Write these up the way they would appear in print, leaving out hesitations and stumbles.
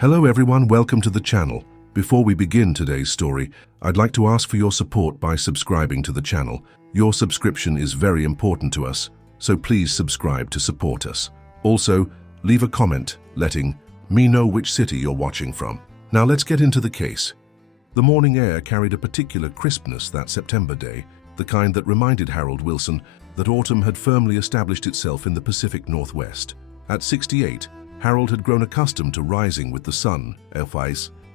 Hello everyone, welcome to the channel. Before we begin today's story, I'd like to ask for your support by subscribing to the channel. Your subscription is very important to us, so please subscribe to support us. Also, leave a comment letting me know which city you're watching from. Now let's get into the case. The morning air carried a particular crispness that September day, the kind that reminded Harold Wilson that autumn had firmly established itself in the Pacific Northwest. At 68, Harold had grown accustomed to rising with the sun,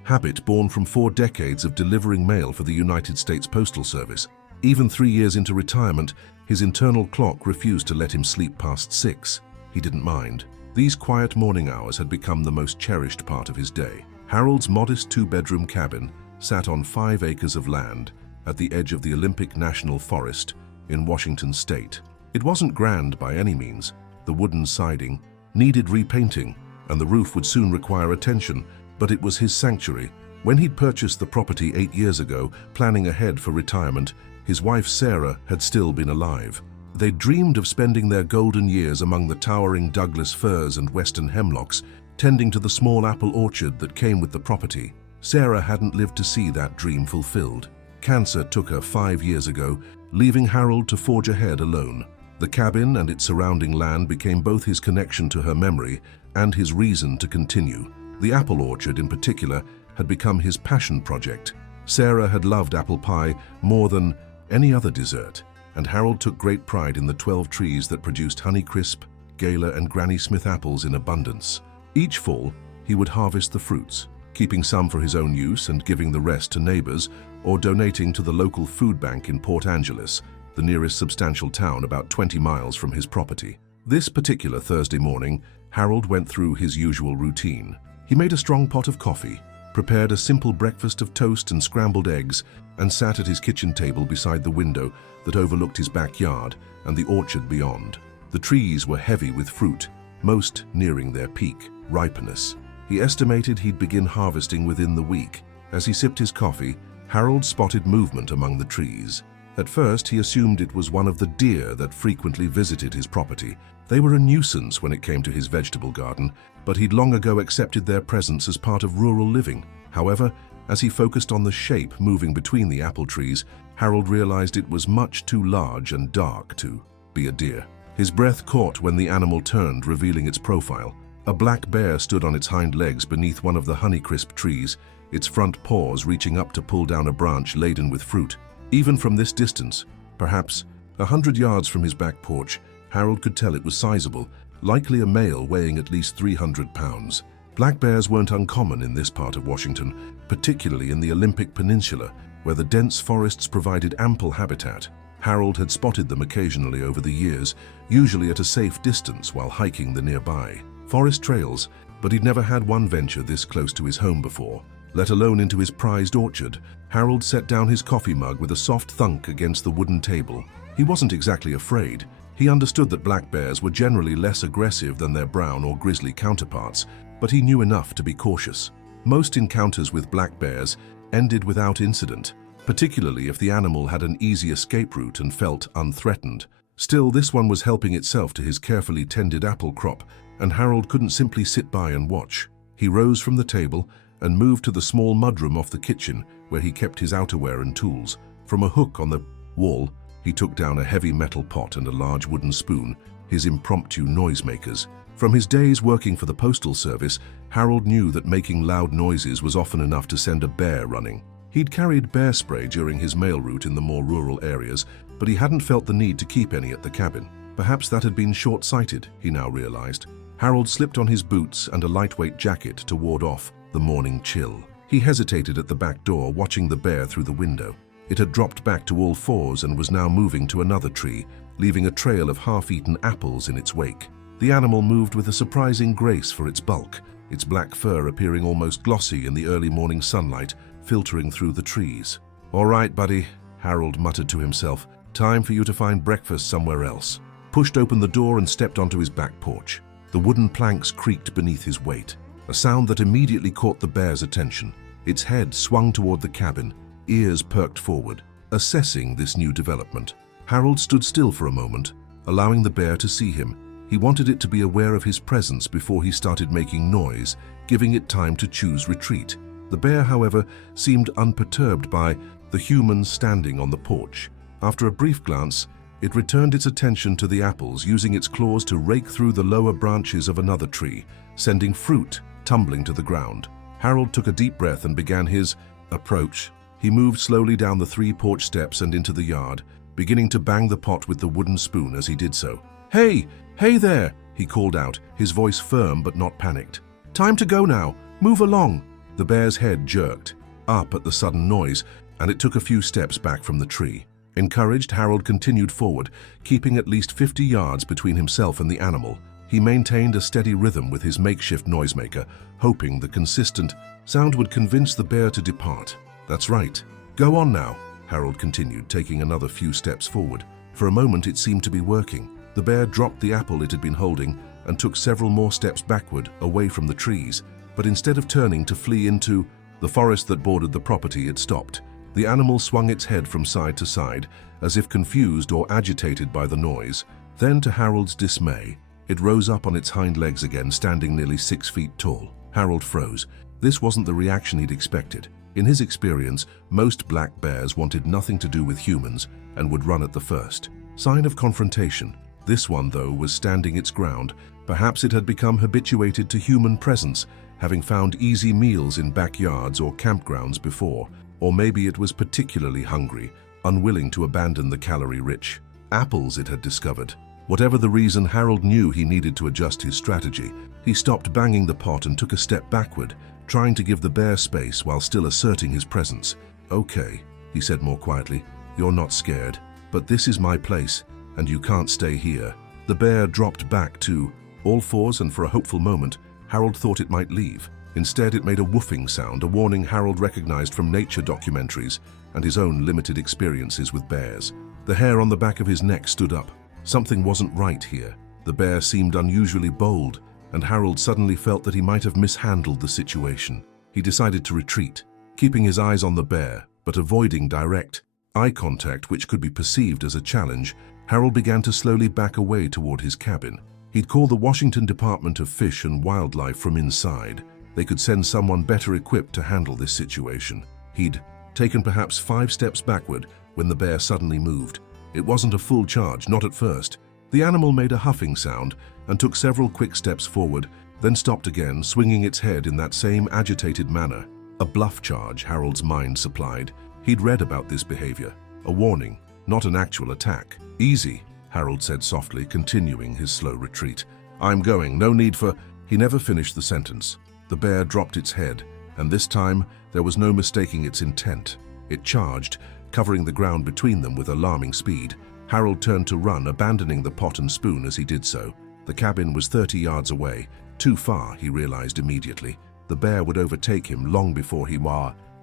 habit born from 4 decades of delivering mail for the United States Postal Service. Even 3 years into retirement, his internal clock refused to let him sleep past 6. He didn't mind. These quiet morning hours had become the most cherished part of his day. Harold's modest 2-bedroom cabin sat on 5 acres of land at the edge of the Olympic National Forest in Washington State. It wasn't grand by any means. The wooden siding needed repainting, and the roof would soon require attention, but it was his sanctuary. When he'd purchased the property 8 years ago, planning ahead for retirement, his wife Sarah had still been alive. They dreamed of spending their golden years among the towering Douglas firs and western hemlocks, tending to the small apple orchard that came with the property. Sarah hadn't lived to see that dream fulfilled. Cancer took her 5 years ago, leaving Harold to forge ahead alone. The cabin and its surrounding land became both his connection to her memory and his reason to continue. The apple orchard, in particular, had become his passion project. Sarah had loved apple pie more than any other dessert, and Harold took great pride in the 12 trees that produced Honeycrisp, Gala, and Granny Smith apples in abundance. Each fall, he would harvest the fruits, keeping some for his own use and giving the rest to neighbors or donating to the local food bank in Port Angeles, the nearest substantial town about 20 miles from his property. This particular Thursday morning, Harold went through his usual routine. He made a strong pot of coffee, prepared a simple breakfast of toast and scrambled eggs, and sat at his kitchen table beside the window that overlooked his backyard and the orchard beyond. The trees were heavy with fruit, most nearing their peak ripeness. He estimated he'd begin harvesting within the week. As he sipped his coffee, Harold spotted movement among the trees. At first, he assumed it was one of the deer that frequently visited his property. They were a nuisance when it came to his vegetable garden, but he'd long ago accepted their presence as part of rural living. However, as he focused on the shape moving between the apple trees, Harold realized it was much too large and dark to be a deer. His breath caught when the animal turned, revealing its profile. A black bear stood on its hind legs beneath one of the Honeycrisp trees, its front paws reaching up to pull down a branch laden with fruit. Even from this distance, perhaps 100 yards from his back porch, Harold could tell it was sizable, likely a male weighing at least 300 pounds. Black bears weren't uncommon in this part of Washington, particularly in the Olympic Peninsula, where the dense forests provided ample habitat. Harold had spotted them occasionally over the years, usually at a safe distance while hiking the nearby forest trails, but he'd never had one venture this close to his home before, let alone into his prized orchard. Harold set down his coffee mug with a soft thunk against the wooden table. He wasn't exactly afraid. He understood that black bears were generally less aggressive than their brown or grizzly counterparts, but he knew enough to be cautious. Most encounters with black bears ended without incident, particularly if the animal had an easy escape route and felt unthreatened. Still, this one was helping itself to his carefully tended apple crop, and Harold couldn't simply sit by and watch. He rose from the table and moved to the small mudroom off the kitchen, where he kept his outerwear and tools. From a hook on the wall, he took down a heavy metal pot and a large wooden spoon, his impromptu noisemakers. From his days working for the Postal Service, Harold knew that making loud noises was often enough to send a bear running. He'd carried bear spray during his mail route in the more rural areas, but he hadn't felt the need to keep any at the cabin. Perhaps that had been short-sighted, he now realized. Harold slipped on his boots and a lightweight jacket to ward off the morning chill. He hesitated at the back door, watching the bear through the window. It had dropped back to all fours and was now moving to another tree, leaving a trail of half-eaten apples in its wake. The animal moved with a surprising grace for its bulk, its black fur appearing almost glossy in the early morning sunlight filtering through the trees. "All right, buddy," Harold muttered to himself. "Time for you to find breakfast somewhere else." Pushed open the door and stepped onto his back porch. The wooden planks creaked beneath his weight, a sound that immediately caught the bear's attention. Its head swung toward the cabin, ears perked forward. Assessing this new development, Harold stood still for a moment, allowing the bear to see him. He wanted it to be aware of his presence before he started making noise, giving it time to choose retreat. The bear, however, seemed unperturbed by the humans standing on the porch. After a brief glance, it returned its attention to the apples, using its claws to rake through the lower branches of another tree, sending fruit tumbling to the ground. Harold took a deep breath and began his approach. He moved slowly down the 3 porch steps and into the yard, beginning to bang the pot with the wooden spoon as he did so. "Hey! Hey there!" he called out, his voice firm but not panicked. "Time to go now! Move along!" The bear's head jerked up at the sudden noise, and it took a few steps back from the tree. Encouraged, Harold continued forward, keeping at least 50 yards between himself and the animal. He maintained a steady rhythm with his makeshift noisemaker, hoping the consistent sound would convince the bear to depart. "That's right. Go on now," Harold continued, taking another few steps forward. For a moment it seemed to be working. The bear dropped the apple it had been holding and took several more steps backward, away from the trees. But instead of turning to flee into the forest that bordered the property, it stopped. The animal swung its head from side to side, as if confused or agitated by the noise. Then, to Harold's dismay, it rose up on its hind legs again, standing nearly 6 feet tall. Harold froze. This wasn't the reaction he'd expected. In his experience, most black bears wanted nothing to do with humans and would run at the first sign of confrontation. This one, though, was standing its ground. Perhaps it had become habituated to human presence, having found easy meals in backyards or campgrounds before. Or maybe it was particularly hungry, unwilling to abandon the calorie-rich apples it had discovered. Whatever the reason, Harold knew he needed to adjust his strategy. He stopped banging the pot and took a step backward, trying to give the bear space while still asserting his presence. "Okay," he said more quietly, "you're not scared, but this is my place, and you can't stay here." The bear dropped back to all fours, and for a hopeful moment, Harold thought it might leave. Instead, it made a woofing sound, a warning Harold recognized from nature documentaries and his own limited experiences with bears. The hair on the back of his neck stood up. Something wasn't right here. The bear seemed unusually bold, and Harold suddenly felt that he might have mishandled the situation. He decided to retreat, keeping his eyes on the bear, but avoiding direct eye contact, which could be perceived as a challenge. Harold began to slowly back away toward his cabin. He'd call the Washington Department of Fish and Wildlife from inside. They could send someone better equipped to handle this situation. He'd taken perhaps 5 steps backward when the bear suddenly moved. It wasn't a full charge, not at first. The animal made a huffing sound and took several quick steps forward, then stopped again, swinging its head in that same agitated manner. A bluff charge, Harold's mind supplied. He'd read about this behavior. A warning, not an actual attack. "Easy," Harold said softly, continuing his slow retreat. "I'm going, no need for—" He never finished the sentence. The bear dropped its head, and this time there was no mistaking its intent. It charged, covering the ground between them with alarming speed. Harold turned to run, abandoning the pot and spoon as he did so. The cabin was 30 yards away. Too far, he realized immediately. The bear would overtake him long before he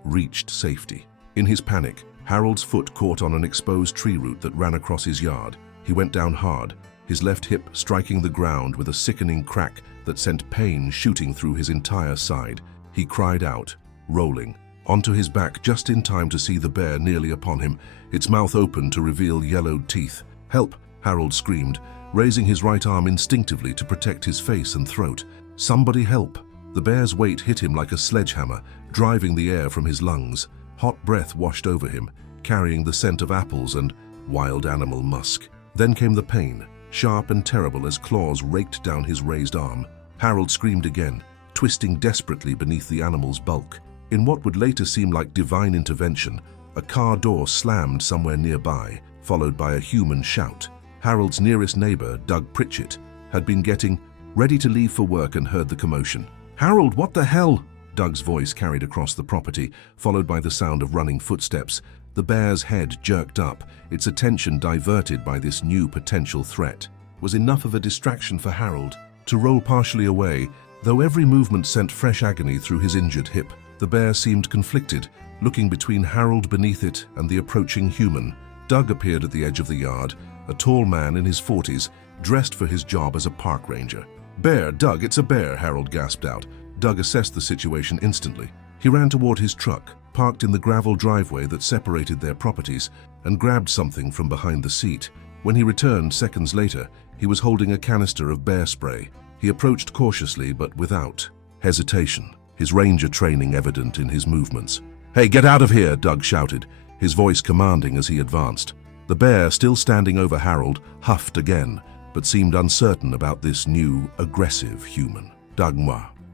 reached safety. In his panic, Harold's foot caught on an exposed tree root that ran across his yard. He went down hard, his left hip striking the ground with a sickening crack that sent pain shooting through his entire side. He cried out, rolling onto his back just in time to see the bear nearly upon him, its mouth open to reveal yellowed teeth. "Help!" Harold screamed, raising his right arm instinctively to protect his face and throat. "Somebody help!" The bear's weight hit him like a sledgehammer, driving the air from his lungs. Hot breath washed over him, carrying the scent of apples and wild animal musk. Then came the pain, sharp and terrible as claws raked down his raised arm. Harold screamed again, twisting desperately beneath the animal's bulk. In what would later seem like divine intervention, a car door slammed somewhere nearby, followed by a human shout. Harold's nearest neighbor, Doug Pritchett, had been getting ready to leave for work and heard the commotion. "Harold, what the hell?" Doug's voice carried across the property, followed by the sound of running footsteps. The bear's head jerked up, its attention diverted by this new potential threat. It was enough of a distraction for Harold to roll partially away, though every movement sent fresh agony through his injured hip. The bear seemed conflicted, looking between Harold beneath it and the approaching human. Doug appeared at the edge of the yard, a tall man in his 40s, dressed for his job as a park ranger. "Bear, Doug, it's a bear," Harold gasped out. Doug assessed the situation instantly. He ran toward his truck, parked in the gravel driveway that separated their properties, and grabbed something from behind the seat. When he returned seconds later, he was holding a canister of bear spray. He approached cautiously but without hesitation, his ranger training evident in his movements. "Hey, get out of here!" Doug shouted, his voice commanding as he advanced. The bear, still standing over Harold, huffed again, but seemed uncertain about this new, aggressive human. Doug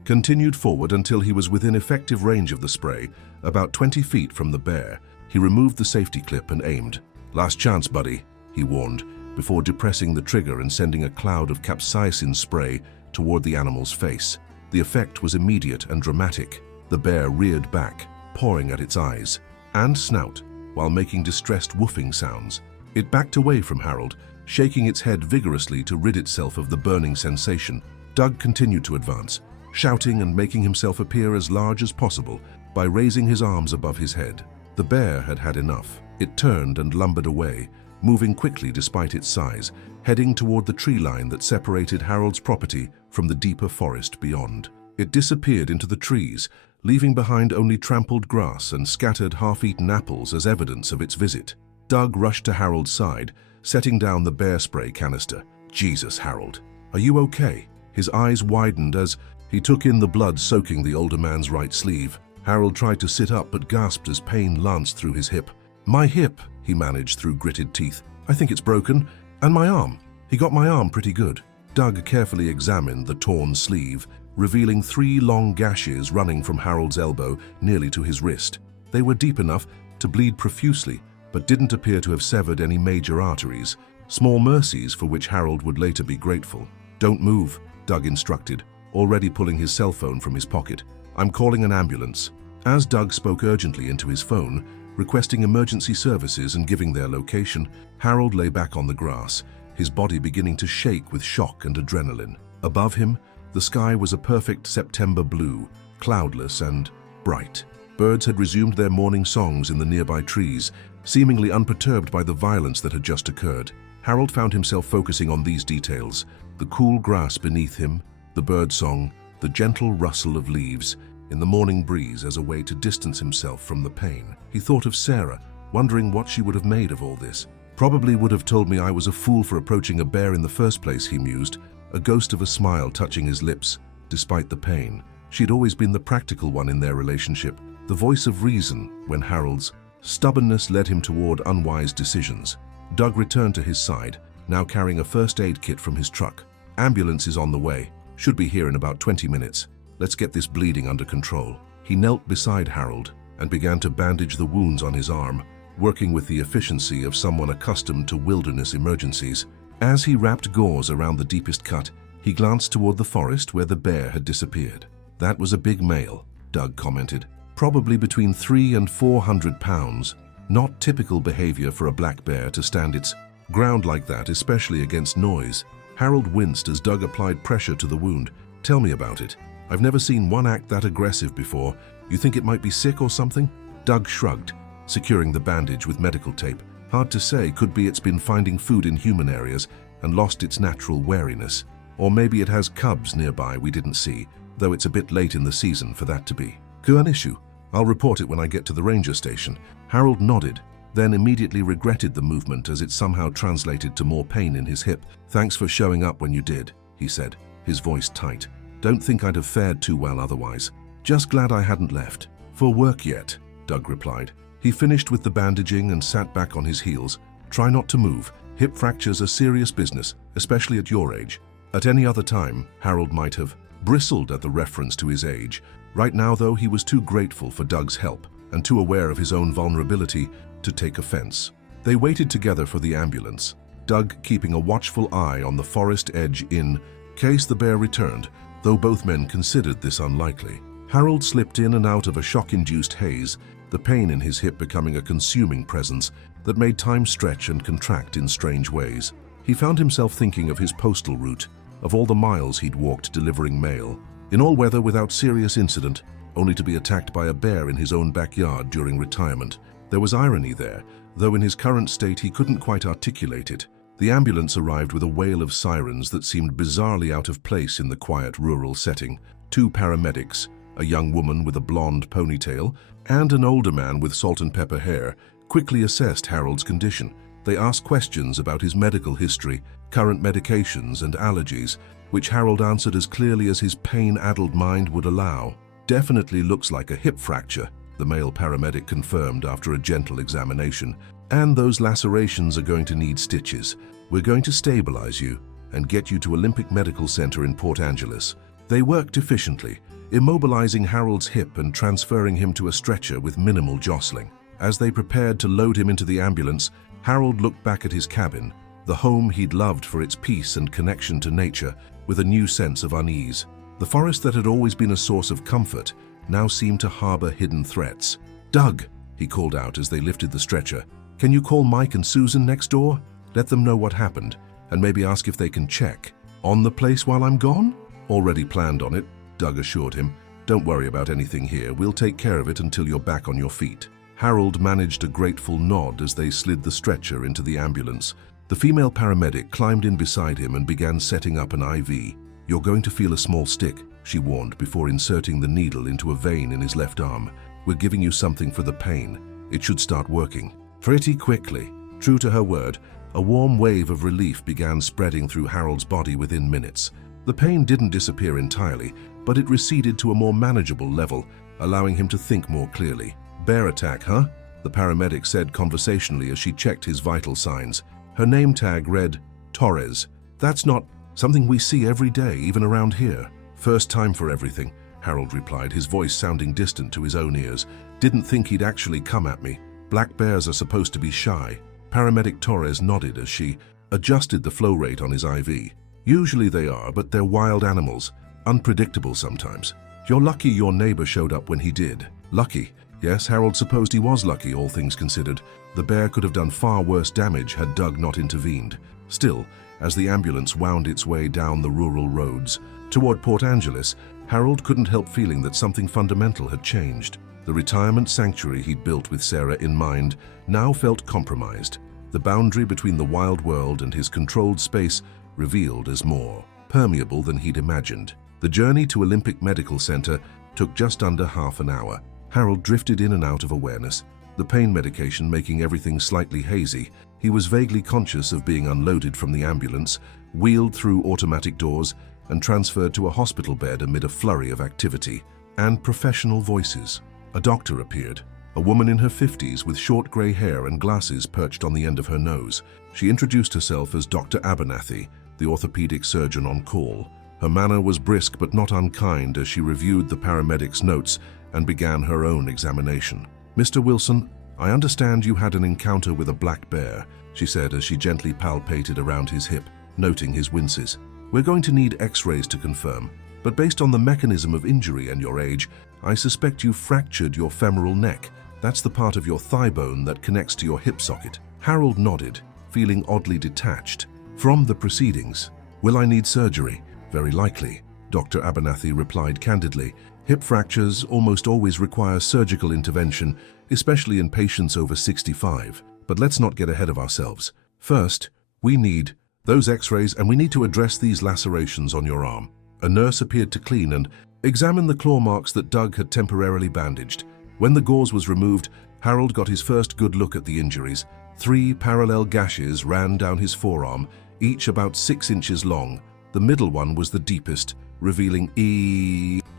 continued forward until he was within effective range of the spray, about 20 feet from the bear. He removed the safety clip and aimed. "Last chance, buddy," he warned, before depressing the trigger and sending a cloud of capsaicin spray toward the animal's face. The effect was immediate and dramatic. The bear reared back, pawing at its eyes and snout, while making distressed woofing sounds. It backed away from Harold, shaking its head vigorously to rid itself of the burning sensation. Doug continued to advance, shouting and making himself appear as large as possible by raising his arms above his head. The bear had had enough. It turned and lumbered away, moving quickly despite its size, heading toward the tree line that separated Harold's property from the deeper forest beyond. It disappeared into the trees, leaving behind only trampled grass and scattered half-eaten apples as evidence of its visit. Doug rushed to Harold's side, setting down the bear spray canister. "Jesus, Harold, are you okay?" His eyes widened as he took in the blood soaking the older man's right sleeve. Harold tried to sit up but gasped as pain lanced through his hip. "My hip," he managed through gritted teeth. "I think it's broken. And my arm." He got my arm pretty good. Doug carefully examined the torn sleeve, revealing 3 long gashes running from Harold's elbow nearly to his wrist. They were deep enough to bleed profusely, but didn't appear to have severed any major arteries. Small mercies for which Harold would later be grateful. "Don't move," Doug instructed, already pulling his cell phone from his pocket. "I'm calling an ambulance." As Doug spoke urgently into his phone, requesting emergency services and giving their location, Harold lay back on the grass, his body beginning to shake with shock and adrenaline. Above him, the sky was a perfect September blue, cloudless and bright. Birds had resumed their morning songs in the nearby trees, seemingly unperturbed by the violence that had just occurred. Harold found himself focusing on these details: the cool grass beneath him, the birdsong, the gentle rustle of leaves in the morning breeze as a way to distance himself from the pain. He thought of Sarah, wondering what she would have made of all this. "Probably would have told me I was a fool for approaching a bear in the first place," he mused, a ghost of a smile touching his lips, despite the pain. She'd always been the practical one in their relationship, the voice of reason when Harold's stubbornness led him toward unwise decisions. Doug returned to his side, now carrying a first aid kit from his truck. "Ambulance is on the way. Should be here in about 20 minutes. Let's get this bleeding under control." He knelt beside Harold and began to bandage the wounds on his arm, working with the efficiency of someone accustomed to wilderness emergencies. As he wrapped gauze around the deepest cut, he glanced toward the forest where the bear had disappeared. "That was a big male," Doug commented. "Probably between 300 and 400 pounds. Not typical behavior for a black bear to stand its ground like that, especially against noise." Harold winced as Doug applied pressure to the wound. "Tell me about it. I've never seen one act that aggressive before. You think it might be sick or something?" Doug shrugged, securing the bandage with medical tape. "Hard to say. Could be it's been finding food in human areas and lost its natural wariness. Or maybe it has cubs nearby we didn't see, though it's a bit late in the season for that to be. An issue. I'll report it when I get to the ranger station." Harold nodded, then immediately regretted the movement as it somehow translated to more pain in his hip. "Thanks for showing up when you did," he said, his voice tight. "Don't think I'd have fared too well otherwise. Just glad I hadn't left for work yet," Doug replied. He finished with the bandaging and sat back on his heels. "Try not to move. Hip fractures are serious business, especially at your age." At any other time, Harold might have bristled at the reference to his age. Right now, though, he was too grateful for Doug's help and too aware of his own vulnerability to take offense. They waited together for the ambulance, Doug keeping a watchful eye on the forest edge in case the bear returned, though both men considered this unlikely. Harold slipped in and out of a shock-induced haze, the pain in his hip becoming a consuming presence that made time stretch and contract in strange ways. He found himself thinking of his postal route, of all the miles he'd walked delivering mail, in all weather without serious incident, only to be attacked by a bear in his own backyard during retirement. There was irony there, though in his current state he couldn't quite articulate it. The ambulance arrived with a wail of sirens that seemed bizarrely out of place in the quiet rural setting. 2 paramedics, a young woman with a blonde ponytail and an older man with salt and pepper hair, quickly assessed Harold's condition. They ask questions about his medical history, current medications and allergies, which Harold answered as clearly as his pain-addled mind would allow. Definitely looks like a hip fracture, the male paramedic confirmed after a gentle examination. And those lacerations are going to need stitches. We're going to stabilize you and get you to Olympic Medical Center in Port Angeles. They worked efficiently, immobilizing Harold's hip and transferring him to a stretcher with minimal jostling. As they prepared to load him into the ambulance, Harold looked back at his cabin, the home he'd loved for its peace and connection to nature, with a new sense of unease. The forest that had always been a source of comfort now seemed to harbor hidden threats. "Doug," he called out as they lifted the stretcher, "can you call Mike and Susan next door? Let them know what happened, and maybe ask if they can check on the place while I'm gone?" "Already planned on it," Doug assured him. "Don't worry about anything here. We'll take care of it until you're back on your feet." Harold managed a grateful nod as they slid the stretcher into the ambulance. The female paramedic climbed in beside him and began setting up an IV. "You're going to feel a small stick," she warned before inserting the needle into a vein in his left arm. "We're giving you something for the pain. It should start working." Pretty quickly, true to her word, a warm wave of relief began spreading through Harold's body within minutes. The pain didn't disappear entirely, but it receded to a more manageable level, allowing him to think more clearly. "Bear attack, huh?" the paramedic said conversationally as she checked his vital signs. Her name tag read Torres. "That's not something we see every day, even around here." "First time for everything," Harold replied, his voice sounding distant to his own ears. "Didn't think he'd actually come at me. Black bears are supposed to be shy." Paramedic Torres nodded as she adjusted the flow rate on his IV. "Usually they are, but they're wild animals, unpredictable sometimes. You're lucky your neighbor showed up when he did." Lucky? Yes, Harold supposed he was lucky, all things considered. The bear could have done far worse damage had Doug not intervened. Still, as the ambulance wound its way down the rural roads toward Port Angeles, Harold couldn't help feeling that something fundamental had changed. The retirement sanctuary he'd built with Sarah in mind now felt compromised. The boundary between the wild world and his controlled space revealed as more permeable than he'd imagined. The journey to Olympic Medical Center took just under half an hour. Harold drifted in and out of awareness, the pain medication making everything slightly hazy. He was vaguely conscious of being unloaded from the ambulance, wheeled through automatic doors, and transferred to a hospital bed amid a flurry of activity and professional voices. A doctor appeared, a woman in her 50s with short gray hair and glasses perched on the end of her nose. She introduced herself as Dr. Abernathy, the orthopedic surgeon on call. Her manner was brisk but not unkind as she reviewed the paramedic's notes and began her own examination. "Mr. Wilson, I understand you had an encounter with a black bear," she said as she gently palpated around his hip, noting his winces. "We're going to need x-rays to confirm, but based on the mechanism of injury and your age, I suspect you fractured your femoral neck. That's the part of your thigh bone that connects to your hip socket." Harold nodded, feeling oddly detached from the proceedings. "Will I need surgery?" "Very likely," Dr. Abernathy replied candidly. "Hip fractures almost always require surgical intervention, especially in patients over 65. But let's not get ahead of ourselves. First, we need those x-rays and we need to address these lacerations on your arm." A nurse appeared to clean and examine the claw marks that Doug had temporarily bandaged. When the gauze was removed, Harold got his first good look at the injuries. 3 parallel gashes ran down his forearm, each about 6 inches long. The middle one was the deepest, revealing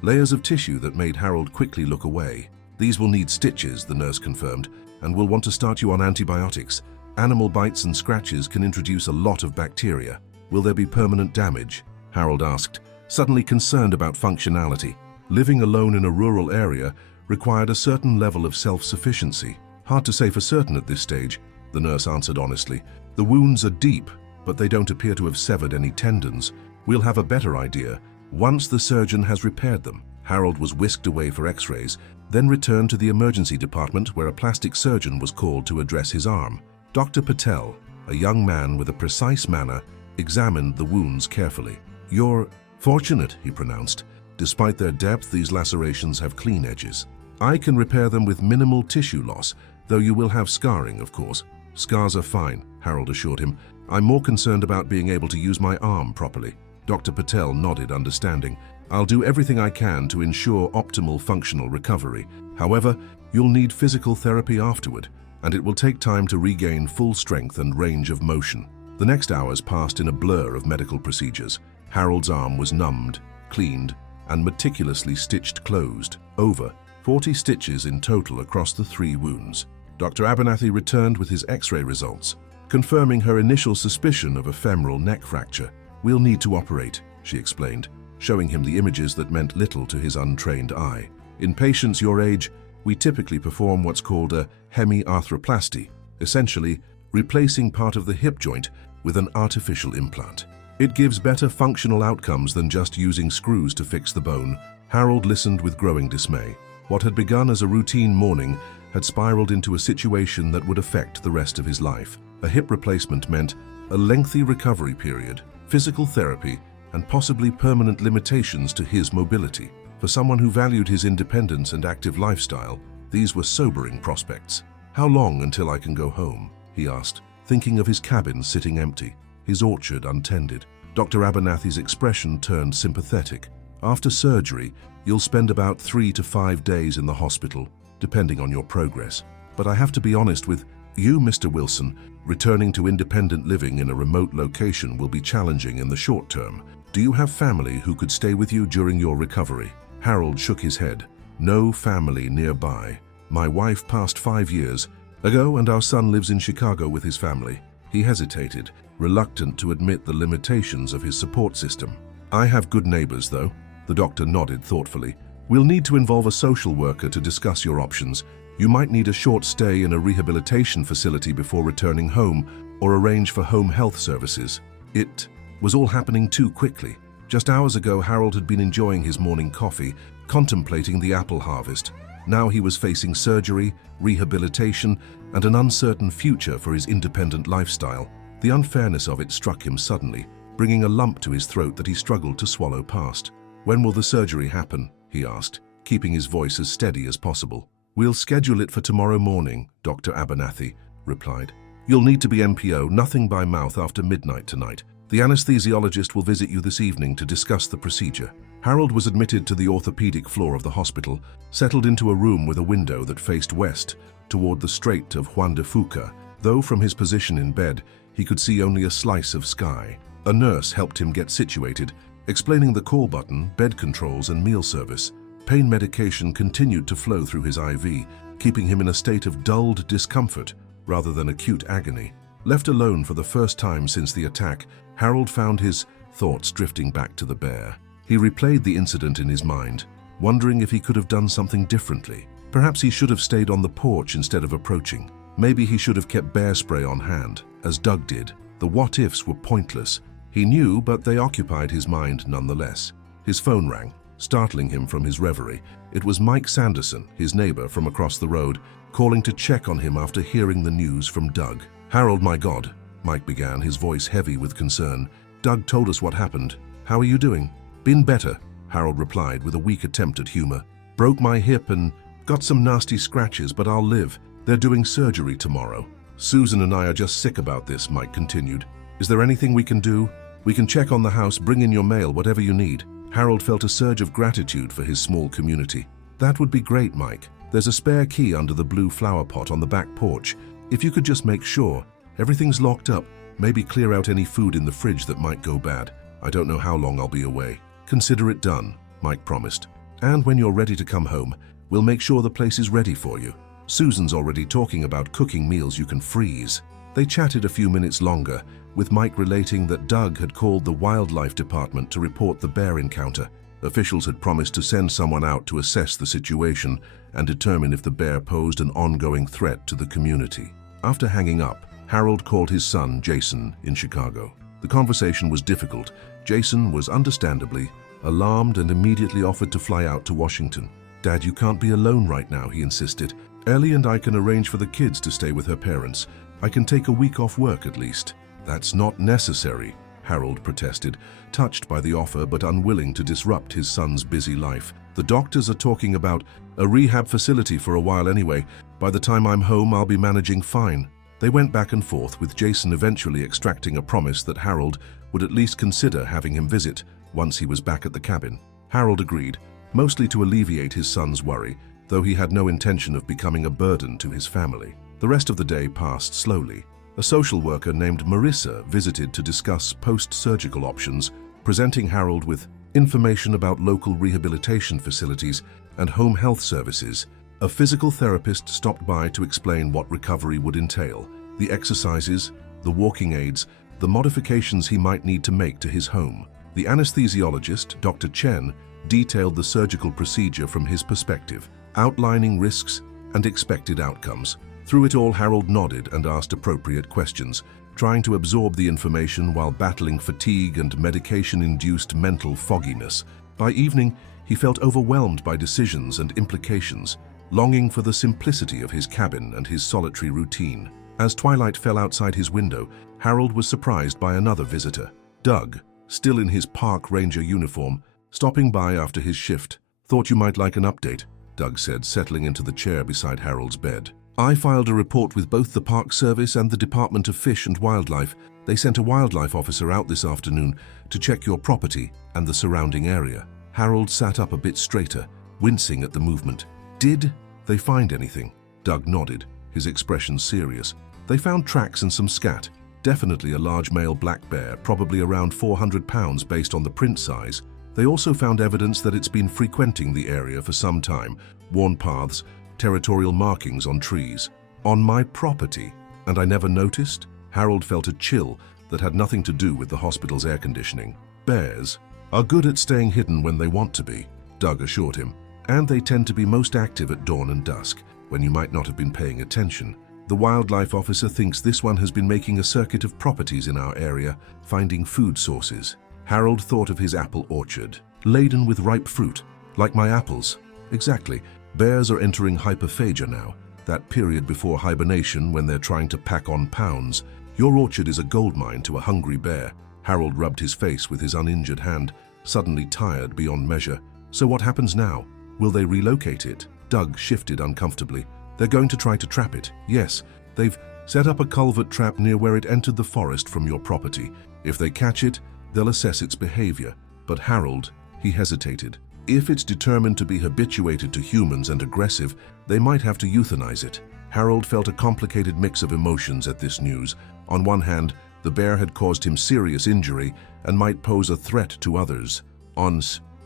layers of tissue that made Harold quickly look away. "These will need stitches," the nurse confirmed, "and we'll want to start you on antibiotics. Animal bites and scratches can introduce a lot of bacteria." "Will there be permanent damage?" Harold asked, suddenly concerned about functionality. Living alone in a rural area required a certain level of self-sufficiency. "Hard to say for certain at this stage," the nurse answered honestly. "The wounds are deep, but they don't appear to have severed any tendons. We'll have a better idea once the surgeon has repaired them." Harold was whisked away for x-rays, then returned to the emergency department where a plastic surgeon was called to address his arm. Dr. Patel, a young man with a precise manner, examined the wounds carefully. "You're fortunate," he pronounced. "Despite their depth, these lacerations have clean edges. I can repair them with minimal tissue loss, though you will have scarring, of course." "Scars are fine," Harold assured him. "I'm more concerned about being able to use my arm properly." Dr. Patel nodded, understanding. "I'll do everything I can to ensure optimal functional recovery. However, you'll need physical therapy afterward. and it will take time to regain full strength and range of motion. The next hours passed in a blur of medical procedures. Harold's arm was numbed, cleaned, and meticulously stitched closed. Over 40 stitches in total across the 3 wounds. Dr. Abernathy returned with his X-ray results, confirming her initial suspicion of a femoral neck fracture. "We'll need to operate," she explained, showing him the images that meant little to his untrained eye. "In patients your age, we typically perform what's called a hemiarthroplasty, essentially replacing part of the hip joint with an artificial implant. It gives better functional outcomes than just using screws to fix the bone." Harold listened with growing dismay. What had begun as a routine morning had spiraled into a situation that would affect the rest of his life. A hip replacement meant a lengthy recovery period, physical therapy, and possibly permanent limitations to his mobility. For someone who valued his independence and active lifestyle, these were sobering prospects. "How long until I can go home?" he asked, thinking of his cabin sitting empty, his orchard untended. Dr. Abernathy's expression turned sympathetic. "After surgery, you'll spend about 3 to 5 days in the hospital, depending on your progress. But I have to be honest with you, Mr. Wilson. Returning to independent living in a remote location will be challenging in the short term. Do you have family who could stay with you during your recovery?" Harold shook his head. "No family nearby. My wife passed 5 years ago and our son lives in Chicago with his family." He hesitated, reluctant to admit the limitations of his support system. "I have good neighbors, though." The doctor nodded thoughtfully. "We'll need to involve a social worker to discuss your options. You might need a short stay in a rehabilitation facility before returning home, or arrange for home health services." It was all happening too quickly. Just hours ago, Harold had been enjoying his morning coffee, contemplating the apple harvest. Now he was facing surgery, rehabilitation, and an uncertain future for his independent lifestyle. The unfairness of it struck him suddenly, bringing a lump to his throat that he struggled to swallow past. "When will the surgery happen?" he asked, keeping his voice as steady as possible. "We'll schedule it for tomorrow morning," Dr. Abernathy replied. "You'll need to be NPO, nothing by mouth after midnight tonight. The anesthesiologist will visit you this evening to discuss the procedure." Harold was admitted to the orthopedic floor of the hospital, settled into a room with a window that faced west, toward the Strait of Juan de Fuca. Though from his position in bed, he could see only a slice of sky. A nurse helped him get situated, explaining the call button, bed controls, and meal service. Pain medication continued to flow through his IV, keeping him in a state of dulled discomfort rather than acute agony. Left alone for the first time since the attack, Harold found his thoughts drifting back to the bear. He replayed the incident in his mind, wondering if he could have done something differently. Perhaps he should have stayed on the porch instead of approaching. Maybe he should have kept bear spray on hand, as Doug did. The what-ifs were pointless. He knew, but they occupied his mind nonetheless. His phone rang, startling him from his reverie. It was Mike Sanderson, his neighbor from across the road, calling to check on him after hearing the news from Doug. "Harold, my God," Mike began, his voice heavy with concern. "Doug told us what happened. How are you doing?" "Been better," Harold replied with a weak attempt at humor. "Broke my hip and got some nasty scratches, but I'll live. They're doing surgery tomorrow." "Susan and I are just sick about this," Mike continued. "Is there anything we can do? We can check on the house, bring in your mail, whatever you need." Harold felt a surge of gratitude for his small community. "That would be great, Mike. There's a spare key under the blue flower pot on the back porch. If you could just make sure everything's locked up, maybe clear out any food in the fridge that might go bad. I don't know how long I'll be away." "Consider it done," Mike promised. "And when you're ready to come home, we'll make sure the place is ready for you. Susan's already talking about cooking meals you can freeze." They chatted a few minutes longer, with Mike relating that Doug had called the wildlife department to report the bear encounter. Officials had promised to send someone out to assess the situation and determine if the bear posed an ongoing threat to the community. After hanging up, Harold called his son, Jason, in Chicago. The conversation was difficult. Jason was understandably alarmed and immediately offered to fly out to Washington. "Dad, you can't be alone right now," he insisted. "Ellie and I can arrange for the kids to stay with her parents. I can take a week off work at least." "That's not necessary," Harold protested, touched by the offer but unwilling to disrupt his son's busy life. "The doctors are talking about a rehab facility for a while anyway. By the time I'm home, I'll be managing fine." They went back and forth, with Jason eventually extracting a promise that Harold would at least consider having him visit once he was back at the cabin. Harold agreed, mostly to alleviate his son's worry, though he had no intention of becoming a burden to his family. The rest of the day passed slowly. A social worker named Marissa visited to discuss post-surgical options, presenting Harold with information about local rehabilitation facilities and home health services. A physical therapist stopped by to explain what recovery would entail, the exercises, the walking aids, the modifications he might need to make to his home. The anesthesiologist, Dr. Chen, detailed the surgical procedure from his perspective, outlining risks and expected outcomes. Through it all, Harold nodded and asked appropriate questions, trying to absorb the information while battling fatigue and medication-induced mental fogginess. By evening, he felt overwhelmed by decisions and implications, longing for the simplicity of his cabin and his solitary routine. As twilight fell outside his window, Harold was surprised by another visitor. Doug, still in his park ranger uniform, stopping by after his shift. "Thought you might like an update," Doug said, settling into the chair beside Harold's bed. "I filed a report with both the Park Service and the Department of Fish and Wildlife. They sent a wildlife officer out this afternoon to check your property and the surrounding area." Harold sat up a bit straighter, wincing at the movement. "Did they find anything?" Doug nodded, his expression serious. "They found tracks and some scat. Definitely a large male black bear, probably around 400 pounds based on the print size. They also found evidence that it's been frequenting the area for some time, worn paths, territorial markings on trees. On my property, and I never noticed?" Harold felt a chill that had nothing to do with the hospital's air conditioning. "Bears are good at staying hidden when they want to be," Doug assured him, "and they tend to be most active at dawn and dusk, when you might not have been paying attention. The wildlife officer thinks this one has been making a circuit of properties in our area, finding food sources." Harold thought of his apple orchard, laden with ripe fruit, like my apples. "Exactly. Bears are entering hyperphagia now, that period before hibernation when they're trying to pack on pounds. Your orchard is a goldmine to a hungry bear." Harold rubbed his face with his uninjured hand, suddenly tired beyond measure. "So what happens now? Will they relocate it?" Doug shifted uncomfortably. "They're going to try to trap it, yes. They've set up a culvert trap near where it entered the forest from your property. If they catch it, they'll assess its behavior." But Harold, he hesitated. "If it's determined to be habituated to humans and aggressive, they might have to euthanize it." Harold felt a complicated mix of emotions at this news. On one hand, the bear had caused him serious injury and might pose a threat to others. On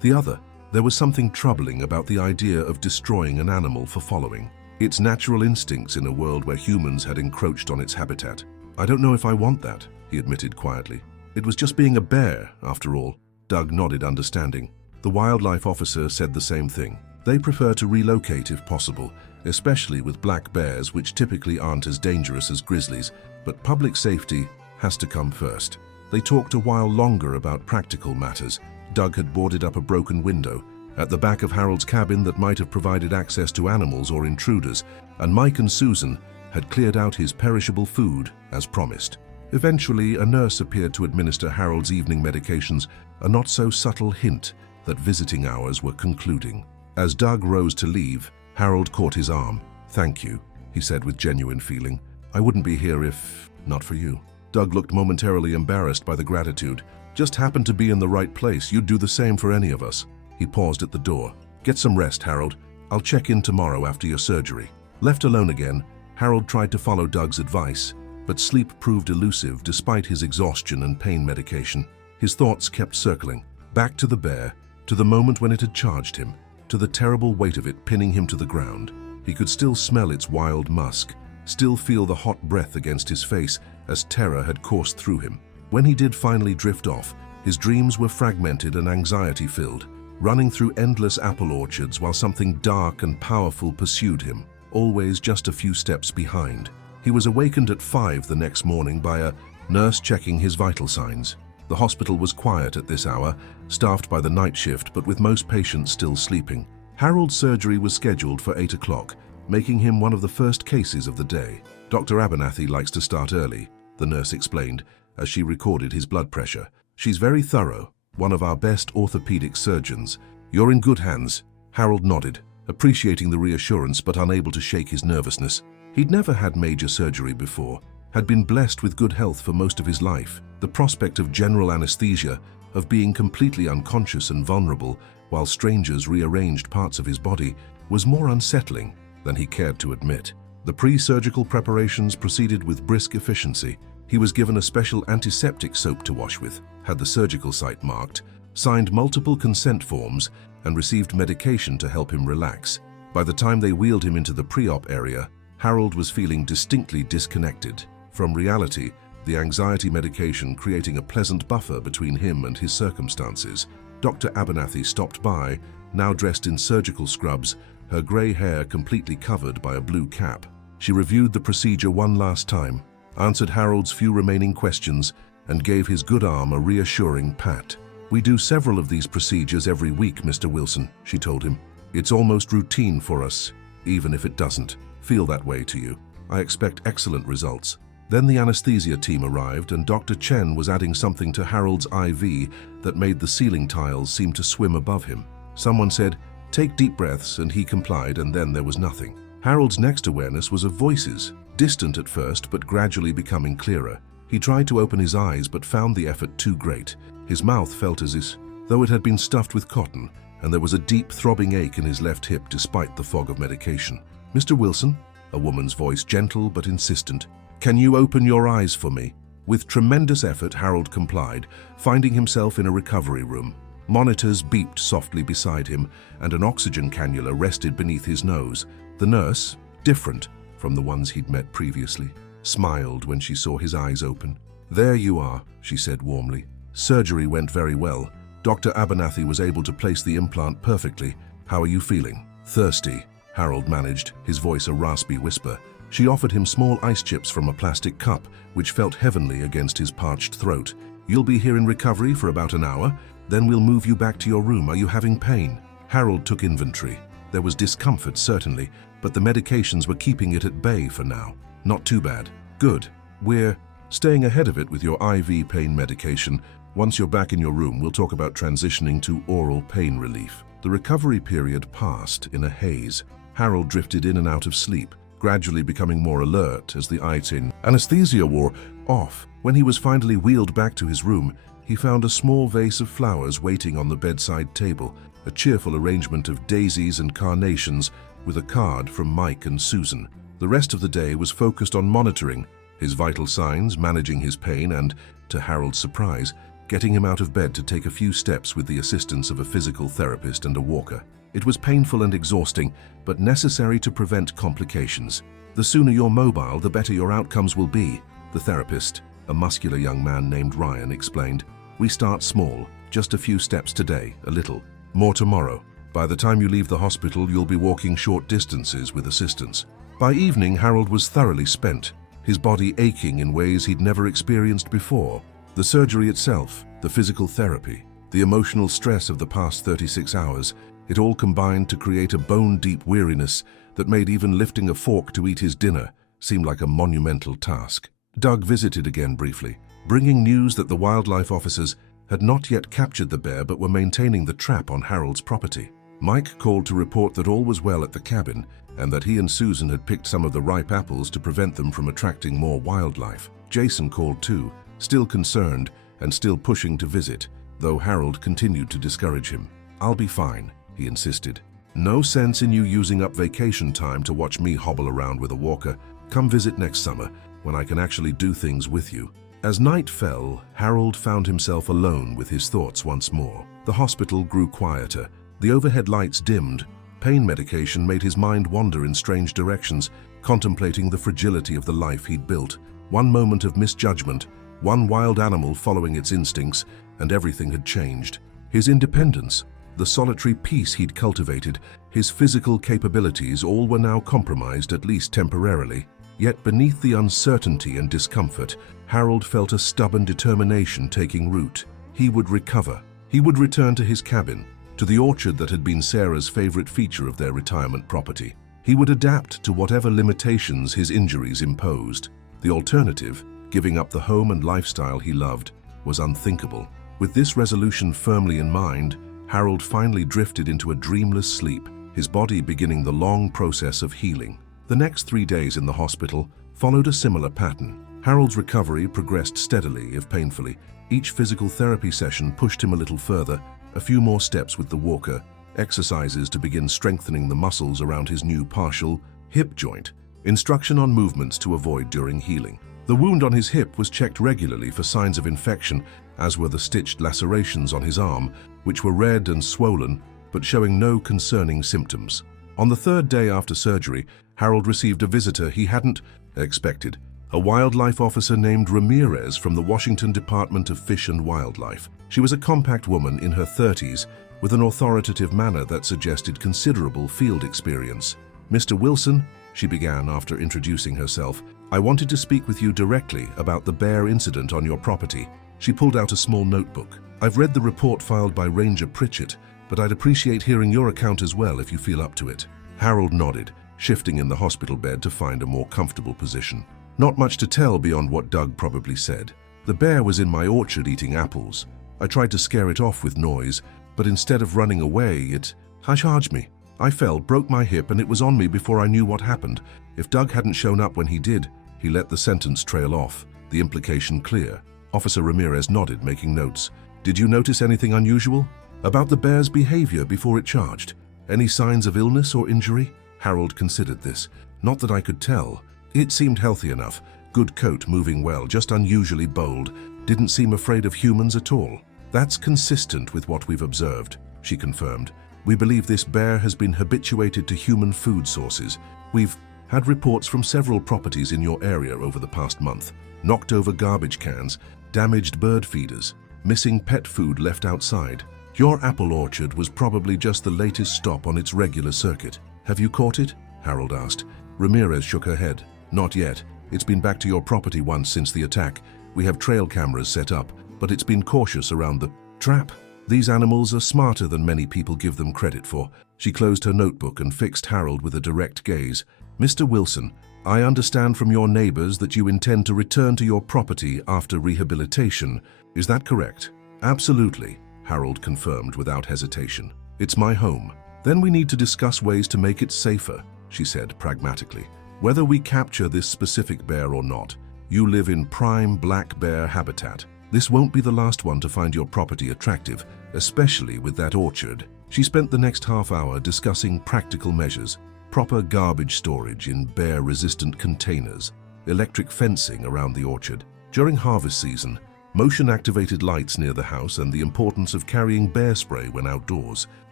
the other, there was something troubling about the idea of destroying an animal for following its natural instincts in a world where humans had encroached on its habitat. "I don't know if I want that," he admitted quietly. "It was just being a bear, after all." Doug nodded, understanding. The wildlife officer said the same thing. They prefer to relocate if possible, especially with black bears, which typically aren't as dangerous as grizzlies, but public safety has to come first. They talked a while longer about practical matters. Doug had boarded up a broken window at the back of Harold's cabin that might have provided access to animals or intruders, and Mike and Susan had cleared out his perishable food as promised. Eventually, a nurse appeared to administer Harold's evening medications, a not-so-subtle hint that visiting hours were concluding. As Doug rose to leave, Harold caught his arm. "Thank you," he said with genuine feeling. "I wouldn't be here if not for you." Doug looked momentarily embarrassed by the gratitude. "Just happened to be in the right place. You'd do the same for any of us." He paused at the door. "Get some rest, Harold. I'll check in tomorrow after your surgery." Left alone again, Harold tried to follow Doug's advice, but sleep proved elusive despite his exhaustion and pain medication. His thoughts kept circling, back to the bear, to the moment when it had charged him, to the terrible weight of it pinning him to the ground. He could still smell its wild musk, still feel the hot breath against his face as terror had coursed through him. When he did finally drift off, his dreams were fragmented and anxiety-filled, running through endless apple orchards while something dark and powerful pursued him, always just a few steps behind. He was awakened at 5 the next morning by a nurse checking his vital signs. The hospital was quiet at this hour, staffed by the night shift, but with most patients still sleeping. Harold's surgery was scheduled for 8 o'clock, making him one of the first cases of the day. "Dr. Abernathy likes to start early," the nurse explained as she recorded his blood pressure. "She's very thorough, one of our best orthopedic surgeons. You're in good hands." Harold nodded, appreciating the reassurance but unable to shake his nervousness. He'd never had major surgery before, had been blessed with good health for most of his life. The prospect of general anesthesia, of being completely unconscious and vulnerable while strangers rearranged parts of his body, was more unsettling than he cared to admit. The pre-surgical preparations proceeded with brisk efficiency. He was given a special antiseptic soap to wash with, had the surgical site marked, signed multiple consent forms, and received medication to help him relax. By the time they wheeled him into the pre-op area, Harold was feeling distinctly disconnected from reality, the anxiety medication creating a pleasant buffer between him and his circumstances. Dr. Abernathy stopped by, now dressed in surgical scrubs, her grey hair completely covered by a blue cap. She reviewed the procedure one last time, answered Harold's few remaining questions, and gave his good arm a reassuring pat. "We do several of these procedures every week, Mr. Wilson," she told him. "It's almost routine for us, even if it doesn't feel that way to you. I expect excellent results." Then the anesthesia team arrived and Dr. Chen was adding something to Harold's IV that made the ceiling tiles seem to swim above him. Someone said, "Take deep breaths," and he complied, and then there was nothing. Harold's next awareness was of voices, distant at first but gradually becoming clearer. He tried to open his eyes but found the effort too great. His mouth felt as though it had been stuffed with cotton, and there was a deep throbbing ache in his left hip despite the fog of medication. "Mr. Wilson?" A woman's voice, gentle but insistent. "Can you open your eyes for me?" With tremendous effort, Harold complied, finding himself in a recovery room. Monitors beeped softly beside him, and an oxygen cannula rested beneath his nose. The nurse, different from the ones he'd met previously, smiled when she saw his eyes open. "There you are," she said warmly. "Surgery went very well. Dr. Abernathy was able to place the implant perfectly. How are you feeling?" "Thirsty," Harold managed, his voice a raspy whisper. She offered him small ice chips from a plastic cup, which felt heavenly against his parched throat. "You'll be here in recovery for about an hour, then we'll move you back to your room. Are you having pain?" Harold took inventory. There was discomfort, certainly, but the medications were keeping it at bay for now. "Not too bad." "Good. We're staying ahead of it with your IV pain medication. Once you're back in your room, we'll talk about transitioning to oral pain relief." The recovery period passed in a haze. Harold drifted in and out of sleep, gradually becoming more alert as the IT anesthesia wore off. When he was finally wheeled back to his room, he found a small vase of flowers waiting on the bedside table, a cheerful arrangement of daisies and carnations with a card from Mike and Susan. The rest of the day was focused on monitoring his vital signs, managing his pain, and, to Harold's surprise, getting him out of bed to take a few steps with the assistance of a physical therapist and a walker. It was painful and exhausting, but necessary to prevent complications. "The sooner you're mobile, the better your outcomes will be," the therapist, a muscular young man named Ryan, explained. "We start small, just a few steps today, a little, more tomorrow. By the time you leave the hospital, you'll be walking short distances with assistance." By evening, Harold was thoroughly spent, his body aching in ways he'd never experienced before. The surgery itself, the physical therapy, the emotional stress of the past 36 hours, it all combined to create a bone-deep weariness that made even lifting a fork to eat his dinner seem like a monumental task. Doug visited again briefly, bringing news that the wildlife officers had not yet captured the bear but were maintaining the trap on Harold's property. Mike called to report that all was well at the cabin and that he and Susan had picked some of the ripe apples to prevent them from attracting more wildlife. Jason called too, still concerned and still pushing to visit, though Harold continued to discourage him. "I'll be fine," he insisted. "No sense in you using up vacation time to watch me hobble around with a walker. Come visit next summer, when I can actually do things with you." As night fell, Harold found himself alone with his thoughts once more. The hospital grew quieter. The overhead lights dimmed. Pain medication made his mind wander in strange directions, contemplating the fragility of the life he'd built. One moment of misjudgment, one wild animal following its instincts, and everything had changed. His independence, the solitary peace he'd cultivated, his physical capabilities, all were now compromised, at least temporarily. Yet beneath the uncertainty and discomfort, Harold felt a stubborn determination taking root. He would recover. He would return to his cabin, to the orchard that had been Sarah's favorite feature of their retirement property. He would adapt to whatever limitations his injuries imposed. The alternative, giving up the home and lifestyle he loved, was unthinkable. With this resolution firmly in mind, Harold finally drifted into a dreamless sleep, his body beginning the long process of healing. The next 3 days in the hospital followed a similar pattern. Harold's recovery progressed steadily, if painfully. Each physical therapy session pushed him a little further, a few more steps with the walker, exercises to begin strengthening the muscles around his new partial hip joint. Instruction on movements to avoid during healing. The wound on his hip was checked regularly for signs of infection, as were the stitched lacerations on his arm, which were red and swollen, but showing no concerning symptoms. On the third day after surgery, Harold received a visitor he hadn't expected, a wildlife officer named Ramirez from the Washington Department of Fish and Wildlife. She was a compact woman in her 30s, with an authoritative manner that suggested considerable field experience. "Mr. Wilson," she began after introducing herself, "I wanted to speak with you directly about the bear incident on your property." She pulled out a small notebook. "I've read the report filed by Ranger Pritchett, but I'd appreciate hearing your account as well if you feel up to it." Harold nodded, shifting in the hospital bed to find a more comfortable position. Not much to tell beyond what Doug probably said. "The bear was in my orchard eating apples. I tried to scare it off with noise, but instead of running away, it charged me. I fell, broke my hip, and it was on me before I knew what happened. If Doug hadn't shown up when he did," he let the sentence trail off, the implication clear. Officer Ramirez nodded, making notes. "Did you notice anything unusual about the bear's behavior before it charged? Any signs of illness or injury?" Harold considered this. "Not that I could tell. It seemed healthy enough. Good coat, moving well, just unusually bold. Didn't seem afraid of humans at all." "That's consistent with what we've observed," she confirmed. "We believe this bear has been habituated to human food sources. We've had reports from several properties in your area over the past month. Knocked over garbage cans, damaged bird feeders, missing pet food left outside. Your apple orchard was probably just the latest stop on its regular circuit. Have you caught it?" Harold asked. Ramirez shook her head. "Not yet. It's been back to your property once since the attack. We have trail cameras set up, but it's been cautious around the trap. These animals are smarter than many people give them credit for." She closed her notebook and fixed Harold with a direct gaze. "Mr. Wilson, I understand from your neighbors that you intend to return to your property after rehabilitation. Is that correct?" "Absolutely," Harold confirmed without hesitation. "It's my home." "Then we need to discuss ways to make it safer," she said pragmatically. "Whether we capture this specific bear or not, you live in prime black bear habitat. This won't be the last one to find your property attractive, especially with that orchard." She spent the next half hour discussing practical measures: proper garbage storage in bear-resistant containers, electric fencing around the orchard during harvest season, motion-activated lights near the house, and the importance of carrying bear spray when outdoors,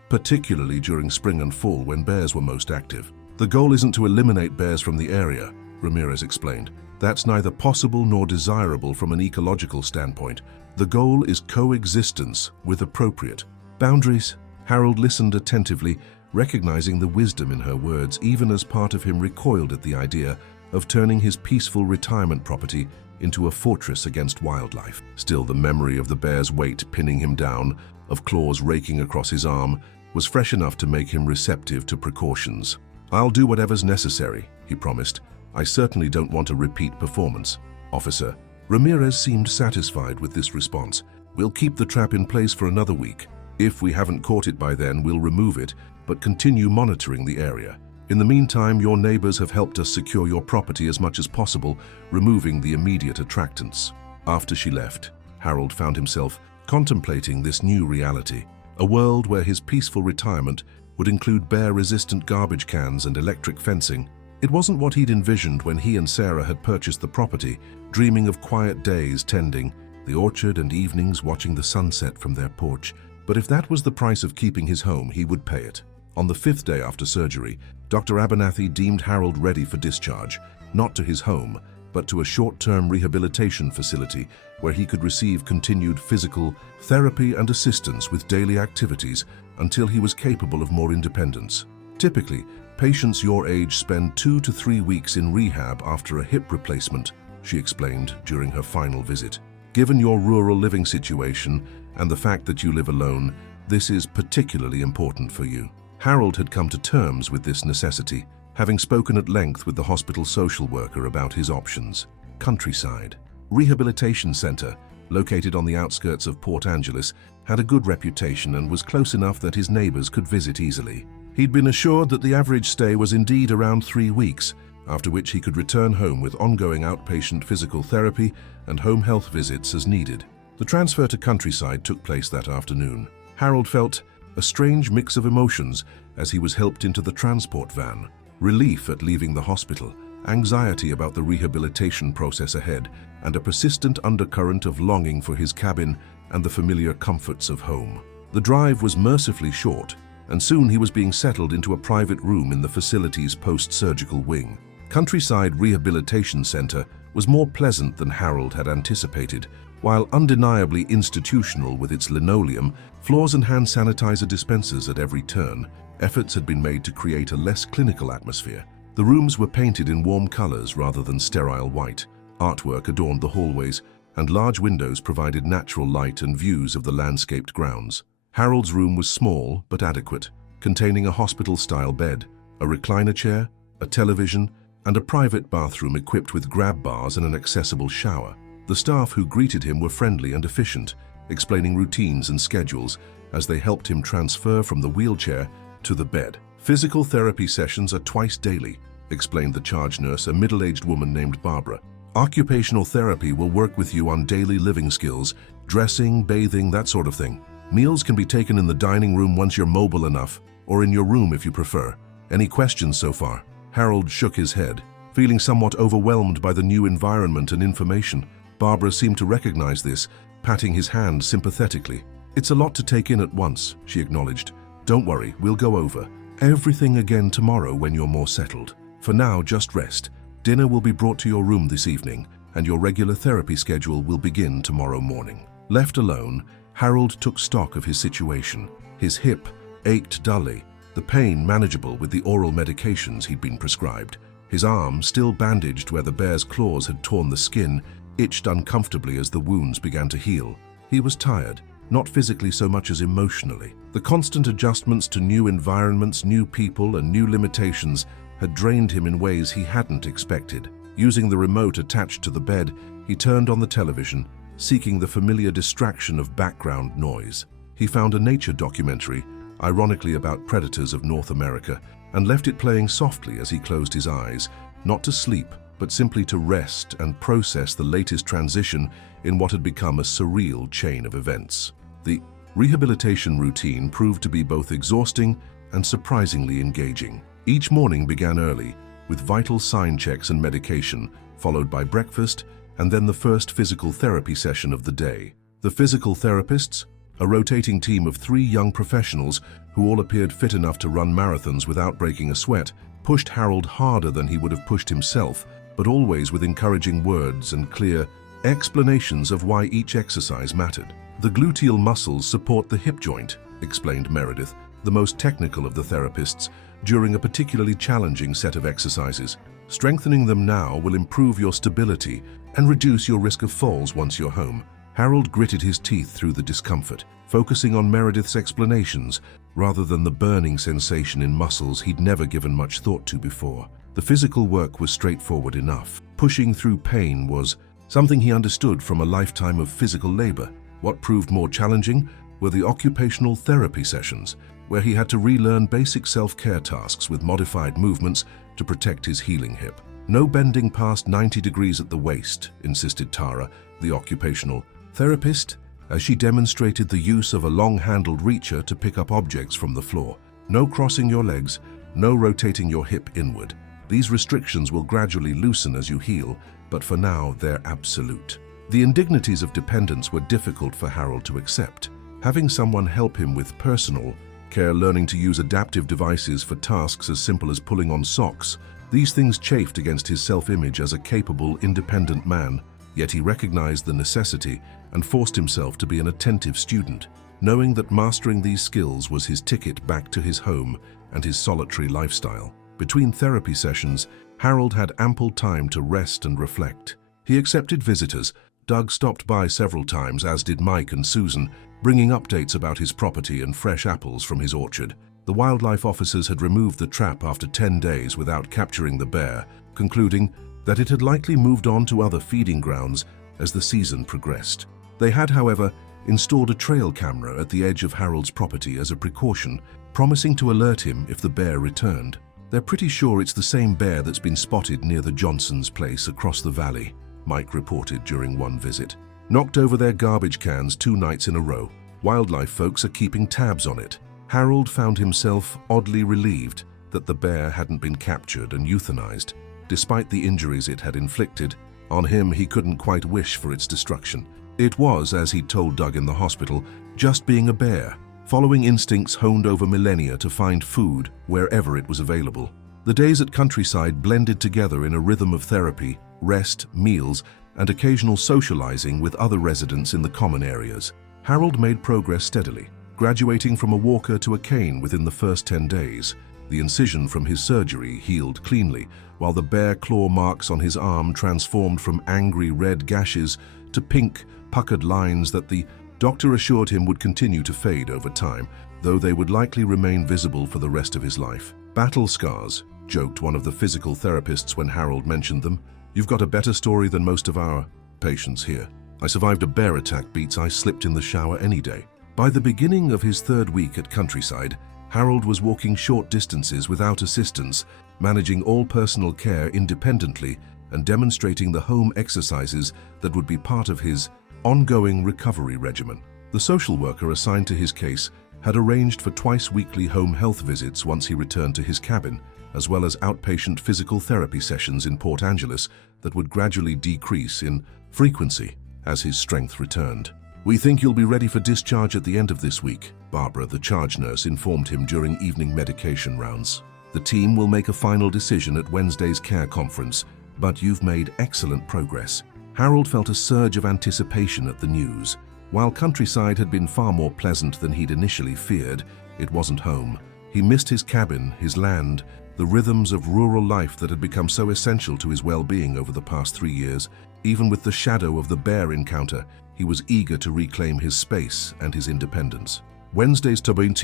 particularly during spring and fall when bears were most active. "The goal isn't to eliminate bears from the area," Ramirez explained. "That's neither possible nor desirable from an ecological standpoint. The goal is coexistence with appropriate boundaries." Harold listened attentively, recognizing the wisdom in her words, even as part of him recoiled at the idea of turning his peaceful retirement property into a fortress against wildlife. Still, the memory of the bear's weight pinning him down, of claws raking across his arm, was fresh enough to make him receptive to precautions. "I'll do whatever's necessary," he promised. "I certainly don't want a repeat performance." "Officer." Ramirez seemed satisfied with this response. "We'll keep the trap in place for another week. If we haven't caught it by then, we'll remove it, but continue monitoring the area. In the meantime, your neighbors have helped us secure your property as much as possible, removing the immediate attractants." After she left, Harold found himself contemplating this new reality, a world where his peaceful retirement would include bear-resistant garbage cans and electric fencing. It wasn't what he'd envisioned when he and Sarah had purchased the property, dreaming of quiet days tending the orchard and evenings watching the sunset from their porch. But if that was the price of keeping his home, he would pay it. On the 5th day after surgery, Dr. Abernathy deemed Harold ready for discharge, not to his home, but to a short-term rehabilitation facility where he could receive continued physical therapy and assistance with daily activities until he was capable of more independence. Typically, patients your age spend 2 to 3 weeks in rehab after a hip replacement, she explained during her final visit. Given your rural living situation and the fact that you live alone, this is particularly important for you. Harold had come to terms with this necessity, having spoken at length with the hospital social worker about his options. Countryside Rehabilitation Center, located on the outskirts of Port Angeles, had a good reputation and was close enough that his neighbors could visit easily. He'd been assured that the average stay was indeed around 3 weeks, after which he could return home with ongoing outpatient physical therapy and home health visits as needed. The transfer to Countryside took place that afternoon. Harold felt a strange mix of emotions as he was helped into the transport van, relief at leaving the hospital, anxiety about the rehabilitation process ahead, and a persistent undercurrent of longing for his cabin and the familiar comforts of home. The drive was mercifully short, and soon he was being settled into a private room in the facility's post-surgical wing. Countryside Rehabilitation Center was more pleasant than Harold had anticipated. While undeniably institutional with its linoleum, floors and hand sanitizer dispensers at every turn, efforts had been made to create a less clinical atmosphere. The rooms were painted in warm colors rather than sterile white. Artwork adorned the hallways, and large windows provided natural light and views of the landscaped grounds. Harold's room was small but adequate, containing a hospital-style bed, a recliner chair, a television, and a private bathroom equipped with grab bars and an accessible shower. The staff who greeted him were friendly and efficient, explaining routines and schedules as they helped him transfer from the wheelchair to the bed. Physical therapy sessions are twice daily, explained the charge nurse, a middle-aged woman named Barbara. Occupational therapy will work with you on daily living skills, dressing, bathing, that sort of thing. Meals can be taken in the dining room once you're mobile enough, or in your room if you prefer. Any questions so far? Harold shook his head, feeling somewhat overwhelmed by the new environment and information. Barbara seemed to recognize this, patting his hand sympathetically. It's a lot to take in at once, she acknowledged. Don't worry, we'll go over everything again tomorrow when you're more settled. For now, just rest. Dinner will be brought to your room this evening, and your regular therapy schedule will begin tomorrow morning. Left alone, Harold took stock of his situation. His hip ached dully, the pain manageable with the oral medications he'd been prescribed. His arm, still bandaged where the bear's claws had torn the skin, itched uncomfortably as the wounds began to heal. He was tired, not physically so much as emotionally. The constant adjustments to new environments, new people, and new limitations had drained him in ways he hadn't expected. Using the remote attached to the bed, he turned on the television, seeking the familiar distraction of background noise. He found a nature documentary, ironically about predators of North America, and left it playing softly as he closed his eyes, not to sleep, but simply to rest and process the latest transition in what had become a surreal chain of events. The rehabilitation routine proved to be both exhausting and surprisingly engaging. Each morning began early, with vital sign checks and medication, followed by breakfast, and then the first physical therapy session of the day. The physical therapists, a rotating team of 3 young professionals who all appeared fit enough to run marathons without breaking a sweat, pushed Harold harder than he would have pushed himself, but always with encouraging words and clear explanations of why each exercise mattered. The gluteal muscles support the hip joint, explained Meredith, the most technical of the therapists, during a particularly challenging set of exercises. Strengthening them now will improve your stability and reduce your risk of falls once you're home. Harold gritted his teeth through the discomfort, focusing on Meredith's explanations rather than the burning sensation in muscles he'd never given much thought to before. The physical work was straightforward enough. Pushing through pain was something he understood from a lifetime of physical labor. What proved more challenging were the occupational therapy sessions, where he had to relearn basic self-care tasks with modified movements to protect his healing hip. No bending past 90 degrees at the waist, insisted Tara, the occupational therapist, as she demonstrated the use of a long-handled reacher to pick up objects from the floor. No crossing your legs, no rotating your hip inward. These restrictions will gradually loosen as you heal, but for now they're absolute. The indignities of dependence were difficult for Harold to accept. Having someone help him with personal care, learning to use adaptive devices for tasks as simple as pulling on socks, these things chafed against his self-image as a capable, independent man. Yet he recognized the necessity and forced himself to be an attentive student, knowing that mastering these skills was his ticket back to his home and his solitary lifestyle. Between therapy sessions, Harold had ample time to rest and reflect. He accepted visitors. Doug stopped by several times, as did Mike and Susan, bringing updates about his property and fresh apples from his orchard. The wildlife officers had removed the trap after 10 days without capturing the bear, concluding that it had likely moved on to other feeding grounds as the season progressed. They had, however, installed a trail camera at the edge of Harold's property as a precaution, promising to alert him if the bear returned. They're pretty sure it's the same bear that's been spotted near the Johnsons' place across the valley, Mike reported during one visit. Knocked over their garbage cans 2 nights in a row. Wildlife folks are keeping tabs on it. Harold found himself oddly relieved that the bear hadn't been captured and euthanized. despite the injuries it had inflicted. On him, he couldn't quite wish for its destruction. It was, as he told Doug in the hospital, just being a bear, following instincts honed over millennia to find food wherever it was available. The days at Countryside blended together in a rhythm of therapy, rest, meals, and occasional socializing with other residents in the common areas. Harold made progress steadily, graduating from a walker to a cane within the first 10 days. The incision from his surgery healed cleanly, while the bear claw marks on his arm transformed from angry red gashes to pink, puckered lines that the doctor assured him would continue to fade over time, though they would likely remain visible for the rest of his life. "Battle scars," joked one of the physical therapists when Harold mentioned them. "You've got a better story than most of our patients here. I survived a bear attack, beats I slipped in the shower any day." By the beginning of his 3rd week at Countryside, Harold was walking short distances without assistance, managing all personal care independently and demonstrating the home exercises that would be part of his ongoing recovery regimen. The social worker assigned to his case had arranged for twice-weekly home health visits once he returned to his cabin, as well as outpatient physical therapy sessions in Port Angeles that would gradually decrease in frequency as his strength returned. "We think you'll be ready for discharge at the end of this week," Barbara, the charge nurse, informed him during evening medication rounds. "The team will make a final decision at Wednesday's care conference, but you've made excellent progress." Harold felt a surge of anticipation at the news. While Countryside had been far more pleasant than he'd initially feared, it wasn't home. He missed his cabin, his land, the rhythms of rural life that had become so essential to his well-being over the past 3 years. Even with the shadow of the bear encounter, he was eager to reclaim his space and his independence. Wednesday's Tabun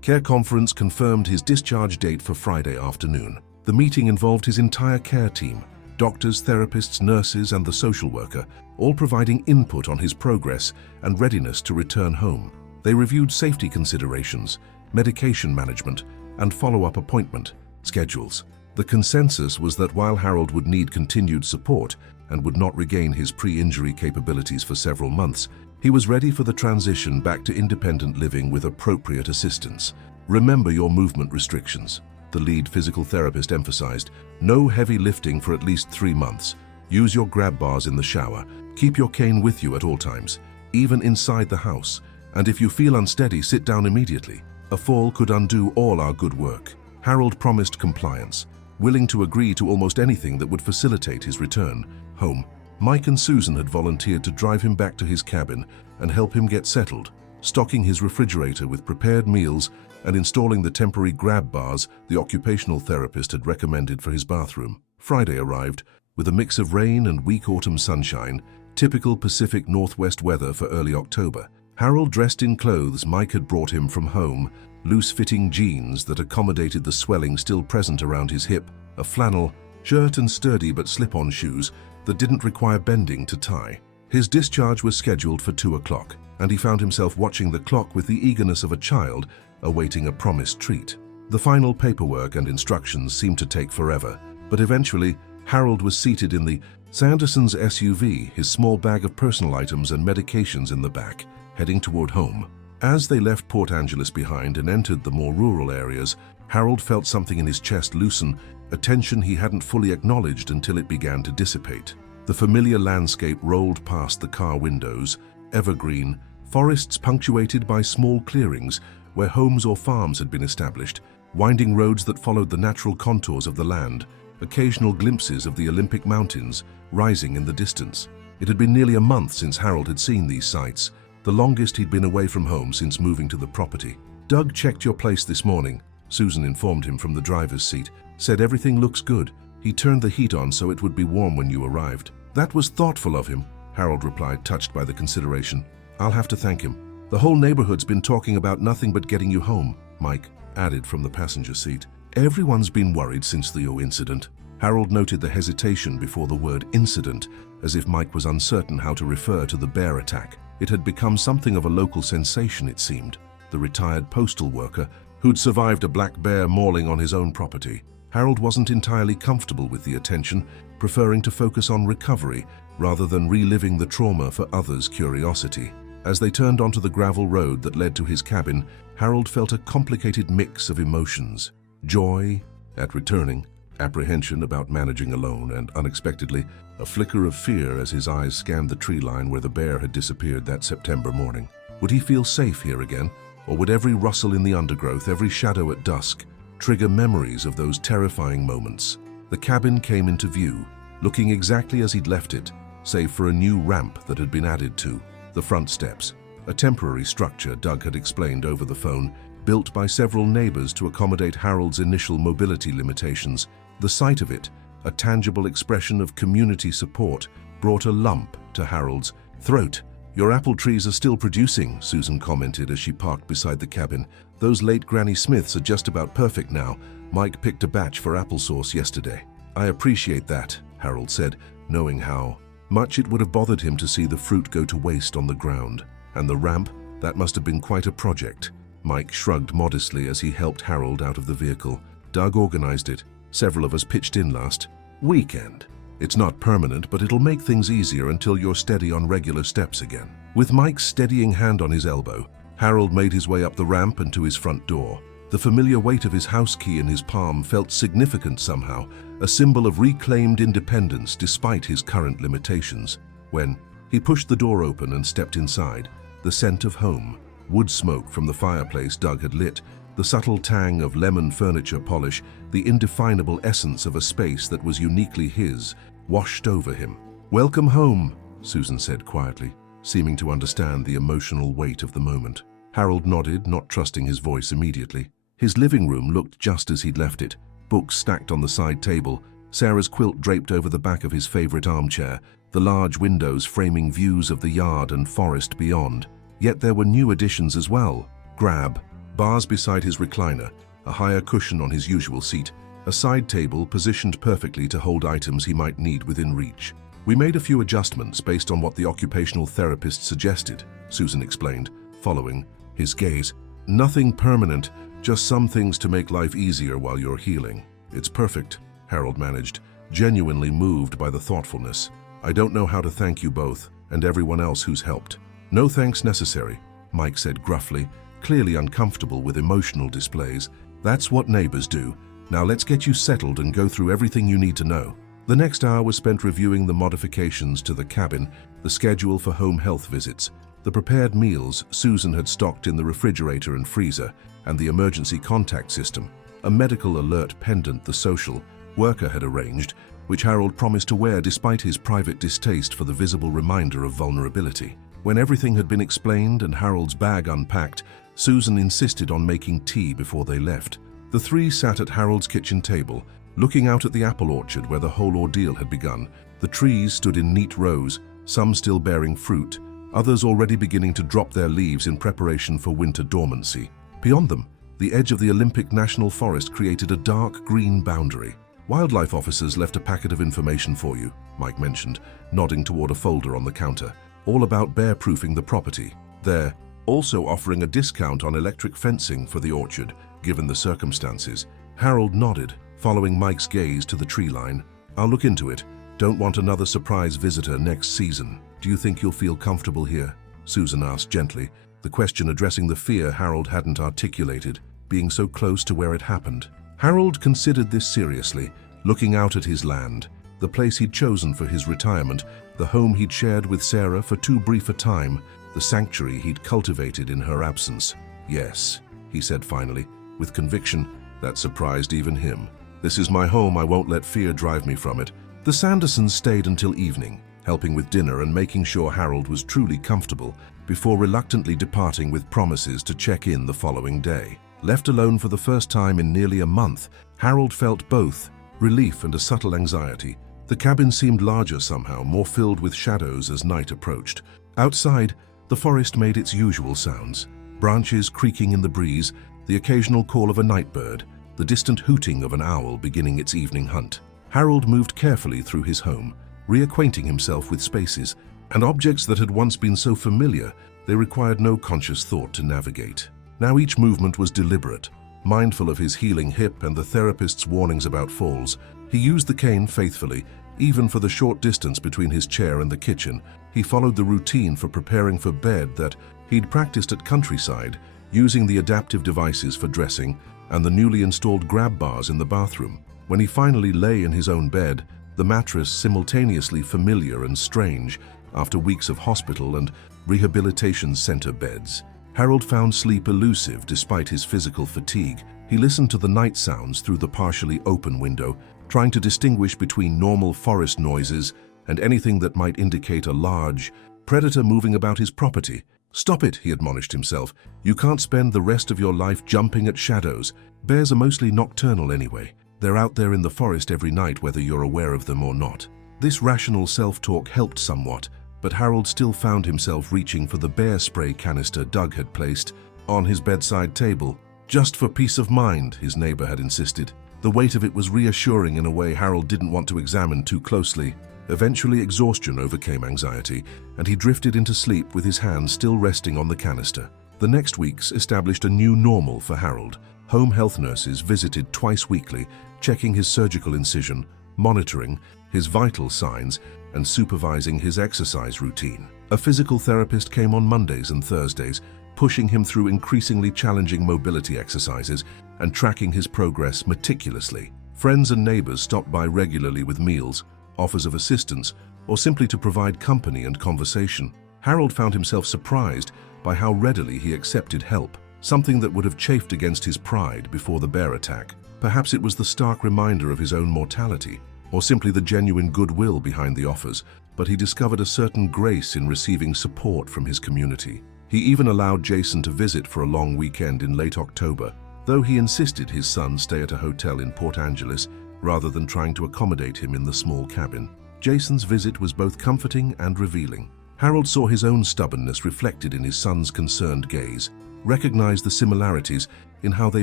care conference confirmed his discharge date for Friday afternoon. The meeting involved his entire care team, doctors, therapists, nurses, and the social worker, all providing input on his progress and readiness to return home. They reviewed safety considerations, medication management, and follow-up appointment schedules. The consensus was that while Harold would need continued support and would not regain his pre-injury capabilities for several months, he was ready for the transition back to independent living with appropriate assistance. "Remember your movement restrictions," the lead physical therapist emphasized. "No heavy lifting for at least 3 months. Use your grab bars in the shower. Keep your cane with you at all times, even inside the house. And if you feel unsteady, sit down immediately. A fall could undo all our good work." Harold promised compliance, willing to agree to almost anything that would facilitate his return home. Mike and Susan had volunteered to drive him back to his cabin and help him get settled, stocking his refrigerator with prepared meals and installing the temporary grab bars the occupational therapist had recommended for his bathroom. Friday arrived with a mix of rain and weak autumn sunshine, typical Pacific Northwest weather for early October. Harold dressed in clothes Mike had brought him from home, loose-fitting jeans that accommodated the swelling still present around his hip, a flannel shirt and sturdy but slip-on shoes that didn't require bending to tie. His discharge was scheduled for 2 o'clock, and he found himself watching the clock with the eagerness of a child awaiting a promised treat. The final paperwork and instructions seemed to take forever, but eventually Harold was seated in the Sanderson's SUV, his small bag of personal items and medications in the back, heading toward home. As they left Port Angeles behind and entered the more rural areas, Harold felt something in his chest loosen, a tension he hadn't fully acknowledged until it began to dissipate. The familiar landscape rolled past the car windows, evergreen, forests punctuated by small clearings where homes or farms had been established, winding roads that followed the natural contours of the land, occasional glimpses of the Olympic Mountains rising in the distance. It had been nearly a month since Harold had seen these sights, the longest he'd been away from home since moving to the property. "Doug checked your place this morning," Susan informed him from the driver's seat. "Said everything looks good. He turned the heat on so it would be warm when you arrived." "That was thoughtful of him," Harold replied, touched by the consideration. "I'll have to thank him." "The whole neighborhood's been talking about nothing but getting you home," Mike added from the passenger seat. "Everyone's been worried since the incident." Harold noted the hesitation before the word incident, as if Mike was uncertain how to refer to the bear attack. It had become something of a local sensation, it seemed. The retired postal worker who'd survived a black bear mauling on his own property. Harold wasn't entirely comfortable with the attention, preferring to focus on recovery rather than reliving the trauma for others' curiosity. As they turned onto the gravel road that led to his cabin, Harold felt a complicated mix of emotions. Joy at returning, apprehension about managing alone, and unexpectedly, a flicker of fear as his eyes scanned the tree line where the bear had disappeared that September morning. Would he feel safe here again, or would every rustle in the undergrowth, every shadow at dusk, trigger memories of those terrifying moments? The cabin came into view, looking exactly as he'd left it, save for a new ramp that had been added to the front steps, a temporary structure Doug had explained over the phone, built by several neighbors to accommodate Harold's initial mobility limitations. The sight of it, a tangible expression of community support, brought a lump to Harold's throat. "Your apple trees are still producing," Susan commented as she parked beside the cabin. "Those late Granny Smiths are just about perfect now. Mike picked a batch for applesauce yesterday." "I appreciate that," Harold said, knowing how much it would have bothered him to see the fruit go to waste on the ground. "And the ramp? That must have been quite a project." Mike shrugged modestly as he helped Harold out of the vehicle. "Doug organized it. Several of us pitched in last weekend. It's not permanent, but it'll make things easier until you're steady on regular steps again." With Mike's steadying hand on his elbow, Harold made his way up the ramp and to his front door. The familiar weight of his house key in his palm felt significant somehow, a symbol of reclaimed independence despite his current limitations. When he pushed the door open and stepped inside, the scent of home, wood smoke from the fireplace Doug had lit, the subtle tang of lemon furniture polish, the indefinable essence of a space that was uniquely his, washed over him. "Welcome home," Susan said quietly, seeming to understand the emotional weight of the moment. Harold nodded, not trusting his voice immediately. His living room looked just as he'd left it, books stacked on the side table, Sarah's quilt draped over the back of his favorite armchair, the large windows framing views of the yard and forest beyond. Yet there were new additions as well. Grab, bars beside his recliner, a higher cushion on his usual seat, a side table positioned perfectly to hold items he might need within reach. "We made a few adjustments based on what the occupational therapist suggested," Susan explained, following his gaze. "Nothing permanent, just some things to make life easier while you're healing." "It's perfect," Harold managed, genuinely moved by the thoughtfulness. "I don't know how to thank you both, and everyone else who's helped." "No thanks necessary," Mike said gruffly, clearly uncomfortable with emotional displays. "That's what neighbors do. Now let's get you settled and go through everything you need to know." The next hour was spent reviewing the modifications to the cabin, the schedule for home health visits, the prepared meals Susan had stocked in the refrigerator and freezer, and the emergency contact system, a medical alert pendant the social worker had arranged, which Harold promised to wear despite his private distaste for the visible reminder of vulnerability. When everything had been explained and Harold's bag unpacked, Susan insisted on making tea before they left. The three sat at Harold's kitchen table, looking out at the apple orchard where the whole ordeal had begun. The trees stood in neat rows, some still bearing fruit, others already beginning to drop their leaves in preparation for winter dormancy. Beyond them, the edge of the Olympic National Forest created a dark green boundary. "Wildlife officers left a packet of information for you," Mike mentioned, nodding toward a folder on the counter, "all about bear-proofing the property. They're also offering a discount on electric fencing for the orchard, given the circumstances." Harold nodded, following Mike's gaze to the tree line. "I'll look into it. Don't want another surprise visitor next season." "Do you think you'll feel comfortable here?" Susan asked gently, the question addressing the fear Harold hadn't articulated, being so close to where it happened. Harold considered this seriously, looking out at his land, the place he'd chosen for his retirement, the home he'd shared with Sarah for too brief a time, the sanctuary he'd cultivated in her absence. "Yes," he said finally, with conviction that surprised even him. "This is my home. I won't let fear drive me from it." The Sandersons stayed until evening, helping with dinner and making sure Harold was truly comfortable, before reluctantly departing with promises to check in the following day. Left alone for the first time in nearly a month, Harold felt both relief and a subtle anxiety. The cabin seemed larger somehow, more filled with shadows as night approached. Outside, the forest made its usual sounds, branches creaking in the breeze, the occasional call of a night bird, the distant hooting of an owl beginning its evening hunt. Harold moved carefully through his home, reacquainting himself with spaces and objects that had once been so familiar they required no conscious thought to navigate. Now each movement was deliberate. Mindful of his healing hip and the therapist's warnings about falls, he used the cane faithfully, even for the short distance between his chair and the kitchen. He followed the routine for preparing for bed that he'd practiced at Countryside, using the adaptive devices for dressing and the newly installed grab bars in the bathroom. When he finally lay in his own bed, the mattress simultaneously familiar and strange after weeks of hospital and rehabilitation center beds. Harold found sleep elusive despite his physical fatigue. He listened to the night sounds through the partially open window, trying to distinguish between normal forest noises and anything that might indicate a large predator moving about his property. "Stop it," he admonished himself. "You can't spend the rest of your life jumping at shadows. Bears are mostly nocturnal anyway. They're out there in the forest every night whether you're aware of them or not." This rational self-talk helped somewhat, but Harold still found himself reaching for the bear spray canister Doug had placed on his bedside table. "Just for peace of mind," his neighbor had insisted. The weight of it was reassuring in a way Harold didn't want to examine too closely. Eventually, exhaustion overcame anxiety, and he drifted into sleep with his hands still resting on the canister. The next weeks established a new normal for Harold. Home health nurses visited twice weekly, checking his surgical incision, monitoring his vital signs, and supervising his exercise routine. A physical therapist came on Mondays and Thursdays, pushing him through increasingly challenging mobility exercises and tracking his progress meticulously. Friends and neighbors stopped by regularly with meals, offers of assistance, or simply to provide company and conversation. Harold found himself surprised by how readily he accepted help, something that would have chafed against his pride before the bear attack. Perhaps it was the stark reminder of his own mortality, or simply the genuine goodwill behind the offers, but he discovered a certain grace in receiving support from his community. He even allowed Jason to visit for a long weekend in late October, though he insisted his son stay at a hotel in Port Angeles rather than trying to accommodate him in the small cabin. Jason's visit was both comforting and revealing. Harold saw his own stubbornness reflected in his son's concerned gaze, recognized the similarities in how they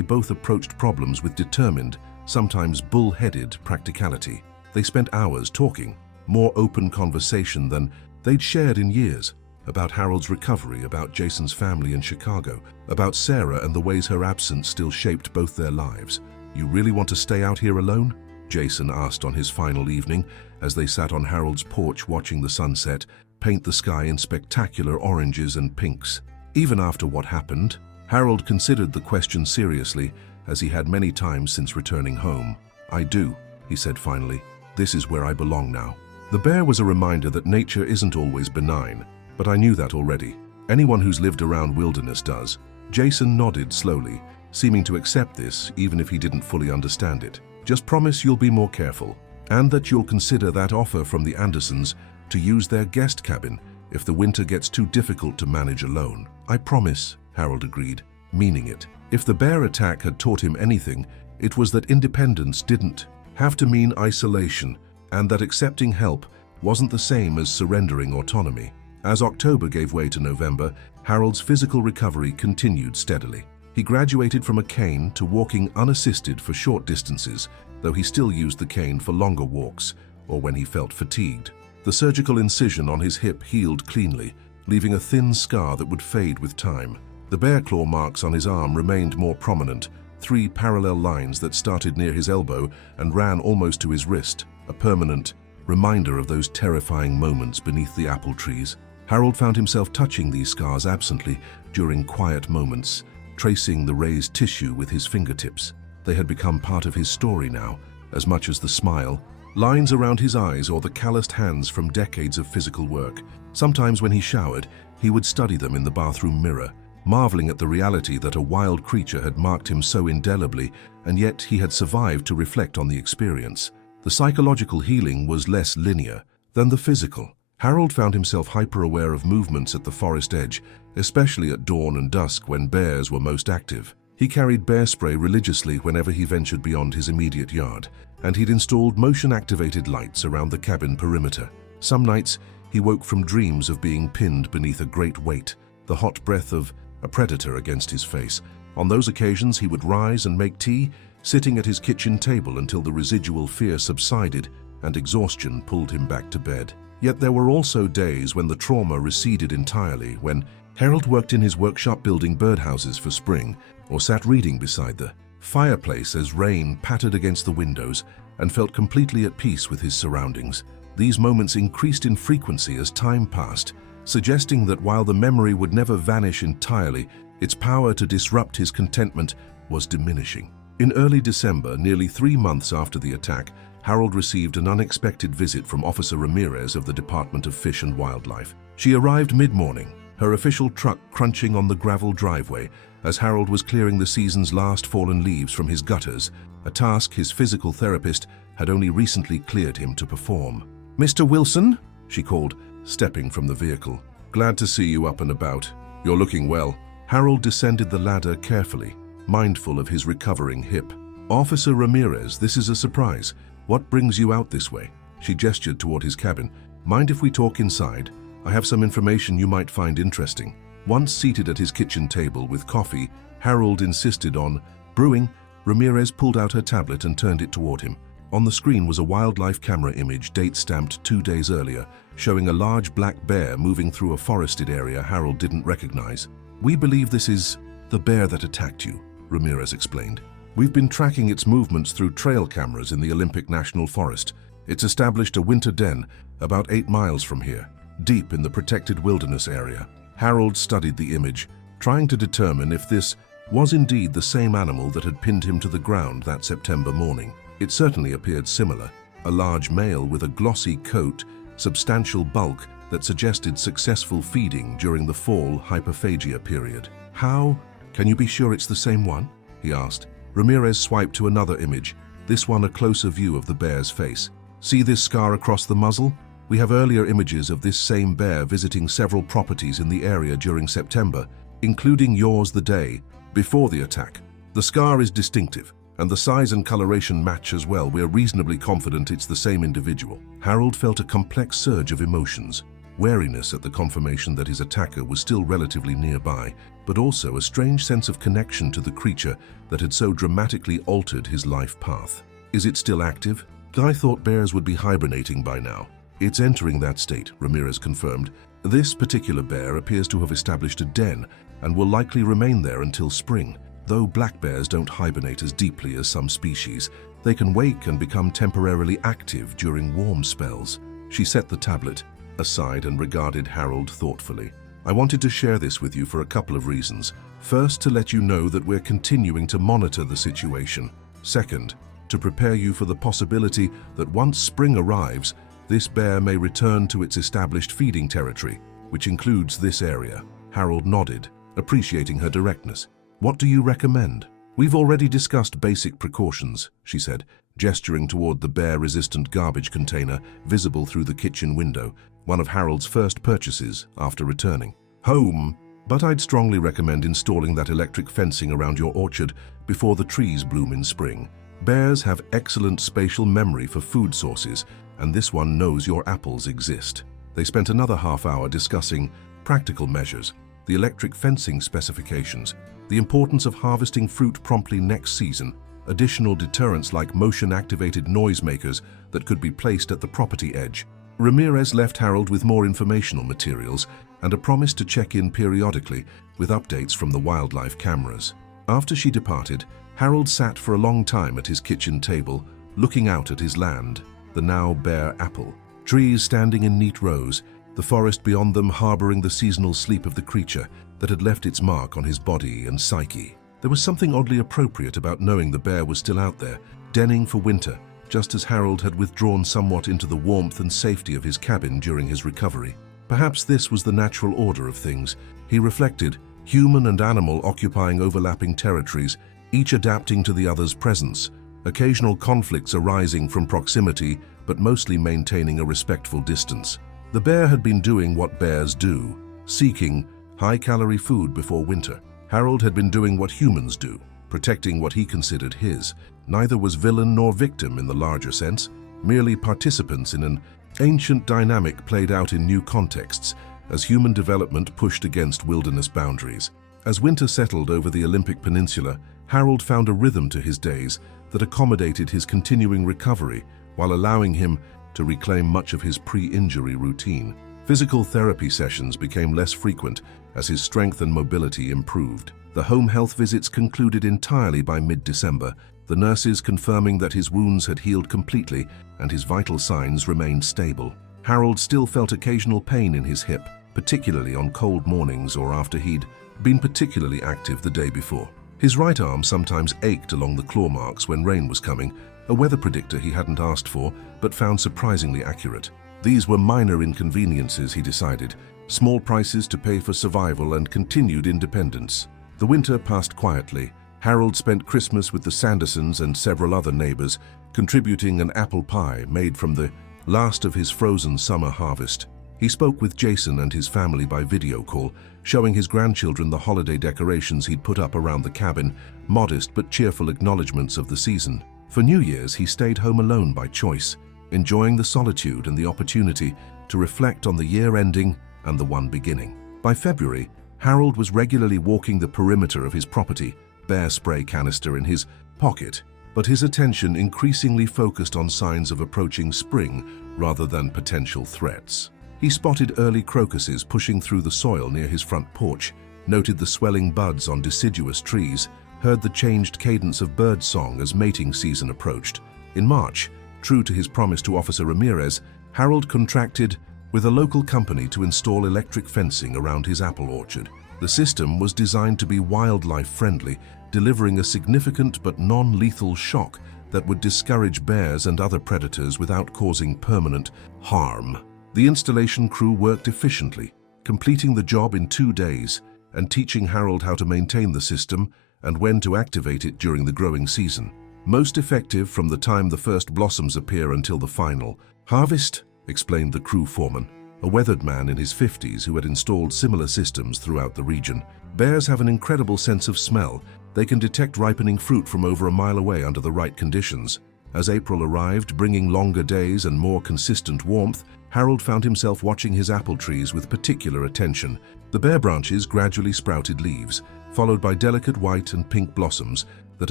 both approached problems with determined, sometimes bull-headed practicality. They spent hours talking, more open conversation than they'd shared in years, about Harold's recovery, about Jason's family in Chicago, about Sarah and the ways her absence still shaped both their lives. "You really want to stay out here alone?" Jason asked on his final evening as they sat on Harold's porch watching the sunset paint the sky in spectacular oranges and pinks. Even after what happened, Harold considered the question seriously, as he had many times since returning home. "I do," he said finally. "This is where I belong now." The bear was a reminder that nature isn't always benign, but I knew that already. Anyone who's lived around wilderness does. Jason nodded slowly, seeming to accept this even if he didn't fully understand it. "Just promise you'll be more careful, and that you'll consider that offer from the Andersons to use their guest cabin if the winter gets too difficult to manage alone." "I promise," Harold agreed, meaning it. If the bear attack had taught him anything, it was that independence didn't have to mean isolation, and that accepting help wasn't the same as surrendering autonomy. As October gave way to November, Harold's physical recovery continued steadily. He graduated from a cane to walking unassisted for short distances, though he still used the cane for longer walks or when he felt fatigued. The surgical incision on his hip healed cleanly, leaving a thin scar that would fade with time. The bear claw marks on his arm remained more prominent, 3 parallel lines that started near his elbow and ran almost to his wrist, a permanent reminder of those terrifying moments beneath the apple trees. Harold found himself touching these scars absently during quiet moments, tracing the raised tissue with his fingertips. They had become part of his story now, as much as the smile, lines around his eyes, or the calloused hands from decades of physical work. Sometimes when he showered, he would study them in the bathroom mirror, marveling at the reality that a wild creature had marked him so indelibly, and yet he had survived to reflect on the experience. The psychological healing was less linear than the physical. Harold found himself hyper-aware of movements at the forest edge, especially at dawn and dusk when bears were most active. He carried bear spray religiously whenever he ventured beyond his immediate yard, and he'd installed motion-activated lights around the cabin perimeter. Some nights, he woke from dreams of being pinned beneath a great weight, the hot breath of a predator against his face. On those occasions, he would rise and make tea, sitting at his kitchen table until the residual fear subsided and exhaustion pulled him back to bed. Yet there were also days when the trauma receded entirely, when Harold worked in his workshop building birdhouses for spring, or sat reading beside the fireplace as rain pattered against the windows, and felt completely at peace with his surroundings. These moments increased in frequency as time passed, suggesting that while the memory would never vanish entirely, its power to disrupt his contentment was diminishing. In early December, nearly 3 months after the attack, Harold received an unexpected visit from Officer Ramirez of the Department of Fish and Wildlife. She arrived mid-morning, her official truck crunching on the gravel driveway as Harold was clearing the season's last fallen leaves from his gutters, a task his physical therapist had only recently cleared him to perform. "Mr. Wilson?" she called, stepping from the vehicle. "Glad to see you up and about. You're looking well." Harold descended the ladder carefully, mindful of his recovering hip. "Officer Ramirez, this is a surprise. What brings you out this way?" She gestured toward his cabin. "Mind if we talk inside? I have some information you might find interesting." Once seated at his kitchen table with coffee, Harold insisted on brewing. Ramirez pulled out her tablet and turned it toward him. On the screen was a wildlife camera image date-stamped 2 days earlier, showing a large black bear moving through a forested area Harold didn't recognize. "We believe this is the bear that attacked you," Ramirez explained. "We've been tracking its movements through trail cameras in the Olympic National Forest. It's established a winter den about 8 miles from here, deep in the protected wilderness area." Harold studied the image, trying to determine if this was indeed the same animal that had pinned him to the ground that September morning. It certainly appeared similar, a large male with a glossy coat, substantial bulk that suggested successful feeding during the fall hyperphagia period. "How can you be sure it's the same one?" he asked. Ramirez swiped to another image, this one a closer view of the bear's face. "See this scar across the muzzle? We have earlier images of this same bear visiting several properties in the area during September, including yours the day before the attack. The scar is distinctive, and the size and coloration match as well. We're reasonably confident it's the same individual." Harold felt a complex surge of emotions, wariness at the confirmation that his attacker was still relatively nearby, but also a strange sense of connection to the creature that had so dramatically altered his life path. "Is it still active? I thought bears would be hibernating by now." "It's entering that state," Ramirez confirmed. "This particular bear appears to have established a den and will likely remain there until spring. Though black bears don't hibernate as deeply as some species, they can wake and become temporarily active during warm spells." She set the tablet aside and regarded Harold thoughtfully. "I wanted to share this with you for a couple of reasons. First, to let you know that we're continuing to monitor the situation. Second, to prepare you for the possibility that once spring arrives, this bear may return to its established feeding territory, which includes this area." Harold nodded, appreciating her directness. "What do you recommend?" "We've already discussed basic precautions," she said, gesturing toward the bear-resistant garbage container visible through the kitchen window, one of Harold's first purchases after returning home. "But I'd strongly recommend installing that electric fencing around your orchard before the trees bloom in spring. Bears have excellent spatial memory for food sources, and this one knows your apples exist." They spent another half hour discussing practical measures, the electric fencing specifications, the importance of harvesting fruit promptly next season, additional deterrents like motion-activated noisemakers that could be placed at the property edge. Ramirez left Harold with more informational materials and a promise to check in periodically with updates from the wildlife cameras. After she departed, Harold sat for a long time at his kitchen table, looking out at his land, the now bare apple trees standing in neat rows, the forest beyond them harboring the seasonal sleep of the creature that had left its mark on his body and psyche. There was something oddly appropriate about knowing the bear was still out there, denning for winter, just as Harold had withdrawn somewhat into the warmth and safety of his cabin during his recovery. Perhaps this was the natural order of things, he reflected, human and animal occupying overlapping territories, each adapting to the other's presence, occasional conflicts arising from proximity, but mostly maintaining a respectful distance. The bear had been doing what bears do, seeking high-calorie food before winter. Harold had been doing what humans do, protecting what he considered his. Neither was villain nor victim in the larger sense, merely participants in an ancient dynamic played out in new contexts as human development pushed against wilderness boundaries. As winter settled over the Olympic Peninsula, Harold found a rhythm to his days that accommodated his continuing recovery while allowing him to reclaim much of his pre-injury routine. Physical therapy sessions became less frequent as his strength and mobility improved. The home health visits concluded entirely by mid-December, the nurses confirming that his wounds had healed completely and his vital signs remained stable. Harold still felt occasional pain in his hip, particularly on cold mornings or after he'd been particularly active the day before. His right arm sometimes ached along the claw marks when rain was coming, a weather predictor he hadn't asked for but found surprisingly accurate. These were minor inconveniences, he decided, small prices to pay for survival and continued independence. The winter passed quietly. Harold spent Christmas with the Sandersons and several other neighbors, contributing an apple pie made from the last of his frozen summer harvest. He spoke with Jason and his family by video call, showing his grandchildren the holiday decorations he'd put up around the cabin, modest but cheerful acknowledgments of the season. For New Year's, he stayed home alone by choice, enjoying the solitude and the opportunity to reflect on the year ending and the one beginning. By February, Harold was regularly walking the perimeter of his property, bear spray canister in his pocket, but his attention increasingly focused on signs of approaching spring rather than potential threats. He spotted early crocuses pushing through the soil near his front porch, noted the swelling buds on deciduous trees, heard the changed cadence of bird song as mating season approached. In March, true to his promise to Officer Ramirez, Harold contracted with a local company to install electric fencing around his apple orchard. The system was designed to be wildlife-friendly, delivering a significant but non-lethal shock that would discourage bears and other predators without causing permanent harm. The installation crew worked efficiently, completing the job in 2 days and teaching Harold how to maintain the system and when to activate it during the growing season. Most effective from the time the first blossoms appear until the final harvest, explained the crew foreman, a weathered man in his 50s who had installed similar systems throughout the region. Bears have an incredible sense of smell. They can detect ripening fruit from over a mile away under the right conditions. As April arrived, bringing longer days and more consistent warmth, Harold found himself watching his apple trees with particular attention. The bare branches gradually sprouted leaves, followed by delicate white and pink blossoms that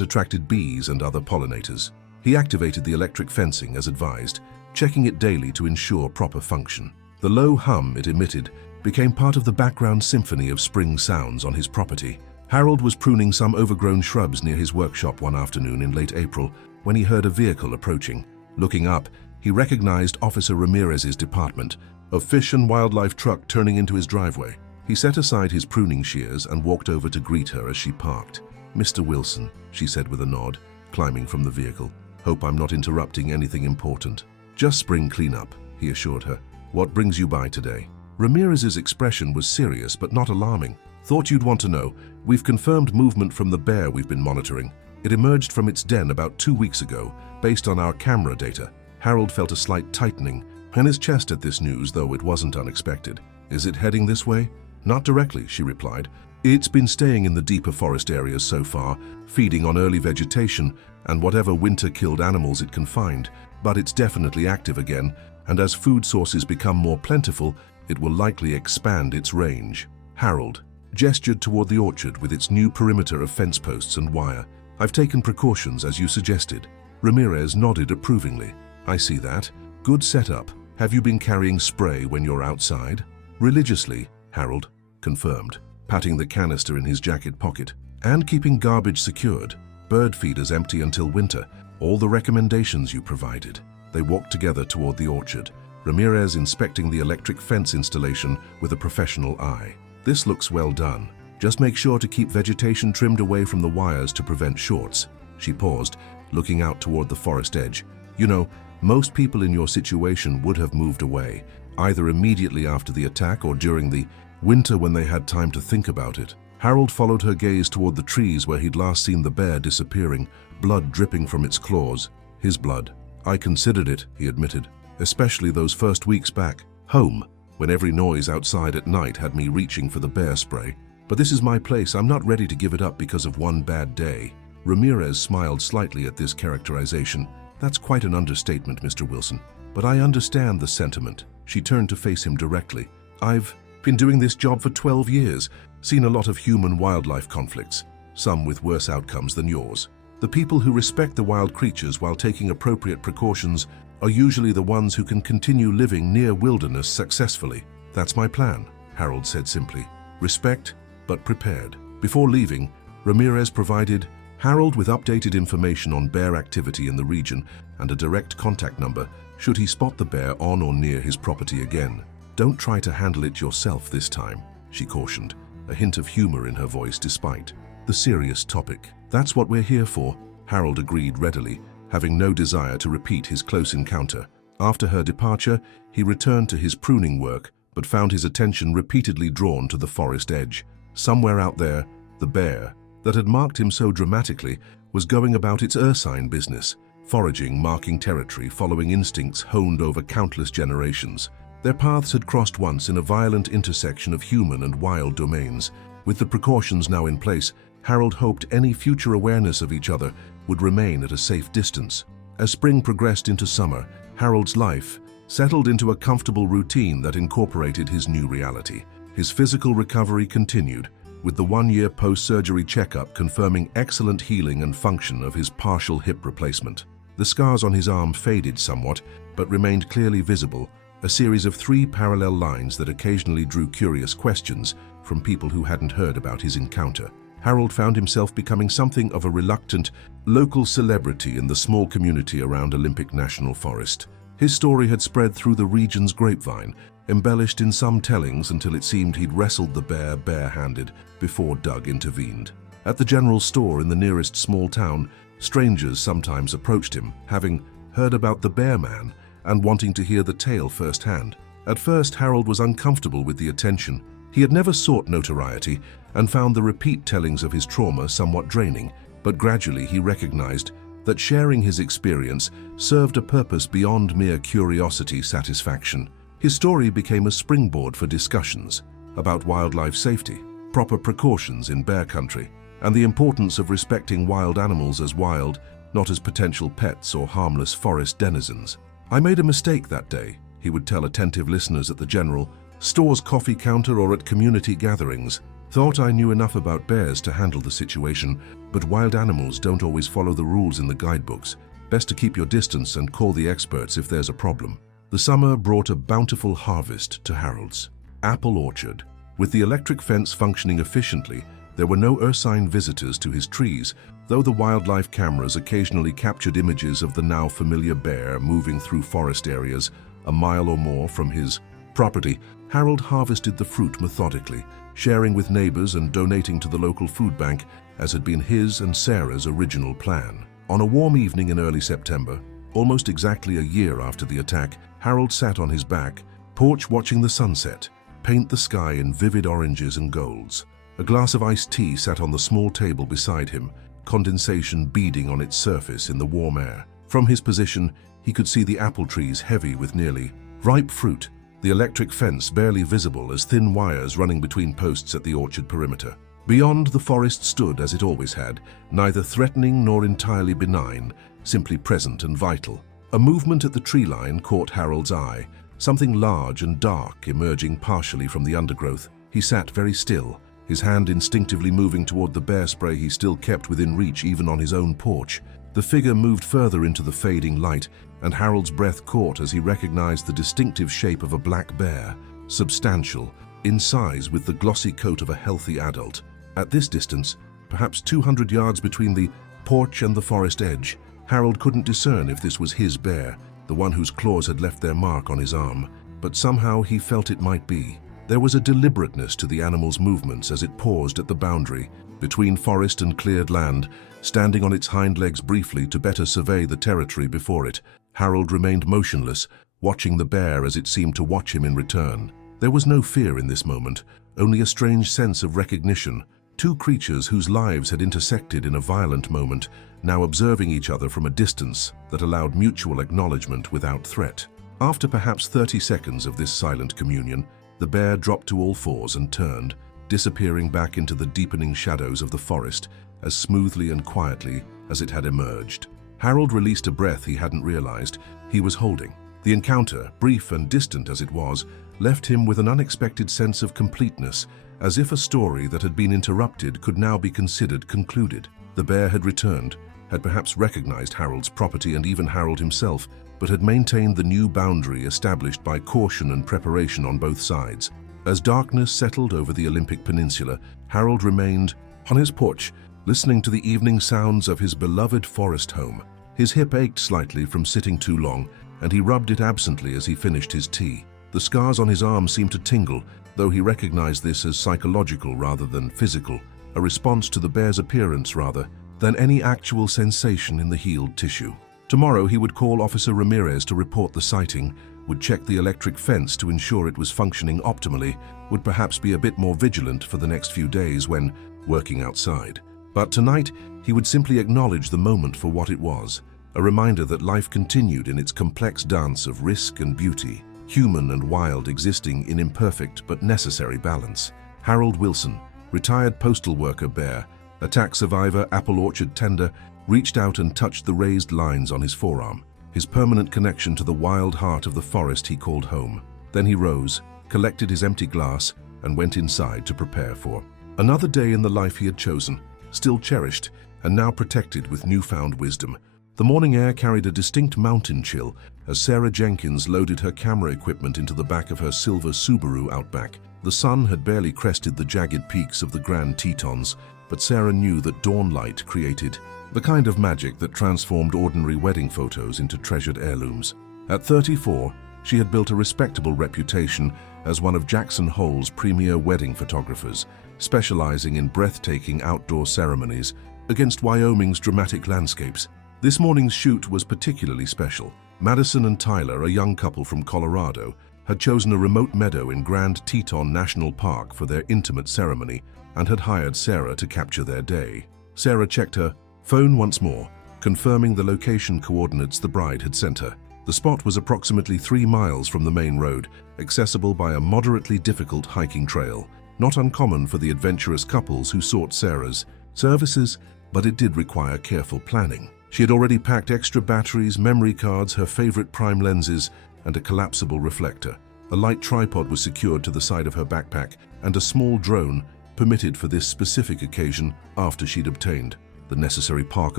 attracted bees and other pollinators. He activated the electric fencing as advised, checking it daily to ensure proper function. The low hum it emitted became part of the background symphony of spring sounds on his property. Harold was pruning some overgrown shrubs near his workshop one afternoon in late April when he heard a vehicle approaching. Looking up, he recognized Officer Ramirez's department, a fish and wildlife truck turning into his driveway. He set aside his pruning shears and walked over to greet her as she parked. "Mr. Wilson," she said with a nod, climbing from the vehicle. "Hope I'm not interrupting anything important." "Just spring cleanup," he assured her. "What brings you by today?" Ramirez's expression was serious but not alarming. "Thought you'd want to know. We've confirmed movement from the bear we've been monitoring. It emerged from its den about 2 weeks ago, based on our camera data." Harold felt a slight tightening in his chest at this news, though it wasn't unexpected. "Is it heading this way?" "Not directly," she replied. "It's been staying in the deeper forest areas so far, feeding on early vegetation and whatever winter-killed animals it can find. But it's definitely active again, and as food sources become more plentiful, it will likely expand its range." Harold gestured toward the orchard with its new perimeter of fence posts and wire. "I've taken precautions as you suggested." Ramirez nodded approvingly. "I see that. Good setup. Have you been carrying spray when you're outside?" "Religiously," Harold confirmed, patting the canister in his jacket pocket. "And keeping garbage secured. Bird feeders empty until winter. All the recommendations you provided." They walked together toward the orchard, Ramirez inspecting the electric fence installation with a professional eye. "This looks well done. Just make sure to keep vegetation trimmed away from the wires to prevent shorts." She paused, looking out toward the forest edge. "You know, most people in your situation would have moved away, either immediately after the attack or during the winter when they had time to think about it." Harold followed her gaze toward the trees where he'd last seen the bear disappearing, blood dripping from its claws. His blood. "I considered it," he admitted, "especially those first weeks back home, when every noise outside at night had me reaching for the bear spray. But this is my place. I'm not ready to give it up because of one bad day." Ramirez smiled slightly at this characterization. "That's quite an understatement, Mr. Wilson. But I understand the sentiment." She turned to face him directly. "I've been doing this job for 12 years, seen a lot of human-wildlife conflicts, some with worse outcomes than yours. The people who respect the wild creatures while taking appropriate precautions are usually the ones who can continue living near wilderness successfully. That's my plan," Harold said simply. "Respect, but prepared." Before leaving, Ramirez provided Harold with updated information on bear activity in the region and a direct contact number should he spot the bear on or near his property again. "Don't try to handle it yourself this time," she cautioned, a hint of humor in her voice despite the serious topic. That's what we're here for, Harold agreed readily, having no desire to repeat his close encounter. After her departure, he returned to his pruning work, but found his attention repeatedly drawn to the forest edge. Somewhere out there, the bear, that had marked him so dramatically, was going about its ursine business, foraging, marking territory, following instincts honed over countless generations. Their paths had crossed once in a violent intersection of human and wild domains. With the precautions now in place, Harold hoped any future awareness of each other would remain at a safe distance. As spring progressed into summer, Harold's life settled into a comfortable routine that incorporated his new reality. His physical recovery continued, with the 1-year post-surgery checkup confirming excellent healing and function of his partial hip replacement. The scars on his arm faded somewhat, but remained clearly visible, a series of 3 parallel lines that occasionally drew curious questions from people who hadn't heard about his encounter. Harold found himself becoming something of a reluctant, local celebrity in the small community around Olympic National Forest. His story had spread through the region's grapevine, embellished in some tellings until it seemed he'd wrestled the bear bare-handed before Doug intervened. At the general store in the nearest small town, strangers sometimes approached him, having heard about the bear man and wanting to hear the tale firsthand. At first, Harold was uncomfortable with the attention. He had never sought notoriety and found the repeat tellings of his trauma somewhat draining, but gradually he recognized that sharing his experience served a purpose beyond mere curiosity satisfaction. His story became a springboard for discussions about wildlife safety, proper precautions in bear country, and the importance of respecting wild animals as wild, not as potential pets or harmless forest denizens. "I made a mistake that day," he would tell attentive listeners at the general store's coffee counter or at community gatherings. "Thought I knew enough about bears to handle the situation, but wild animals don't always follow the rules in the guidebooks. Best to keep your distance and call the experts if there's a problem." The summer brought a bountiful harvest to Harold's apple orchard. With the electric fence functioning efficiently, there were no ursine visitors to his trees, though the wildlife cameras occasionally captured images of the now familiar bear moving through forest areas a mile or more from his property. Harold harvested the fruit methodically, sharing with neighbors and donating to the local food bank, as had been his and Sarah's original plan. On a warm evening in early September, almost exactly a year after the attack, Harold sat on his back porch watching the sunset paint the sky in vivid oranges and golds. A glass of iced tea sat on the small table beside him, condensation beading on its surface in the warm air. From his position, he could see the apple trees heavy with nearly ripe fruit, the electric fence barely visible as thin wires running between posts at the orchard perimeter. Beyond, the forest stood as it always had, neither threatening nor entirely benign, simply present and vital. A movement at the tree line caught Harold's eye, something large and dark emerging partially from the undergrowth. He sat very still, his hand instinctively moving toward the bear spray he still kept within reach even on his own porch. The figure moved further into the fading light, and Harold's breath caught as he recognized the distinctive shape of a black bear, substantial, in size with the glossy coat of a healthy adult. At this distance, perhaps 200 yards between the porch and the forest edge, Harold couldn't discern if this was his bear, the one whose claws had left their mark on his arm, but somehow he felt it might be. There was a deliberateness to the animal's movements as it paused at the boundary, between forest and cleared land, standing on its hind legs briefly to better survey the territory before it. Harold remained motionless, watching the bear as it seemed to watch him in return. There was no fear in this moment, only a strange sense of recognition. Two creatures whose lives had intersected in a violent moment, now observing each other from a distance that allowed mutual acknowledgement without threat. After perhaps 30 seconds of this silent communion, the bear dropped to all fours and turned, disappearing back into the deepening shadows of the forest as smoothly and quietly as it had emerged. Harold released a breath he hadn't realized he was holding. The encounter, brief and distant as it was, left him with an unexpected sense of completeness, as if a story that had been interrupted could now be considered concluded. The bear had returned, had perhaps recognized Harold's property and even Harold himself, but had maintained the new boundary established by caution and preparation on both sides. As darkness settled over the Olympic Peninsula, Harold remained on his porch, listening to the evening sounds of his beloved forest home. His hip ached slightly from sitting too long, and he rubbed it absently as he finished his tea. The scars on his arm seemed to tingle, though he recognized this as psychological rather than physical. a response to the bear's appearance rather than any actual sensation in the healed tissue. Tomorrow he would call Officer Ramirez to report the sighting, would check the electric fence to ensure it was functioning optimally, would perhaps be a bit more vigilant for the next few days when working outside. But tonight, he would simply acknowledge the moment for what it was, a reminder that life continued in its complex dance of risk and beauty, human and wild existing in imperfect but necessary balance. Harold Wilson, retired postal worker bear, attack survivor, apple orchard tender, reached out and touched the raised lines on his forearm, his permanent connection to the wild heart of the forest he called home. Then he rose, collected his empty glass, and went inside to prepare for another day in the life he had chosen, still cherished, and now protected with newfound wisdom. The morning air carried a distinct mountain chill as Sarah Jenkins loaded her camera equipment into the back of her silver Subaru Outback. The sun had barely crested the jagged peaks of the Grand Tetons, but Sarah knew that dawn light created the kind of magic that transformed ordinary wedding photos into treasured heirlooms. At 34, she had built a respectable reputation as one of Jackson Hole's premier wedding photographers, specializing in breathtaking outdoor ceremonies against Wyoming's dramatic landscapes. This morning's shoot was particularly special. Madison and Tyler, a young couple from Colorado, had chosen a remote meadow in Grand Teton National Park for their intimate ceremony and had hired Sarah to capture their day. Sarah checked her phone once more, confirming the location coordinates the bride had sent her. The spot was approximately 3 miles from the main road, accessible by a moderately difficult hiking trail. Not uncommon for the adventurous couples who sought Sarah's services, but it did require careful planning. She had already packed extra batteries, memory cards, her favorite prime lenses, and a collapsible reflector. A light tripod was secured to the side of her backpack, and a small drone, permitted for this specific occasion after she'd obtained the necessary park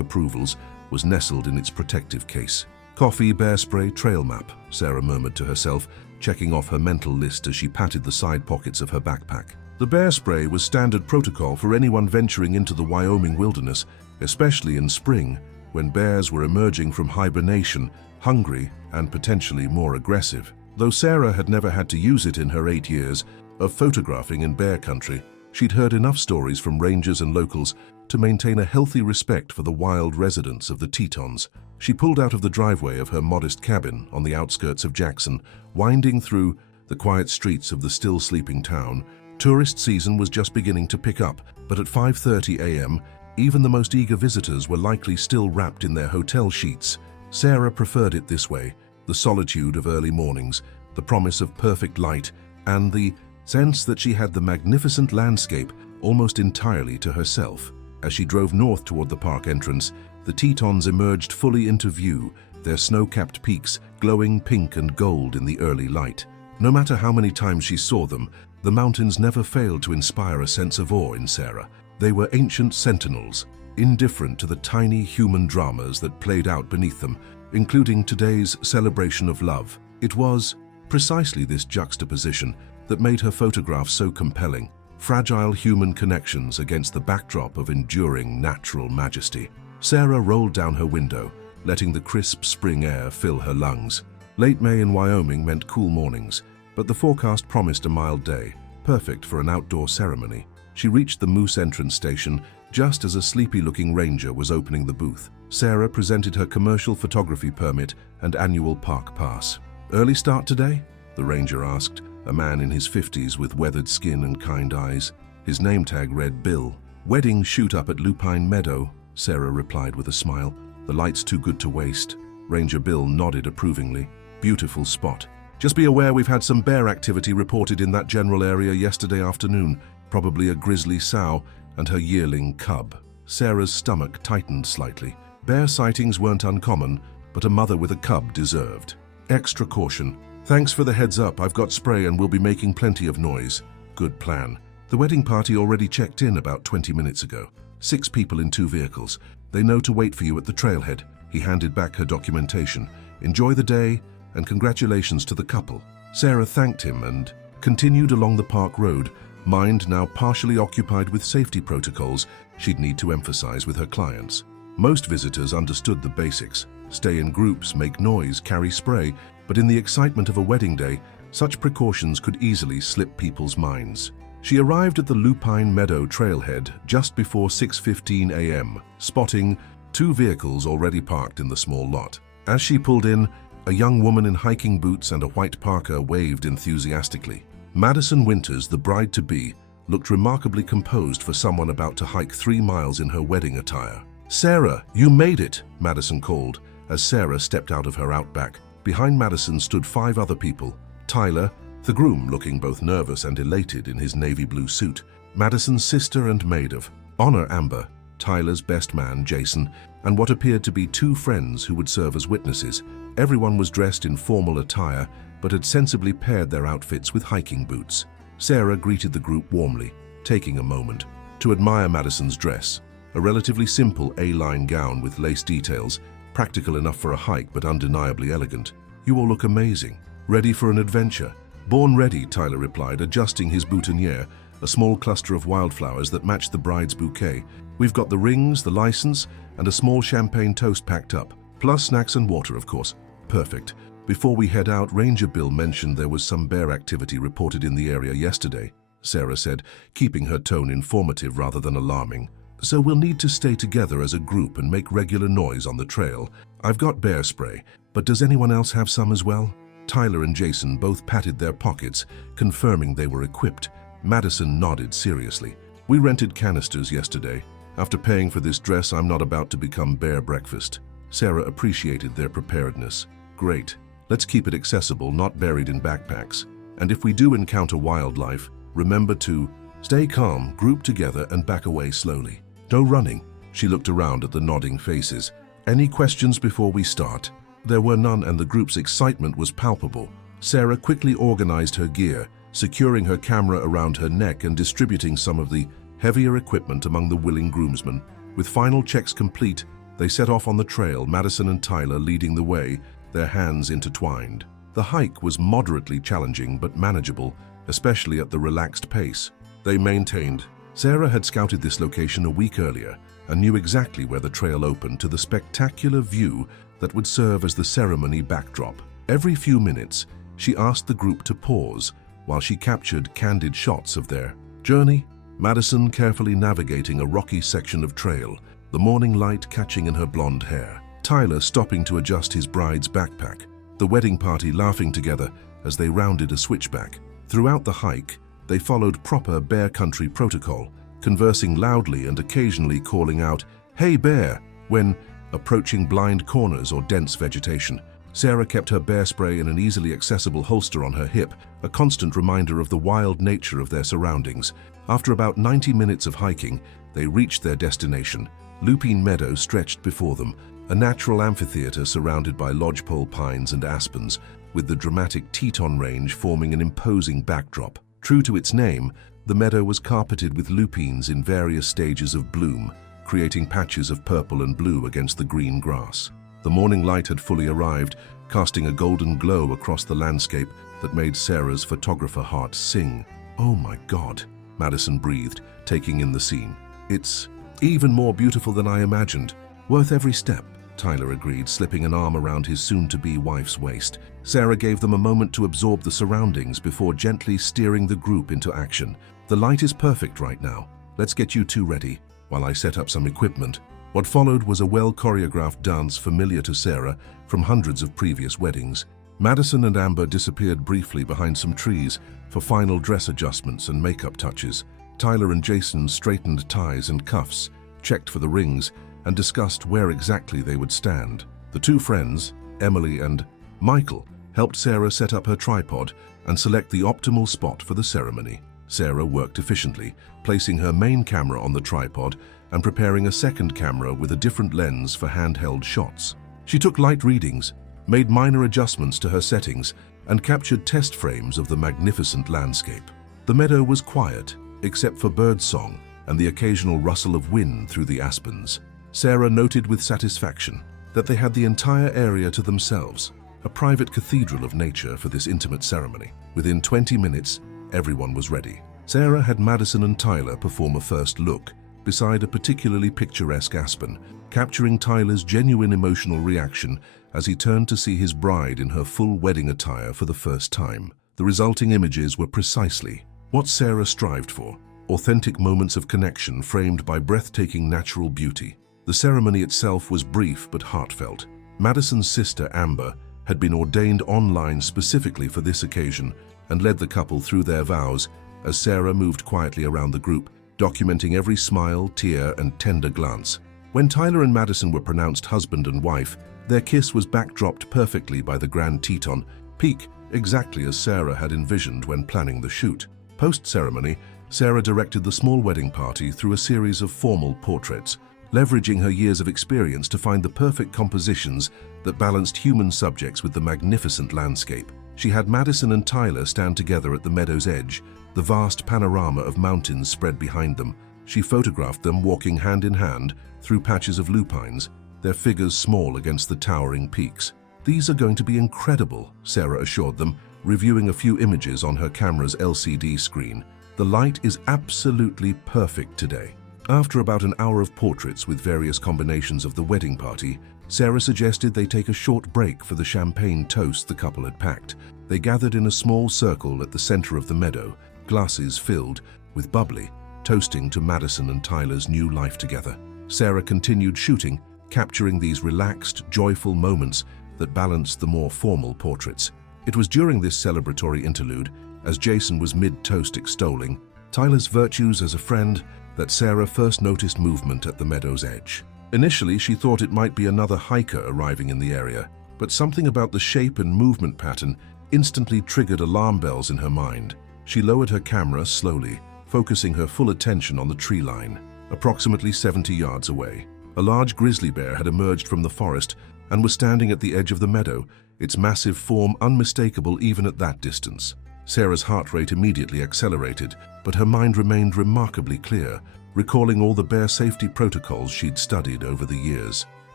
approvals, was nestled in its protective case. Coffee, bear spray, trail map, Sarah murmured to herself, checking off her mental list as she patted the side pockets of her backpack. The bear spray was standard protocol for anyone venturing into the Wyoming wilderness, especially in spring, when bears were emerging from hibernation, hungry and potentially more aggressive. Though Sarah had never had to use it in her 8 years of photographing in bear country, she'd heard enough stories from rangers and locals to maintain a healthy respect for the wild residents of the Tetons. She pulled out of the driveway of her modest cabin on the outskirts of Jackson, winding through the quiet streets of the still sleeping town. Tourist season was just beginning to pick up, but at 5:30 a.m., even the most eager visitors were likely still wrapped in their hotel sheets. Sarah preferred it this way, the solitude of early mornings, the promise of perfect light, and the sense that she had the magnificent landscape almost entirely to herself. As she drove north toward the park entrance, the Tetons emerged fully into view, their snow-capped peaks glowing pink and gold in the early light. No matter how many times she saw them, the mountains never failed to inspire a sense of awe in Sarah. They were ancient sentinels, indifferent to the tiny human dramas that played out beneath them, including today's celebration of love. It was precisely this juxtaposition that made her photograph so compelling. Fragile human connections against the backdrop of enduring natural majesty. Sarah rolled down her window, letting the crisp spring air fill her lungs. Late May in Wyoming meant cool mornings, but the forecast promised a mild day, perfect for an outdoor ceremony. She reached the Moose entrance station just as a sleepy-looking ranger was opening the booth. Sarah presented her commercial photography permit and annual park pass. "Early start today?" the ranger asked, a man in his 50s with weathered skin and kind eyes. His name tag read Bill. "Wedding shoot up at Lupine Meadow," Sarah replied with a smile. "The light's too good to waste." Ranger Bill nodded approvingly. "Beautiful spot. Just be aware we've had some bear activity reported in that general area yesterday afternoon, probably a grizzly sow and her yearling cub." Sarah's stomach tightened slightly. Bear sightings weren't uncommon, but a mother with a cub deserved extra caution. "Thanks for the heads up. I've got spray and we'll be making plenty of noise." "Good plan." The wedding party already checked in about 20 minutes ago. 6 people in 2 vehicles. They know to wait for you at the trailhead. He handed back her documentation. "Enjoy the day and congratulations to the couple." Sarah thanked him and continued along the park road, mind now partially occupied with safety protocols she'd need to emphasize with her clients. Most visitors understood the basics. Stay in groups, make noise, carry spray, but in the excitement of a wedding day, such precautions could easily slip people's minds. She arrived at the Lupine Meadow trailhead just before 6:15 a.m., spotting 2 vehicles already parked in the small lot. As she pulled in, a young woman in hiking boots and a white parka waved enthusiastically. Madison Winters, the bride-to-be, looked remarkably composed for someone about to hike 3 miles in her wedding attire. "Sarah, you made it," Madison called as Sarah stepped out of her Outback. Behind Madison stood 5 other people. Tyler, the groom, looking both nervous and elated in his navy blue suit. Madison's sister and maid of honor, Amber. Tyler's best man, Jason, and what appeared to be 2 friends who would serve as witnesses. Everyone was dressed in formal attire, but had sensibly paired their outfits with hiking boots. Sarah greeted the group warmly, taking a moment to admire Madison's dress, a relatively simple A-line gown with lace details, practical enough for a hike but undeniably elegant. "You all look amazing. Ready for an adventure?" "Born ready," Tyler replied, adjusting his boutonniere, a small cluster of wildflowers that matched the bride's bouquet. "We've got the rings, the license, and a small champagne toast packed up, plus snacks and water, of course." "Perfect. Before we head out, Ranger Bill mentioned there was some bear activity reported in the area yesterday," Sarah said, keeping her tone informative rather than alarming. "So we'll need to stay together as a group and make regular noise on the trail. I've got bear spray, but does anyone else have some as well?" Tyler and Jason both patted their pockets, confirming they were equipped. Madison nodded seriously. "We rented canisters yesterday. After paying for this dress, I'm not about to become bear breakfast." Sarah appreciated their preparedness. "Great. Let's keep it accessible, not buried in backpacks. And if we do encounter wildlife, remember to stay calm, group together, and back away slowly. No running." She looked around at the nodding faces. "Any questions before we start?" There were none, and the group's excitement was palpable. Sarah quickly organized her gear, securing her camera around her neck and distributing some of the heavier equipment among the willing groomsmen. With final checks complete, they set off on the trail, Madison and Tyler leading the way, their hands intertwined. The hike was moderately challenging but manageable, especially at the relaxed pace they maintained. Sarah had scouted this location a week earlier and knew exactly where the trail opened to the spectacular view that would serve as the ceremony backdrop. Every few minutes, she asked the group to pause while she captured candid shots of their journey. Madison carefully navigating a rocky section of trail, the morning light catching in her blonde hair. Tyler stopping to adjust his bride's backpack, the wedding party laughing together as they rounded a switchback. Throughout the hike, they followed proper bear country protocol, conversing loudly and occasionally calling out, "Hey bear," when approaching blind corners or dense vegetation. Sarah kept her bear spray in an easily accessible holster on her hip, a constant reminder of the wild nature of their surroundings. After about 90 minutes of hiking, they reached their destination. Lupine Meadow stretched before them, a natural amphitheater surrounded by lodgepole pines and aspens, with the dramatic Teton Range forming an imposing backdrop. True to its name, the meadow was carpeted with lupines in various stages of bloom, creating patches of purple and blue against the green grass. The morning light had fully arrived, casting a golden glow across the landscape that made Sarah's photographer heart sing. "Oh my God," Madison breathed, taking in the scene. "It's even more beautiful than I imagined. Worth every step," Tyler agreed, slipping an arm around his soon-to-be wife's waist. Sarah gave them a moment to absorb the surroundings before gently steering the group into action. "The light is perfect right now. Let's get you two ready while I set up some equipment." What followed was a well-choreographed dance familiar to Sarah from hundreds of previous weddings. Madison and Amber disappeared briefly behind some trees for final dress adjustments and makeup touches. Tyler and Jason straightened ties and cuffs, checked for the rings, and discussed where exactly they would stand. The 2 friends, Emily and Michael, helped Sarah set up her tripod and select the optimal spot for the ceremony. Sarah worked efficiently, placing her main camera on the tripod and preparing a second camera with a different lens for handheld shots. She took light readings, made minor adjustments to her settings, and captured test frames of the magnificent landscape. The meadow was quiet, except for birdsong and the occasional rustle of wind through the aspens. Sarah noted with satisfaction that they had the entire area to themselves, a private cathedral of nature for this intimate ceremony. Within 20 minutes, everyone was ready. Sarah had Madison and Tyler perform a first look beside a particularly picturesque aspen, capturing Tyler's genuine emotional reaction as he turned to see his bride in her full wedding attire for the first time. The resulting images were precisely What Sarah strived for: authentic moments of connection framed by breathtaking natural beauty. The ceremony itself was brief but heartfelt. Madison's sister, Amber, had been ordained online specifically for this occasion and led the couple through their vows as Sarah moved quietly around the group, documenting every smile, tear, and tender glance. When Tyler and Madison were pronounced husband and wife, their kiss was backdropped perfectly by the Grand Teton Peak, exactly as Sarah had envisioned when planning the shoot. Post-ceremony, Sarah directed the small wedding party through a series of formal portraits, leveraging her years of experience to find the perfect compositions that balanced human subjects with the magnificent landscape. She had Madison and Tyler stand together at the meadow's edge, the vast panorama of mountains spread behind them. She photographed them walking hand in hand through patches of lupines, their figures small against the towering peaks. "These are going to be incredible," Sarah assured them, reviewing a few images on her camera's LCD screen. "The light is absolutely perfect today." After about an hour of portraits with various combinations of the wedding party, Sarah suggested they take a short break for the champagne toast the couple had packed. They gathered in a small circle at the center of the meadow, glasses filled with bubbly, toasting to Madison and Tyler's new life together. Sarah continued shooting, capturing these relaxed, joyful moments that balanced the more formal portraits. It was during this celebratory interlude, as Jason was mid-toast extolling Tyler's virtues as a friend, that Sarah first noticed movement at the meadow's edge. Initially, she thought it might be another hiker arriving in the area, but something about the shape and movement pattern instantly triggered alarm bells in her mind. She lowered her camera slowly, focusing her full attention on the tree line. Approximately 70 yards away, a large grizzly bear had emerged from the forest and was standing at the edge of the meadow, its massive form unmistakable even at that distance. Sarah's heart rate immediately accelerated, but her mind remained remarkably clear, recalling all the bear safety protocols she'd studied over the years.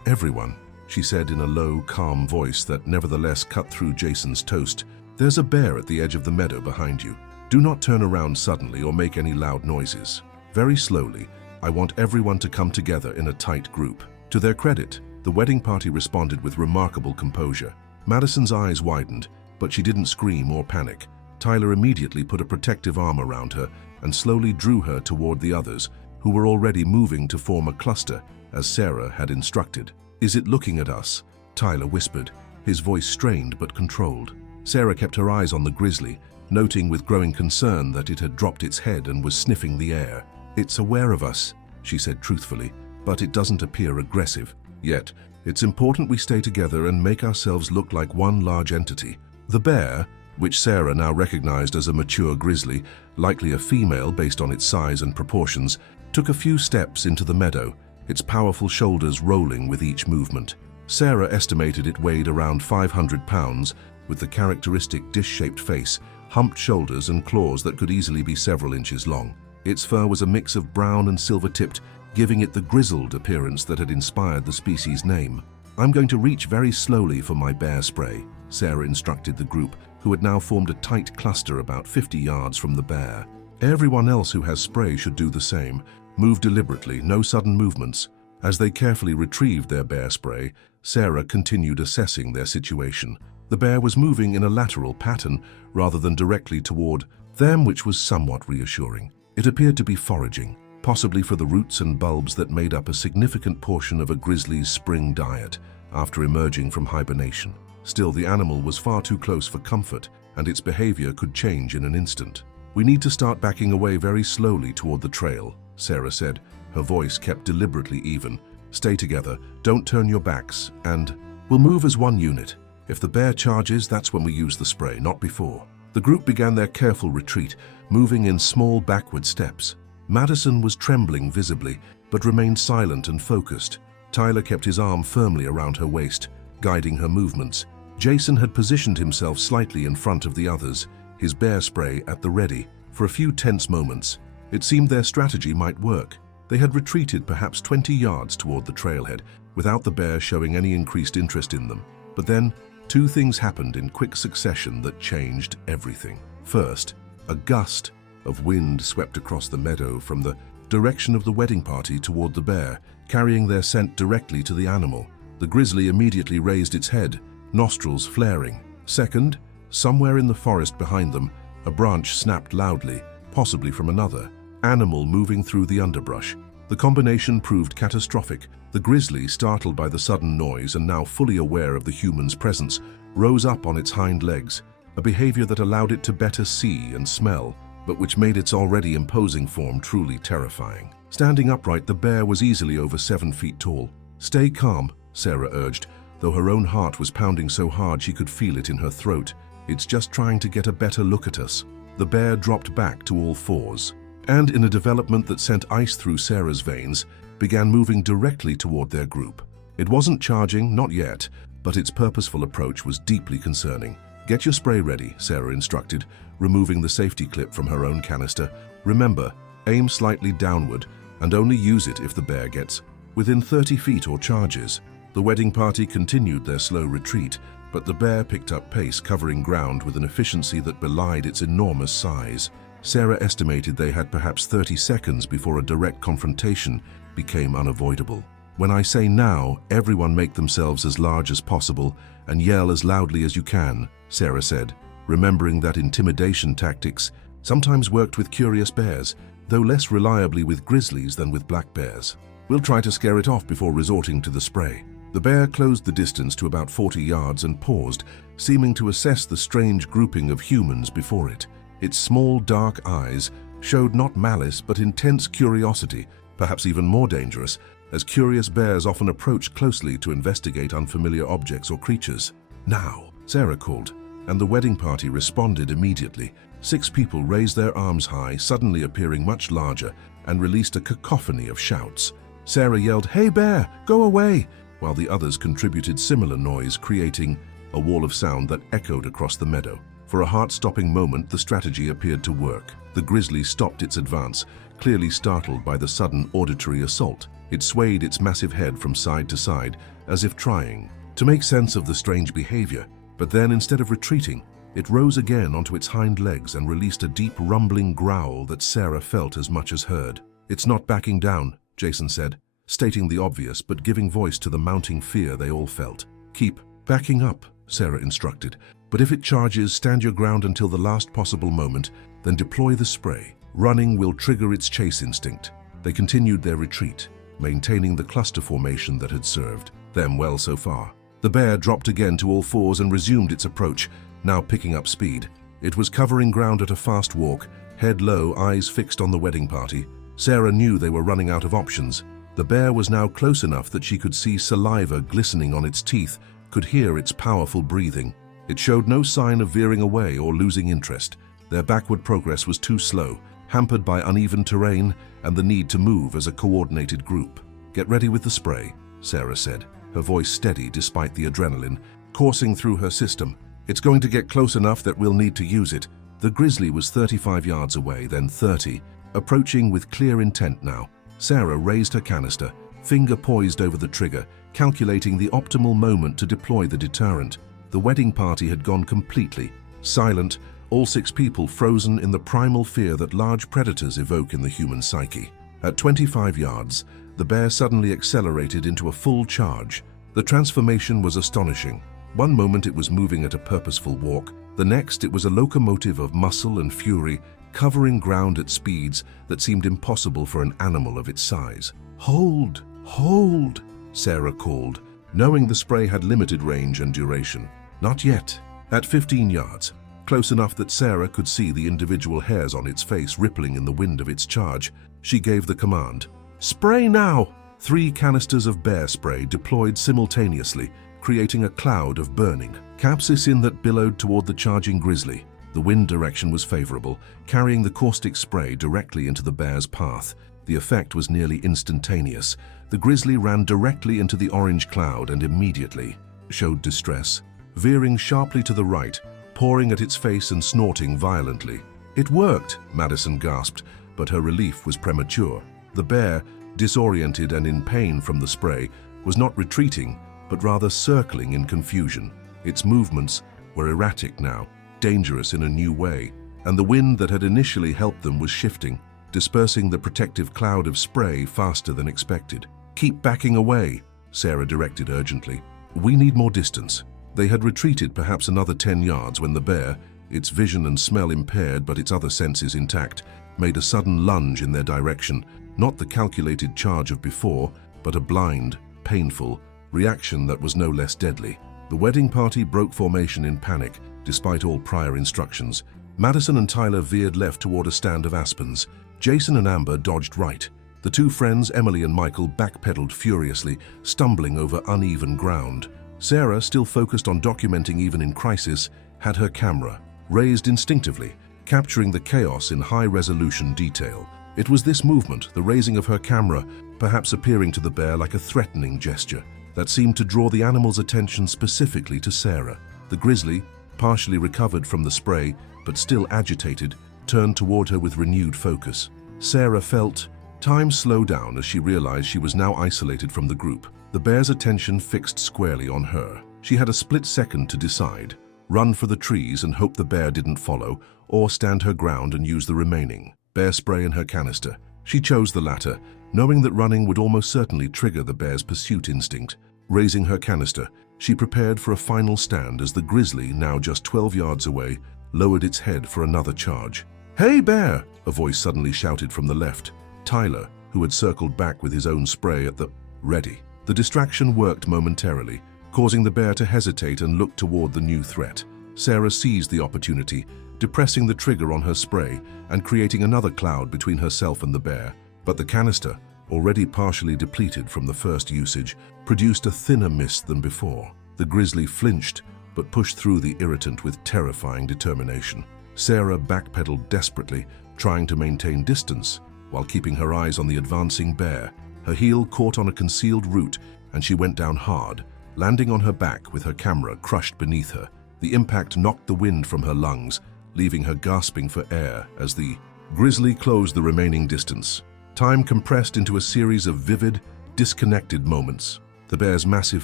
"Everyone," she said in a low, calm voice that nevertheless cut through Jason's toast, "there's a bear at the edge of the meadow behind you. Do not turn around suddenly or make any loud noises. Very slowly, I want everyone to come together in a tight group." To their credit, the wedding party responded with remarkable composure. Madison's eyes widened, but she didn't scream or panic. Tyler immediately put a protective arm around her and slowly drew her toward the others, who were already moving to form a cluster, as Sarah had instructed. "Is it looking at us?" Tyler whispered, his voice strained but controlled. Sarah kept her eyes on the grizzly, noting with growing concern that it had dropped its head and was sniffing the air. "It's aware of us," she said truthfully, "but it doesn't appear aggressive. Yet, it's important we stay together and make ourselves look like one large entity." The bear, which Sarah now recognized as a mature grizzly, likely a female based on its size and proportions, took a few steps into the meadow, its powerful shoulders rolling with each movement. Sarah estimated it weighed around 500 pounds, with the characteristic dish-shaped face, humped shoulders and claws that could easily be several inches long. Its fur was a mix of brown and silver-tipped, giving it the grizzled appearance that had inspired the species' name. "I'm going to reach very slowly for my bear spray," Sarah instructed the group, who had now formed a tight cluster about 50 yards from the bear. "Everyone else who has spray should do the same. Move deliberately, no sudden movements." As they carefully retrieved their bear spray, Sarah continued assessing their situation. The bear was moving in a lateral pattern rather than directly toward them, which was somewhat reassuring. It appeared to be foraging, possibly for the roots and bulbs that made up a significant portion of a grizzly's spring diet after emerging from hibernation. Still, the animal was far too close for comfort, and its behavior could change in an instant. "We need to start backing away very slowly toward the trail," Sarah said, her voice kept deliberately even. "Stay together, don't turn your backs, and we'll move as one unit. If the bear charges, that's when we use the spray, not before." The group began their careful retreat, moving in small backward steps. Madison was trembling visibly, but remained silent and focused. Tyler kept his arm firmly around her waist, guiding her movements. Jason had positioned himself slightly in front of the others, his bear spray at the ready. For a few tense moments, it seemed their strategy might work. They had retreated perhaps 20 yards toward the trailhead, without the bear showing any increased interest in them. But then, two things happened in quick succession that changed everything. First, a gust of wind swept across the meadow from the direction of the wedding party toward the bear, carrying their scent directly to the animal. The grizzly immediately raised its head, nostrils flaring. Second, somewhere in the forest behind them, a branch snapped loudly, possibly from another animal moving through the underbrush. The combination proved catastrophic. The grizzly, startled by the sudden noise and now fully aware of the human's presence, rose up on its hind legs, a behavior that allowed it to better see and smell, but which made its already imposing form truly terrifying. Standing upright, the bear was easily over 7 feet tall. "Stay calm," Sarah urged, though her own heart was pounding so hard she could feel it in her throat. "It's just trying to get a better look at us." The bear dropped back to all fours, and in a development that sent ice through Sarah's veins, began moving directly toward their group. It wasn't charging, not yet, but its purposeful approach was deeply concerning. "Get your spray ready," Sarah instructed, removing the safety clip from her own canister. "Remember, aim slightly downward and only use it if the bear gets within 30 feet or charges." The wedding party continued their slow retreat, but the bear picked up pace, covering ground with an efficiency that belied its enormous size. Sarah estimated they had perhaps 30 seconds before a direct confrontation became unavoidable. "When I say now, everyone make themselves as large as possible and yell as loudly as you can," Sarah said, remembering that intimidation tactics sometimes worked with curious bears, though less reliably with grizzlies than with black bears. "We'll try to scare it off before resorting to the spray." The bear closed the distance to about 40 yards and paused, seeming to assess the strange grouping of humans before it. Its small, dark eyes showed not malice but intense curiosity, perhaps even more dangerous, as curious bears often approach closely to investigate unfamiliar objects or creatures. "Now," Sarah called, and the wedding party responded immediately. 6 people raised their arms high, suddenly appearing much larger, and released a cacophony of shouts. Sarah yelled, "Hey bear, go away!" while the others contributed similar noise, creating a wall of sound that echoed across the meadow. For a heart-stopping moment, the strategy appeared to work. The grizzly stopped its advance, clearly startled by the sudden auditory assault. It swayed its massive head from side to side, as if trying to make sense of the strange behavior. But then, instead of retreating, it rose again onto its hind legs and released a deep, rumbling growl that Sarah felt as much as heard. "It's not backing down," Jason said, stating the obvious but giving voice to the mounting fear they all felt. "Keep backing up," Sarah instructed. "But if it charges, stand your ground until the last possible moment, then deploy the spray. Running will trigger its chase instinct." They continued their retreat, maintaining the cluster formation that had served them well so far. The bear dropped again to all fours and resumed its approach, now picking up speed. It was covering ground at a fast walk, head low, eyes fixed on the wedding party. Sarah knew they were running out of options. The bear was now close enough that she could see saliva glistening on its teeth, could hear its powerful breathing. It showed no sign of veering away or losing interest. Their backward progress was too slow, hampered by uneven terrain and the need to move as a coordinated group. "Get ready with the spray," Sarah said, her voice steady despite the adrenaline coursing through her system. "It's going to get close enough that we'll need to use it." The grizzly was 35 yards away, then 30, approaching with clear intent now. Sarah raised her canister, finger poised over the trigger, calculating the optimal moment to deploy the deterrent. The wedding party had gone completely silent, all 6 people frozen in the primal fear that large predators evoke in the human psyche. At 25 yards, the bear suddenly accelerated into a full charge. The transformation was astonishing. One moment it was moving at a purposeful walk, the next it was a locomotive of muscle and fury, covering ground at speeds that seemed impossible for an animal of its size. "Hold! Hold!" Sarah called, knowing the spray had limited range and duration. "Not yet." At 15 yards, close enough that Sarah could see the individual hairs on its face rippling in the wind of its charge, she gave the command, "Spray now!" 3 canisters of bear spray deployed simultaneously, creating a cloud of burning capsaicin that billowed toward the charging grizzly. The wind direction was favorable, carrying the caustic spray directly into the bear's path. The effect was nearly instantaneous. The grizzly ran directly into the orange cloud and immediately showed distress, veering sharply to the right, pouring at its face and snorting violently. "It worked," Madison gasped, but her relief was premature. The bear, disoriented and in pain from the spray, was not retreating, but rather circling in confusion. Its movements were erratic now, dangerous in a new way, and the wind that had initially helped them was shifting, dispersing the protective cloud of spray faster than expected. "Keep backing away," Sarah directed urgently. "We need more distance." They had retreated perhaps another 10 yards when the bear, its vision and smell impaired but its other senses intact, made a sudden lunge in their direction, not the calculated charge of before, but a blind, painful reaction that was no less deadly. The wedding party broke formation in panic, despite all prior instructions. Madison and Tyler veered left toward a stand of aspens. Jason and Amber dodged right. The two friends, Emily and Michael, backpedaled furiously, stumbling over uneven ground. Sarah, still focused on documenting even in crisis, had her camera raised instinctively, capturing the chaos in high-resolution detail. It was this movement, the raising of her camera, perhaps appearing to the bear like a threatening gesture, that seemed to draw the animal's attention specifically to Sarah. The grizzly, partially recovered from the spray, but still agitated, turned toward her with renewed focus. Sarah felt time slow down as she realized she was now isolated from the group. The bear's attention fixed squarely on her. She had a split second to decide: run for the trees and hope the bear didn't follow, or stand her ground and use the remaining bear spray in her canister. She chose the latter, knowing that running would almost certainly trigger the bear's pursuit instinct. Raising her canister, she prepared for a final stand as the grizzly, now just 12 yards away, lowered its head for another charge. "Hey, bear!" a voice suddenly shouted from the left. Tyler, who had circled back with his own spray at the ready. The distraction worked momentarily, causing the bear to hesitate and look toward the new threat. Sarah seized the opportunity, depressing the trigger on her spray and creating another cloud between herself and the bear. But the canister, already partially depleted from the first usage, produced a thinner mist than before. The grizzly flinched, but pushed through the irritant with terrifying determination. Sarah backpedaled desperately, trying to maintain distance, while keeping her eyes on the advancing bear. Her heel caught on a concealed root, and she went down hard, landing on her back with her camera crushed beneath her. The impact knocked the wind from her lungs, leaving her gasping for air as the grizzly closed the remaining distance. Time compressed into a series of vivid, disconnected moments. The bear's massive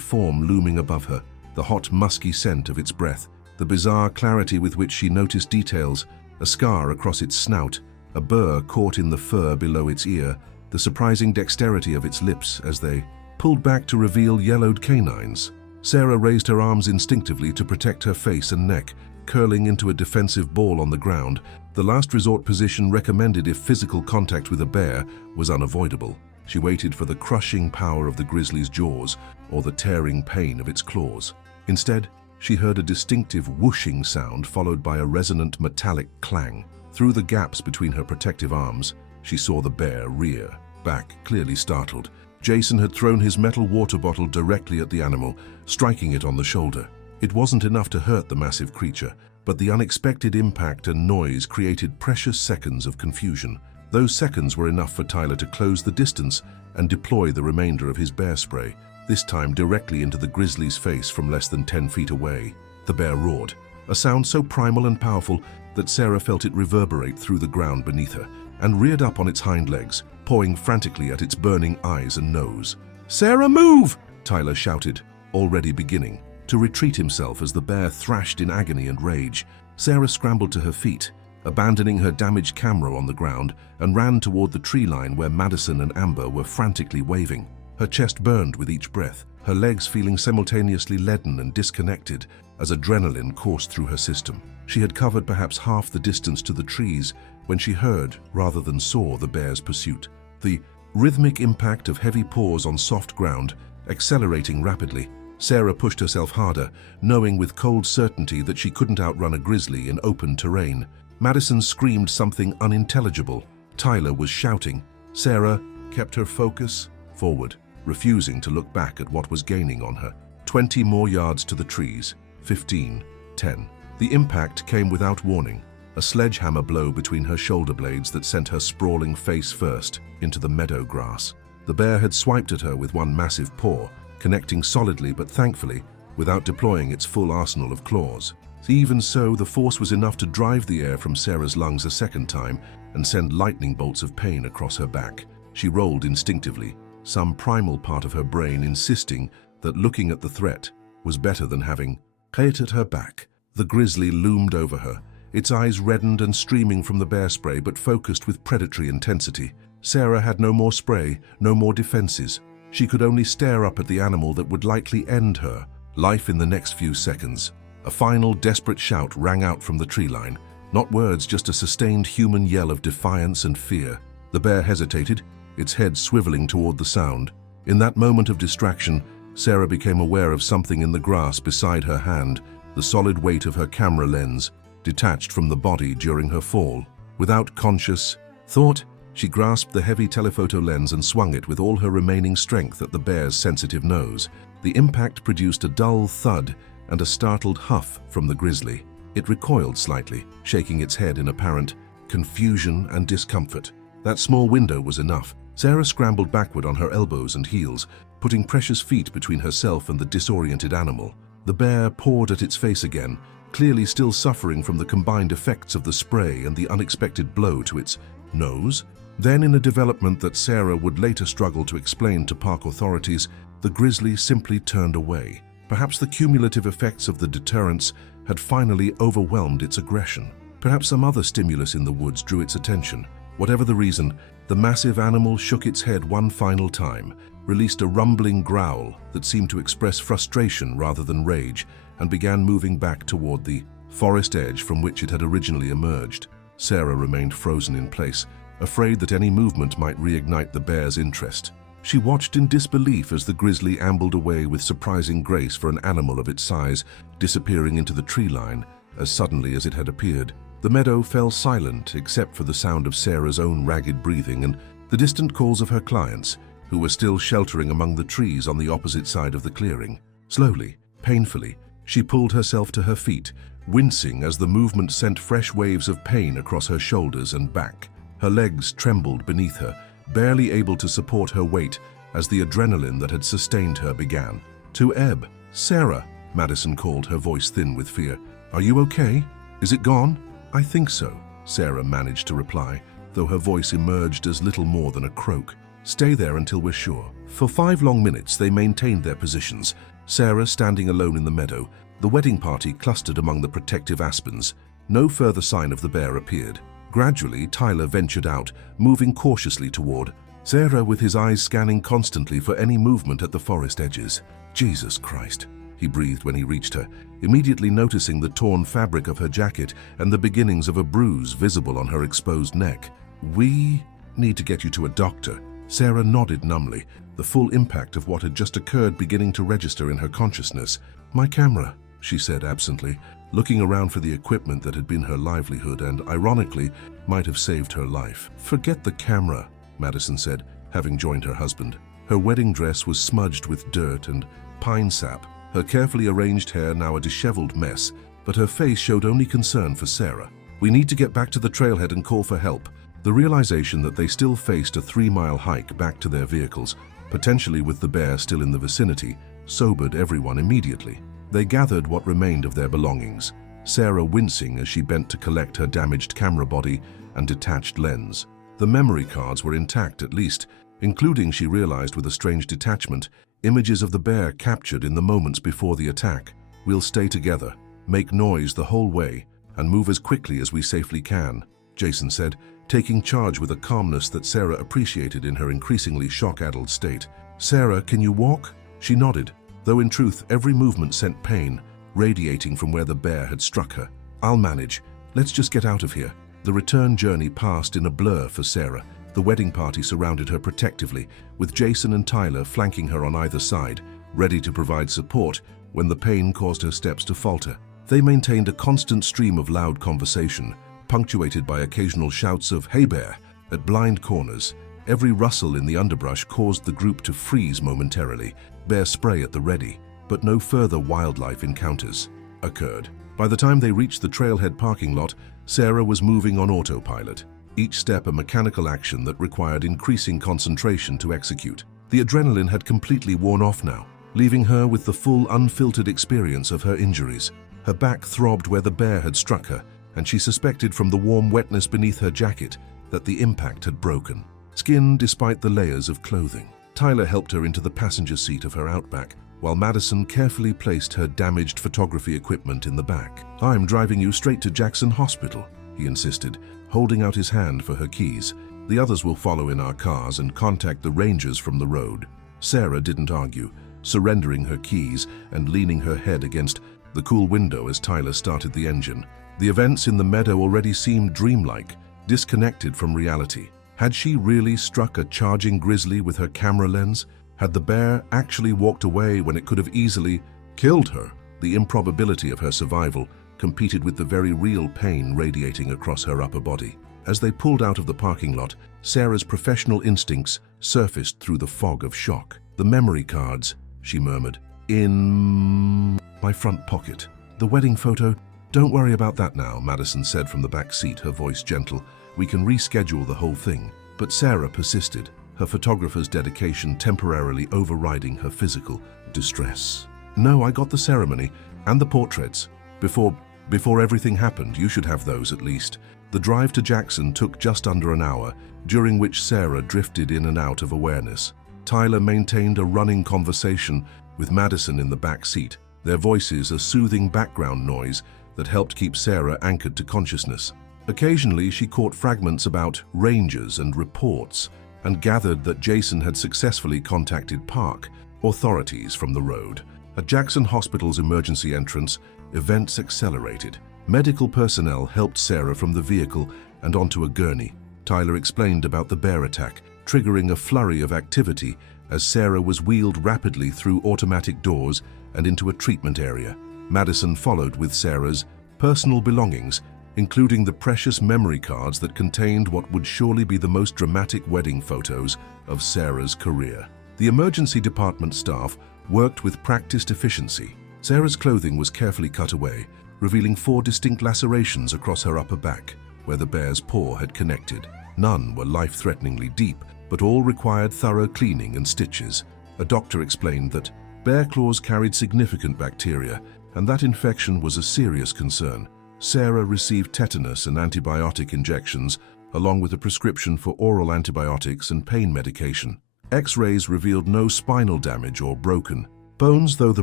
form looming above her, the hot, musky scent of its breath, the bizarre clarity with which she noticed details, a scar across its snout, a burr caught in the fur below its ear, the surprising dexterity of its lips as they pulled back to reveal yellowed canines. Sarah raised her arms instinctively to protect her face and neck, curling into a defensive ball on the ground, the last resort position recommended if physical contact with a bear was unavoidable. She waited for the crushing power of the grizzly's jaws or the tearing pain of its claws. Instead, she heard a distinctive whooshing sound followed by a resonant metallic clang. Through the gaps between her protective arms, she saw the bear rear back, clearly startled. Jason had thrown his metal water bottle directly at the animal, striking it on the shoulder. It wasn't enough to hurt the massive creature, but the unexpected impact and noise created precious seconds of confusion. Those seconds were enough for Tyler to close the distance and deploy the remainder of his bear spray, this time directly into the grizzly's face from less than 10 feet away. The bear roared, a sound so primal and powerful that Sarah felt it reverberate through the ground beneath her, and reared up on its hind legs, pawing frantically at its burning eyes and nose. "Sarah, move!" Tyler shouted, already beginning to retreat himself as the bear thrashed in agony and rage. Sarah scrambled to her feet, abandoning her damaged camera on the ground, and ran toward the tree line where Madison and Amber were frantically waving. Her chest burned with each breath, her legs feeling simultaneously leaden and disconnected as adrenaline coursed through her system. She had covered perhaps half the distance to the trees when she heard, rather than saw, the bear's pursuit. The rhythmic impact of heavy paws on soft ground, accelerating rapidly. Sarah pushed herself harder, knowing with cold certainty that she couldn't outrun a grizzly in open terrain. Madison screamed something unintelligible. Tyler was shouting. Sarah kept her focus forward, refusing to look back at what was gaining on her. 20 more yards to the trees. 15, 10. The impact came without warning, a sledgehammer blow between her shoulder blades that sent her sprawling face first into the meadow grass. The bear had swiped at her with one massive paw, connecting solidly but thankfully without deploying its full arsenal of claws. Even so, the force was enough to drive the air from Sarah's lungs a second time and send lightning bolts of pain across her back. She rolled instinctively, some primal part of her brain insisting that looking at the threat was better than having it at her back. The grizzly loomed over her, its eyes reddened and streaming from the bear spray but focused with predatory intensity. Sarah had no more spray, no more defenses. She could only stare up at the animal that would likely end her life in the next few seconds. A final, desperate shout rang out from the tree line. Not words, just a sustained human yell of defiance and fear. The bear hesitated, its head swiveling toward the sound. In that moment of distraction, Sarah became aware of something in the grass beside her hand, the solid weight of her camera lens, detached from the body during her fall. Without conscious thought, she grasped the heavy telephoto lens and swung it with all her remaining strength at the bear's sensitive nose. The impact produced a dull thud and a startled huff from the grizzly. It recoiled slightly, shaking its head in apparent confusion and discomfort. That small window was enough. Sarah scrambled backward on her elbows and heels, putting precious feet between herself and the disoriented animal. The bear pawed at its face again, clearly still suffering from the combined effects of the spray and the unexpected blow to its nose. Then, in a development that Sarah would later struggle to explain to park authorities, the grizzly simply turned away. Perhaps the cumulative effects of the deterrence had finally overwhelmed its aggression. Perhaps some other stimulus in the woods drew its attention. Whatever the reason, the massive animal shook its head one final time, released a rumbling growl that seemed to express frustration rather than rage, and began moving back toward the forest edge from which it had originally emerged. Sarah remained frozen in place, afraid that any movement might reignite the bear's interest. She watched in disbelief as the grizzly ambled away with surprising grace for an animal of its size, disappearing into the tree line as suddenly as it had appeared. The meadow fell silent except for the sound of Sarah's own ragged breathing and the distant calls of her clients, who were still sheltering among the trees on the opposite side of the clearing. Slowly, painfully, she pulled herself to her feet, wincing as the movement sent fresh waves of pain across her shoulders and back. Her legs trembled beneath her, barely able to support her weight as the adrenaline that had sustained her began to ebb. "Sarah," Madison called, her voice thin with fear. "Are you okay? Is it gone?" "I think so," Sarah managed to reply, though her voice emerged as little more than a croak. "Stay there until we're sure." For 5 long minutes they maintained their positions, Sarah standing alone in the meadow, the wedding party clustered among the protective aspens. No further sign of the bear appeared. Gradually, Tyler ventured out, moving cautiously toward Sarah, with his eyes scanning constantly for any movement at the forest edges. "Jesus Christ," he breathed when he reached her, immediately noticing the torn fabric of her jacket and the beginnings of a bruise visible on her exposed neck. "We need to get you to a doctor." Sarah nodded numbly, the full impact of what had just occurred beginning to register in her consciousness. "My camera," she said absently, looking around for the equipment that had been her livelihood and, ironically, might have saved her life. "Forget the camera," Madison said, having joined her husband. Her wedding dress was smudged with dirt and pine sap, her carefully arranged hair now a disheveled mess, but her face showed only concern for Sarah. "We need to get back to the trailhead and call for help." The realization that they still faced a 3-mile hike back to their vehicles, potentially with the bear still in the vicinity, sobered everyone immediately. They gathered what remained of their belongings, Sarah wincing as she bent to collect her damaged camera body and detached lens. The memory cards were intact at least, including, she realized with a strange detachment, images of the bear captured in the moments before the attack. "We'll stay together, make noise the whole way, and move as quickly as we safely can," Jason said, taking charge with a calmness that Sarah appreciated in her increasingly shock-addled state. "Sarah, can you walk?" She nodded, though in truth every movement sent pain, radiating from where the bear had struck her. "I'll manage. Let's just get out of here." The return journey passed in a blur for Sarah. The wedding party surrounded her protectively, with Jason and Tyler flanking her on either side, ready to provide support when the pain caused her steps to falter. They maintained a constant stream of loud conversation, punctuated by occasional shouts of "Hey bear" at blind corners. Every rustle in the underbrush caused the group to freeze momentarily, bear spray at the ready, but no further wildlife encounters occurred. By the time they reached the trailhead parking lot, Sarah was moving on autopilot, each step a mechanical action that required increasing concentration to execute. The adrenaline had completely worn off now, leaving her with the full, unfiltered experience of her injuries. Her back throbbed where the bear had struck her, and she suspected from the warm wetness beneath her jacket that the impact had broken skin despite the layers of clothing. Tyler helped her into the passenger seat of her Outback, while Madison carefully placed her damaged photography equipment in the back. "I'm driving you straight to Jackson Hospital," he insisted, holding out his hand for her keys. "The others will follow in our cars and contact the rangers from the road." Sarah didn't argue, surrendering her keys and leaning her head against the cool window as Tyler started the engine. The events in the meadow already seemed dreamlike, disconnected from reality. Had she really struck a charging grizzly with her camera lens? Had the bear actually walked away when it could have easily killed her? The improbability of her survival competed with the very real pain radiating across her upper body. As they pulled out of the parking lot, Sarah's professional instincts surfaced through the fog of shock. "The memory cards," she murmured. "In my front pocket. The wedding photo. Don't worry about that now," Madison said from the back seat, her voice gentle. "We can reschedule the whole thing." But Sarah persisted, her photographer's dedication temporarily overriding her physical distress. "No, I got the ceremony and the portraits. Before everything happened, you should have those at least." The drive to Jackson took just under an hour, during which Sarah drifted in and out of awareness. Tyler maintained a running conversation with Madison in the back seat, their voices a soothing background noise that helped keep Sarah anchored to consciousness. Occasionally, she caught fragments about rangers and reports, and gathered that Jason had successfully contacted park authorities from the road. At Jackson Hospital's emergency entrance, events accelerated. Medical personnel helped Sarah from the vehicle and onto a gurney. Tyler explained about the bear attack, triggering a flurry of activity as Sarah was wheeled rapidly through automatic doors and into a treatment area. Madison followed with Sarah's personal belongings, including the precious memory cards that contained what would surely be the most dramatic wedding photos of Sarah's career. The emergency department staff worked with practiced efficiency. Sarah's clothing was carefully cut away, revealing 4 distinct lacerations across her upper back, where the bear's paw had connected. None were life-threateningly deep, but all required thorough cleaning and stitches. A doctor explained that bear claws carried significant bacteria, and that infection was a serious concern. Sarah received tetanus and antibiotic injections, along with a prescription for oral antibiotics and pain medication. X-rays revealed no spinal damage or broken bones, though the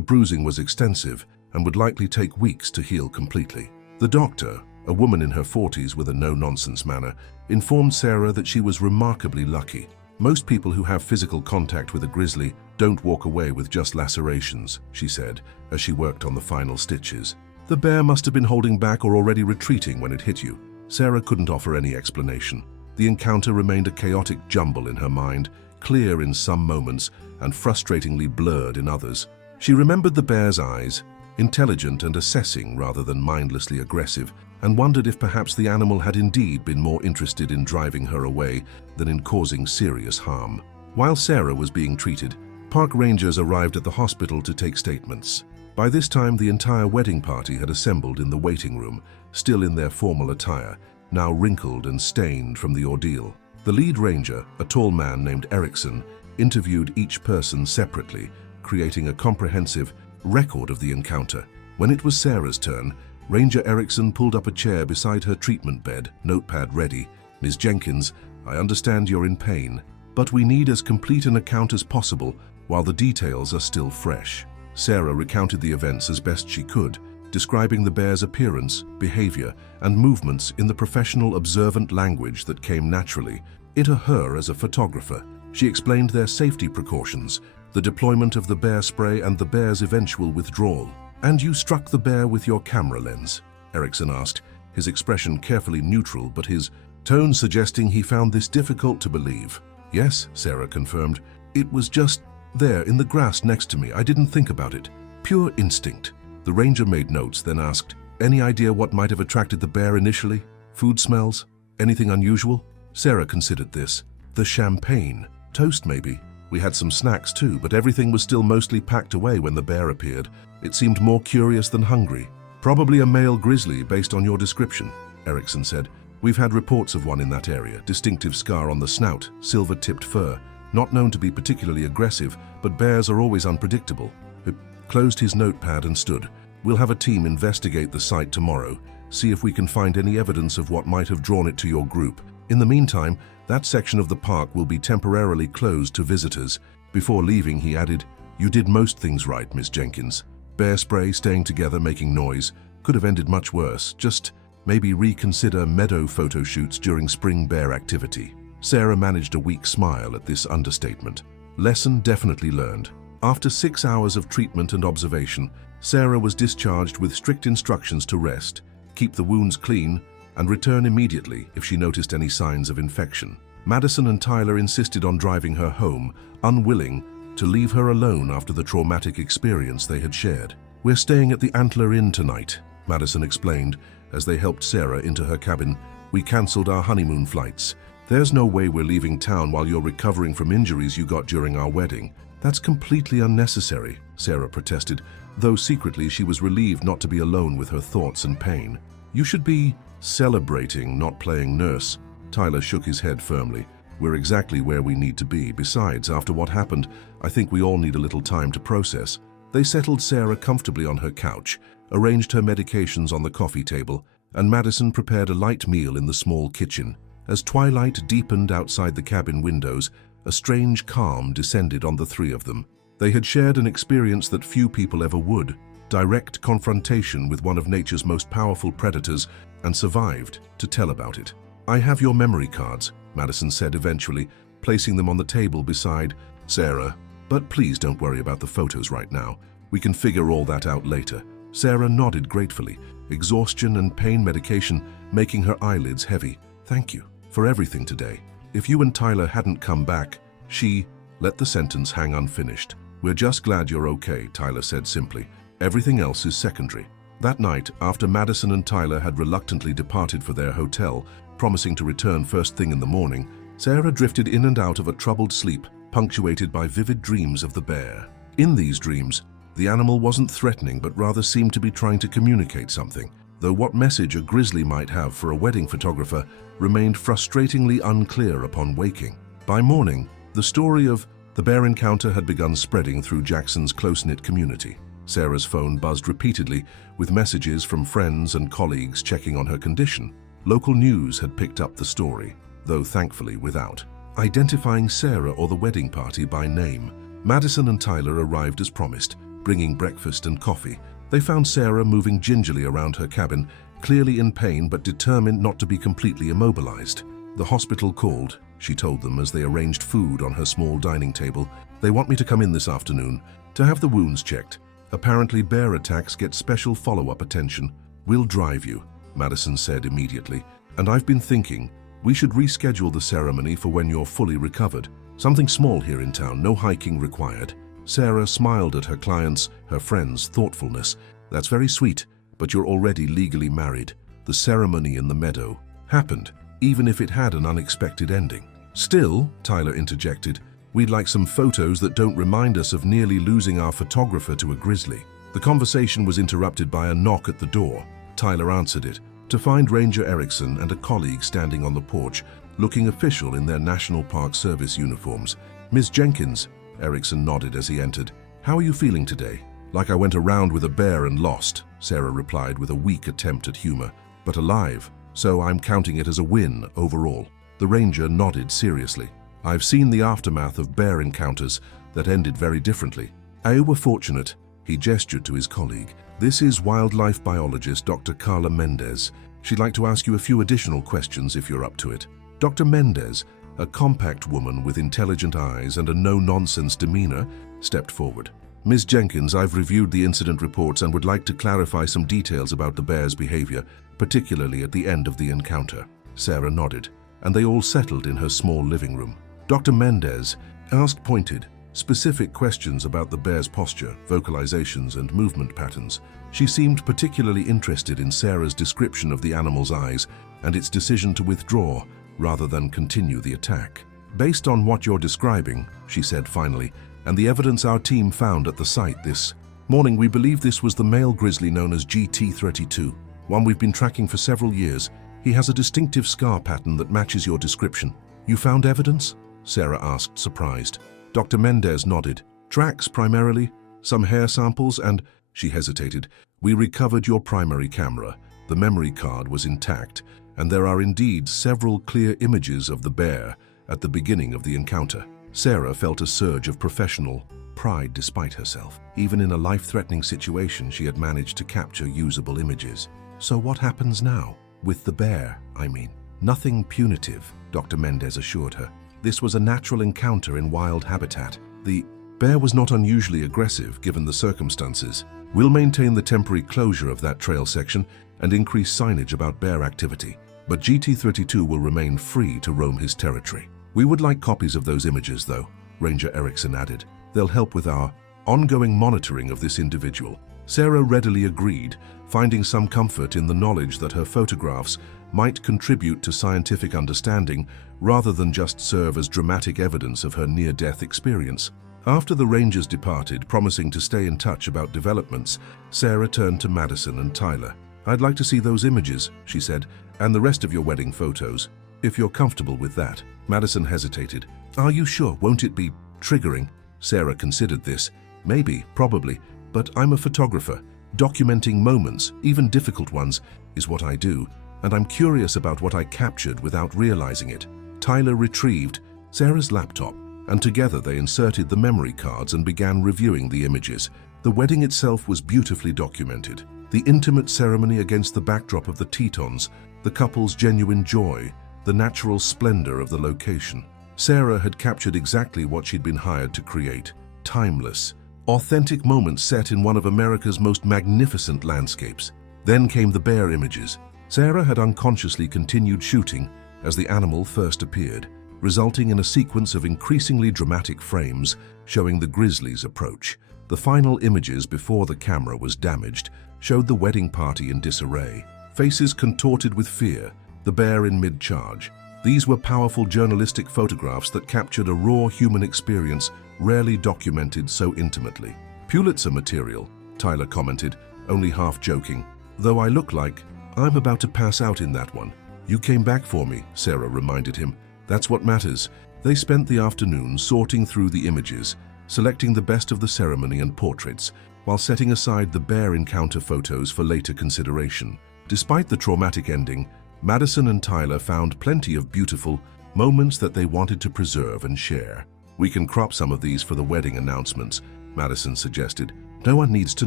bruising was extensive and would likely take weeks to heal completely. The doctor, a woman in her 40s with a no-nonsense manner, informed Sarah that she was remarkably lucky. "Most people who have physical contact with a grizzly don't walk away with just lacerations," she said, as she worked on the final stitches. "The bear must have been holding back or already retreating when it hit you." Sarah couldn't offer any explanation. The encounter remained a chaotic jumble in her mind, clear in some moments and frustratingly blurred in others. She remembered the bear's eyes, intelligent and assessing rather than mindlessly aggressive, and wondered if perhaps the animal had indeed been more interested in driving her away than in causing serious harm. While Sarah was being treated, park rangers arrived at the hospital to take statements. By this time, the entire wedding party had assembled in the waiting room, still in their formal attire, now wrinkled and stained from the ordeal. The lead ranger, a tall man named Erickson, interviewed each person separately, creating a comprehensive record of the encounter. When it was Sarah's turn, Ranger Erickson pulled up a chair beside her treatment bed, notepad ready. "Ms. Jenkins, I understand you're in pain, but we need as complete an account as possible while the details are still fresh." Sarah recounted the events as best she could, describing the bear's appearance, behavior, and movements in the professional, observant language that came naturally to her as a photographer. She explained their safety precautions, the deployment of the bear spray and the bear's eventual withdrawal. "And you struck the bear with your camera lens?" Erickson asked, his expression carefully neutral but his tone suggesting he found this difficult to believe. "Yes," Sarah confirmed. "It was just there in the grass next to me. I didn't think about it. Pure instinct." The ranger made notes, then asked, "Any idea what might have attracted the bear initially? Food smells? Anything unusual?" Sarah considered this. "The champagne. Toast, maybe. We had some snacks too, but everything was still mostly packed away when the bear appeared. It seemed more curious than hungry. Probably a male grizzly based on your description," Erickson said. "We've had reports of one in that area. Distinctive scar on the snout, silver-tipped fur. Not known to be particularly aggressive, but bears are always unpredictable." He closed his notepad and stood. "We'll have a team investigate the site tomorrow, see if we can find any evidence of what might have drawn it to your group. In the meantime, that section of the park will be temporarily closed to visitors." Before leaving, he added, "You did most things right, Miss Jenkins. Bear spray, staying together, making noise. Could have ended much worse. Just maybe reconsider meadow photo shoots during spring bear activity." Sarah managed a weak smile at this understatement. Lesson definitely learned. After 6 hours of treatment and observation, Sarah was discharged with strict instructions to rest, keep the wounds clean, and return immediately if she noticed any signs of infection. Madison and Tyler insisted on driving her home, unwilling to leave her alone after the traumatic experience they had shared. "We're staying at the Antler Inn tonight," Madison explained as they helped Sarah into her cabin. "We cancelled our honeymoon flights. There's no way we're leaving town while you're recovering from injuries you got during our wedding. That's completely unnecessary," Sarah protested, though secretly she was relieved not to be alone with her thoughts and pain. "You should be celebrating, not playing nurse." Tyler shook his head firmly. "We're exactly where we need to be. Besides, after what happened, I think we all need a little time to process." They settled Sarah comfortably on her couch, arranged her medications on the coffee table, and Madison prepared a light meal in the small kitchen. As twilight deepened outside the cabin windows, a strange calm descended on the three of them. They had shared an experience that few people ever would, direct confrontation with one of nature's most powerful predators, and survived to tell about it. "I have your memory cards," Madison said eventually, placing them on the table beside Sarah. "But please don't worry about the photos right now. We can figure all that out later." Sarah nodded gratefully, exhaustion and pain medication making her eyelids heavy. "Thank you for everything today. If you and Tyler hadn't come back," she let the sentence hang unfinished. "We're just glad you're okay," Tyler said simply. "Everything else is secondary." That night, after Madison and Tyler had reluctantly departed for their hotel, promising to return first thing in the morning, Sarah drifted in and out of a troubled sleep, punctuated by vivid dreams of the bear. In these dreams, the animal wasn't threatening but rather seemed to be trying to communicate something, though what message a grizzly might have for a wedding photographer remained frustratingly unclear upon waking. By morning, the story of the bear encounter had begun spreading through Jackson's close-knit community. Sarah's phone buzzed repeatedly, with messages from friends and colleagues checking on her condition. Local news had picked up the story, though thankfully without identifying Sarah or the wedding party by name. Madison and Tyler arrived as promised, bringing breakfast and coffee. They found Sarah moving gingerly around her cabin, clearly in pain but determined not to be completely immobilized. "The hospital called," she told them as they arranged food on her small dining table. "They want me to come in this afternoon to have the wounds checked. Apparently bear attacks get special follow-up attention." "We'll drive you," Madison said immediately. "And I've been thinking, we should reschedule the ceremony for when you're fully recovered. Something small here in town, no hiking required." Sarah smiled at her clients, her friends' thoughtfulness. "That's very sweet, but you're already legally married. The ceremony in the meadow happened, even if it had an unexpected ending." "Still," Tyler interjected, "we'd like some photos that don't remind us of nearly losing our photographer to a grizzly." The conversation was interrupted by a knock at the door. Tyler answered it, to find Ranger Erickson and a colleague standing on the porch, looking official in their National Park Service uniforms. "Ms. Jenkins," Erickson nodded as he entered. "How are you feeling today?" "Like I went around with a bear and lost," Sarah replied with a weak attempt at humor. "But alive, so I'm counting it as a win overall." The ranger nodded seriously. "I've seen the aftermath of bear encounters that ended very differently. I were fortunate," he gestured to his colleague. "This is wildlife biologist Dr. Carla Mendez. She'd like to ask you a few additional questions if you're up to it." Dr. Mendez, a compact woman with intelligent eyes and a no-nonsense demeanor, stepped forward. "Ms. Jenkins, I've reviewed the incident reports and would like to clarify some details about the bear's behavior, particularly at the end of the encounter." Sarah nodded, and they all settled in her small living room. Dr. Mendez asked pointed, specific questions about the bear's posture, vocalizations, and movement patterns. She seemed particularly interested in Sarah's description of the animal's eyes and its decision to withdraw rather than continue the attack. "Based on what you're describing," she said finally, "and the evidence our team found at the site this morning, we believe this was the male grizzly known as GT32, one we've been tracking for several years. He has a distinctive scar pattern that matches your description." "You found evidence?" Sarah asked, surprised. Dr. Mendez nodded. "Tracks primarily, some hair samples, and—" she hesitated. "We recovered your primary camera. The memory card was intact, and there are indeed several clear images of the bear at the beginning of the encounter." Sarah felt a surge of professional pride despite herself. Even in a life-threatening situation, she had managed to capture usable images. "So what happens now? With the bear, I mean." "Nothing punitive," Dr. Mendez assured her. "This was a natural encounter in wild habitat. The bear was not unusually aggressive given the circumstances. We'll maintain the temporary closure of that trail section and increase signage about bear activity, but GT-32 will remain free to roam his territory. We would like copies of those images, though, Ranger Erickson added. They'll help with our ongoing monitoring of this individual. Sarah readily agreed, finding some comfort in the knowledge that her photographs might contribute to scientific understanding rather than just serve as dramatic evidence of her near-death experience. After the Rangers departed, promising to stay in touch about developments, Sarah turned to Madison and Tyler. "I'd like to see those images," she said, "and the rest of your wedding photos, if you're comfortable with that." Madison hesitated. "Are you sure? Won't it be triggering?" Sarah considered this. "Maybe, probably, but I'm a photographer. Documenting moments, even difficult ones, is what I do, and I'm curious about what I captured without realizing it." Tyler retrieved Sarah's laptop, and together they inserted the memory cards and began reviewing the images. The wedding itself was beautifully documented. The intimate ceremony against the backdrop of the Tetons, the couple's genuine joy, the natural splendor of the location. Sarah had captured exactly what she'd been hired to create. Timeless, authentic moments set in one of America's most magnificent landscapes. Then came the bear images. Sarah had unconsciously continued shooting as the animal first appeared, resulting in a sequence of increasingly dramatic frames showing the grizzly's approach. The final images before the camera was damaged showed the wedding party in disarray, faces contorted with fear, the bear in mid-charge. These were powerful journalistic photographs that captured a raw human experience rarely documented so intimately. "Pulitzer material," Tyler commented, only half joking. "Though I look like I'm about to pass out in that one." "You came back for me," Sarah reminded him. "That's what matters." They spent the afternoon sorting through the images, selecting the best of the ceremony and portraits, while setting aside the bear encounter photos for later consideration. Despite the traumatic ending, Madison and Tyler found plenty of beautiful moments that they wanted to preserve and share. "We can crop some of these for the wedding announcements," Madison suggested. "No one needs to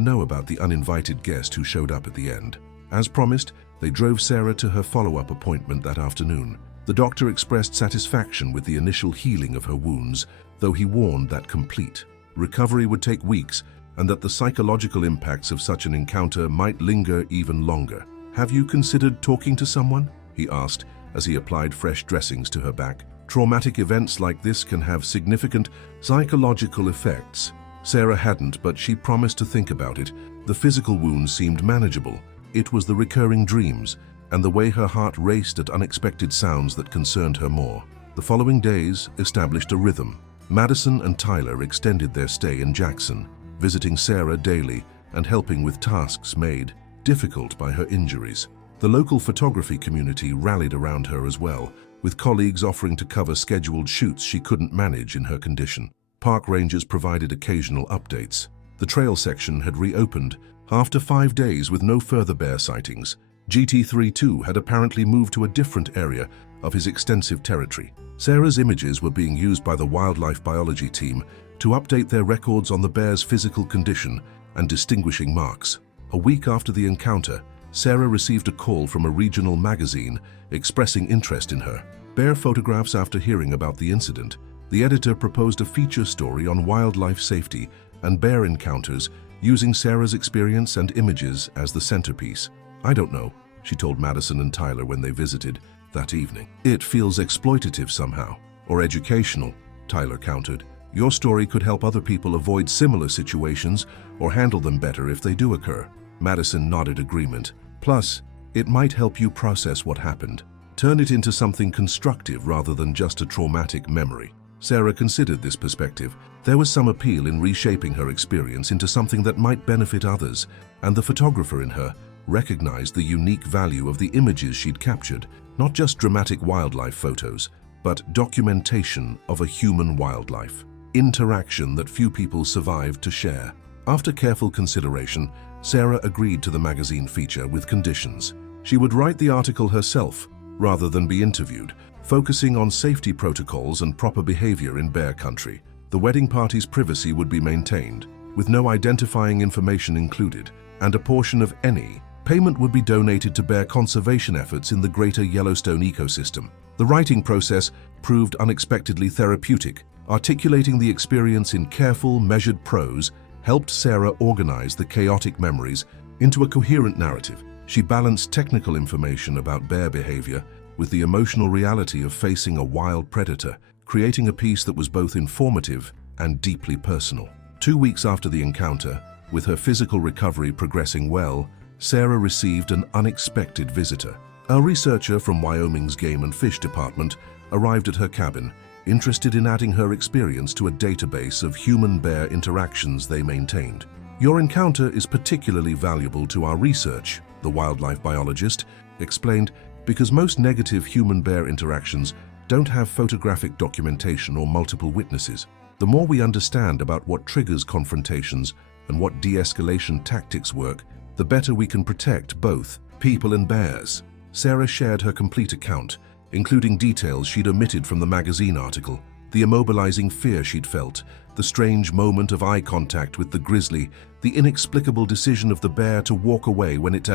know about the uninvited guest who showed up at the end." As promised, they drove Sarah to her follow-up appointment that afternoon. The doctor expressed satisfaction with the initial healing of her wounds, though he warned that complete recovery would take weeks and that the psychological impacts of such an encounter might linger even longer. "Have you considered talking to someone?" he asked as he applied fresh dressings to her back. "Traumatic events like this can have significant psychological effects." Sarah hadn't, but she promised to think about it. The physical wounds seemed manageable. It was the recurring dreams and the way her heart raced at unexpected sounds that concerned her more. The following days established a rhythm. Madison and Tyler extended their stay in Jackson, visiting Sarah daily and helping with tasks made difficult by her injuries. The local photography community rallied around her as well, with colleagues offering to cover scheduled shoots she couldn't manage in her condition. Park rangers provided occasional updates. The trail section had reopened after 5 days with no further bear sightings. GT-32 had apparently moved to a different area of his extensive territory. Sarah's images were being used by the wildlife biology team to update their records on the bear's physical condition and distinguishing marks. A week after the encounter, Sarah received a call from a regional magazine expressing interest in her. Bear photographs after hearing about the incident, the editor proposed a feature story on wildlife safety and bear encounters using Sarah's experience and images as the centerpiece. "I don't know," she told Madison and Tyler when they visited that evening. "It feels exploitative somehow, or educational," Tyler countered. "Your story could help other people avoid similar situations or handle them better if they do occur." Madison nodded agreement. "Plus, it might help you process what happened. Turn it into something constructive rather than just a traumatic memory." Sarah considered this perspective. There was some appeal in reshaping her experience into something that might benefit others, and the photographer in her recognized the unique value of the images she'd captured, not just dramatic wildlife photos, but documentation of a human wildlife interaction that few people survived to share. After careful consideration, Sarah agreed to the magazine feature with conditions. She would write the article herself rather than be interviewed, focusing on safety protocols and proper behavior in bear country. The wedding party's privacy would be maintained, with no identifying information included, and a portion of any payment would be donated to bear conservation efforts in the greater Yellowstone ecosystem. The writing process proved unexpectedly therapeutic, articulating the experience in careful, measured prose helped Sarah organize the chaotic memories into a coherent narrative. She balanced technical information about bear behavior with the emotional reality of facing a wild predator, creating a piece that was both informative and deeply personal. 2 weeks after the encounter, with her physical recovery progressing well, Sarah received an unexpected visitor. A researcher from Wyoming's Game and Fish Department arrived at her cabin, interested in adding her experience to a database of human-bear interactions they maintained. "Your encounter is particularly valuable to our research," the wildlife biologist explained, "because most negative human-bear interactions don't have photographic documentation or multiple witnesses. The more we understand about what triggers confrontations and what de-escalation tactics work, the better we can protect both people and bears." Sarah shared her complete account, including details she'd omitted from the magazine article: the immobilizing fear she'd felt, the strange moment of eye contact with the grizzly, the inexplicable decision of the bear to walk away when it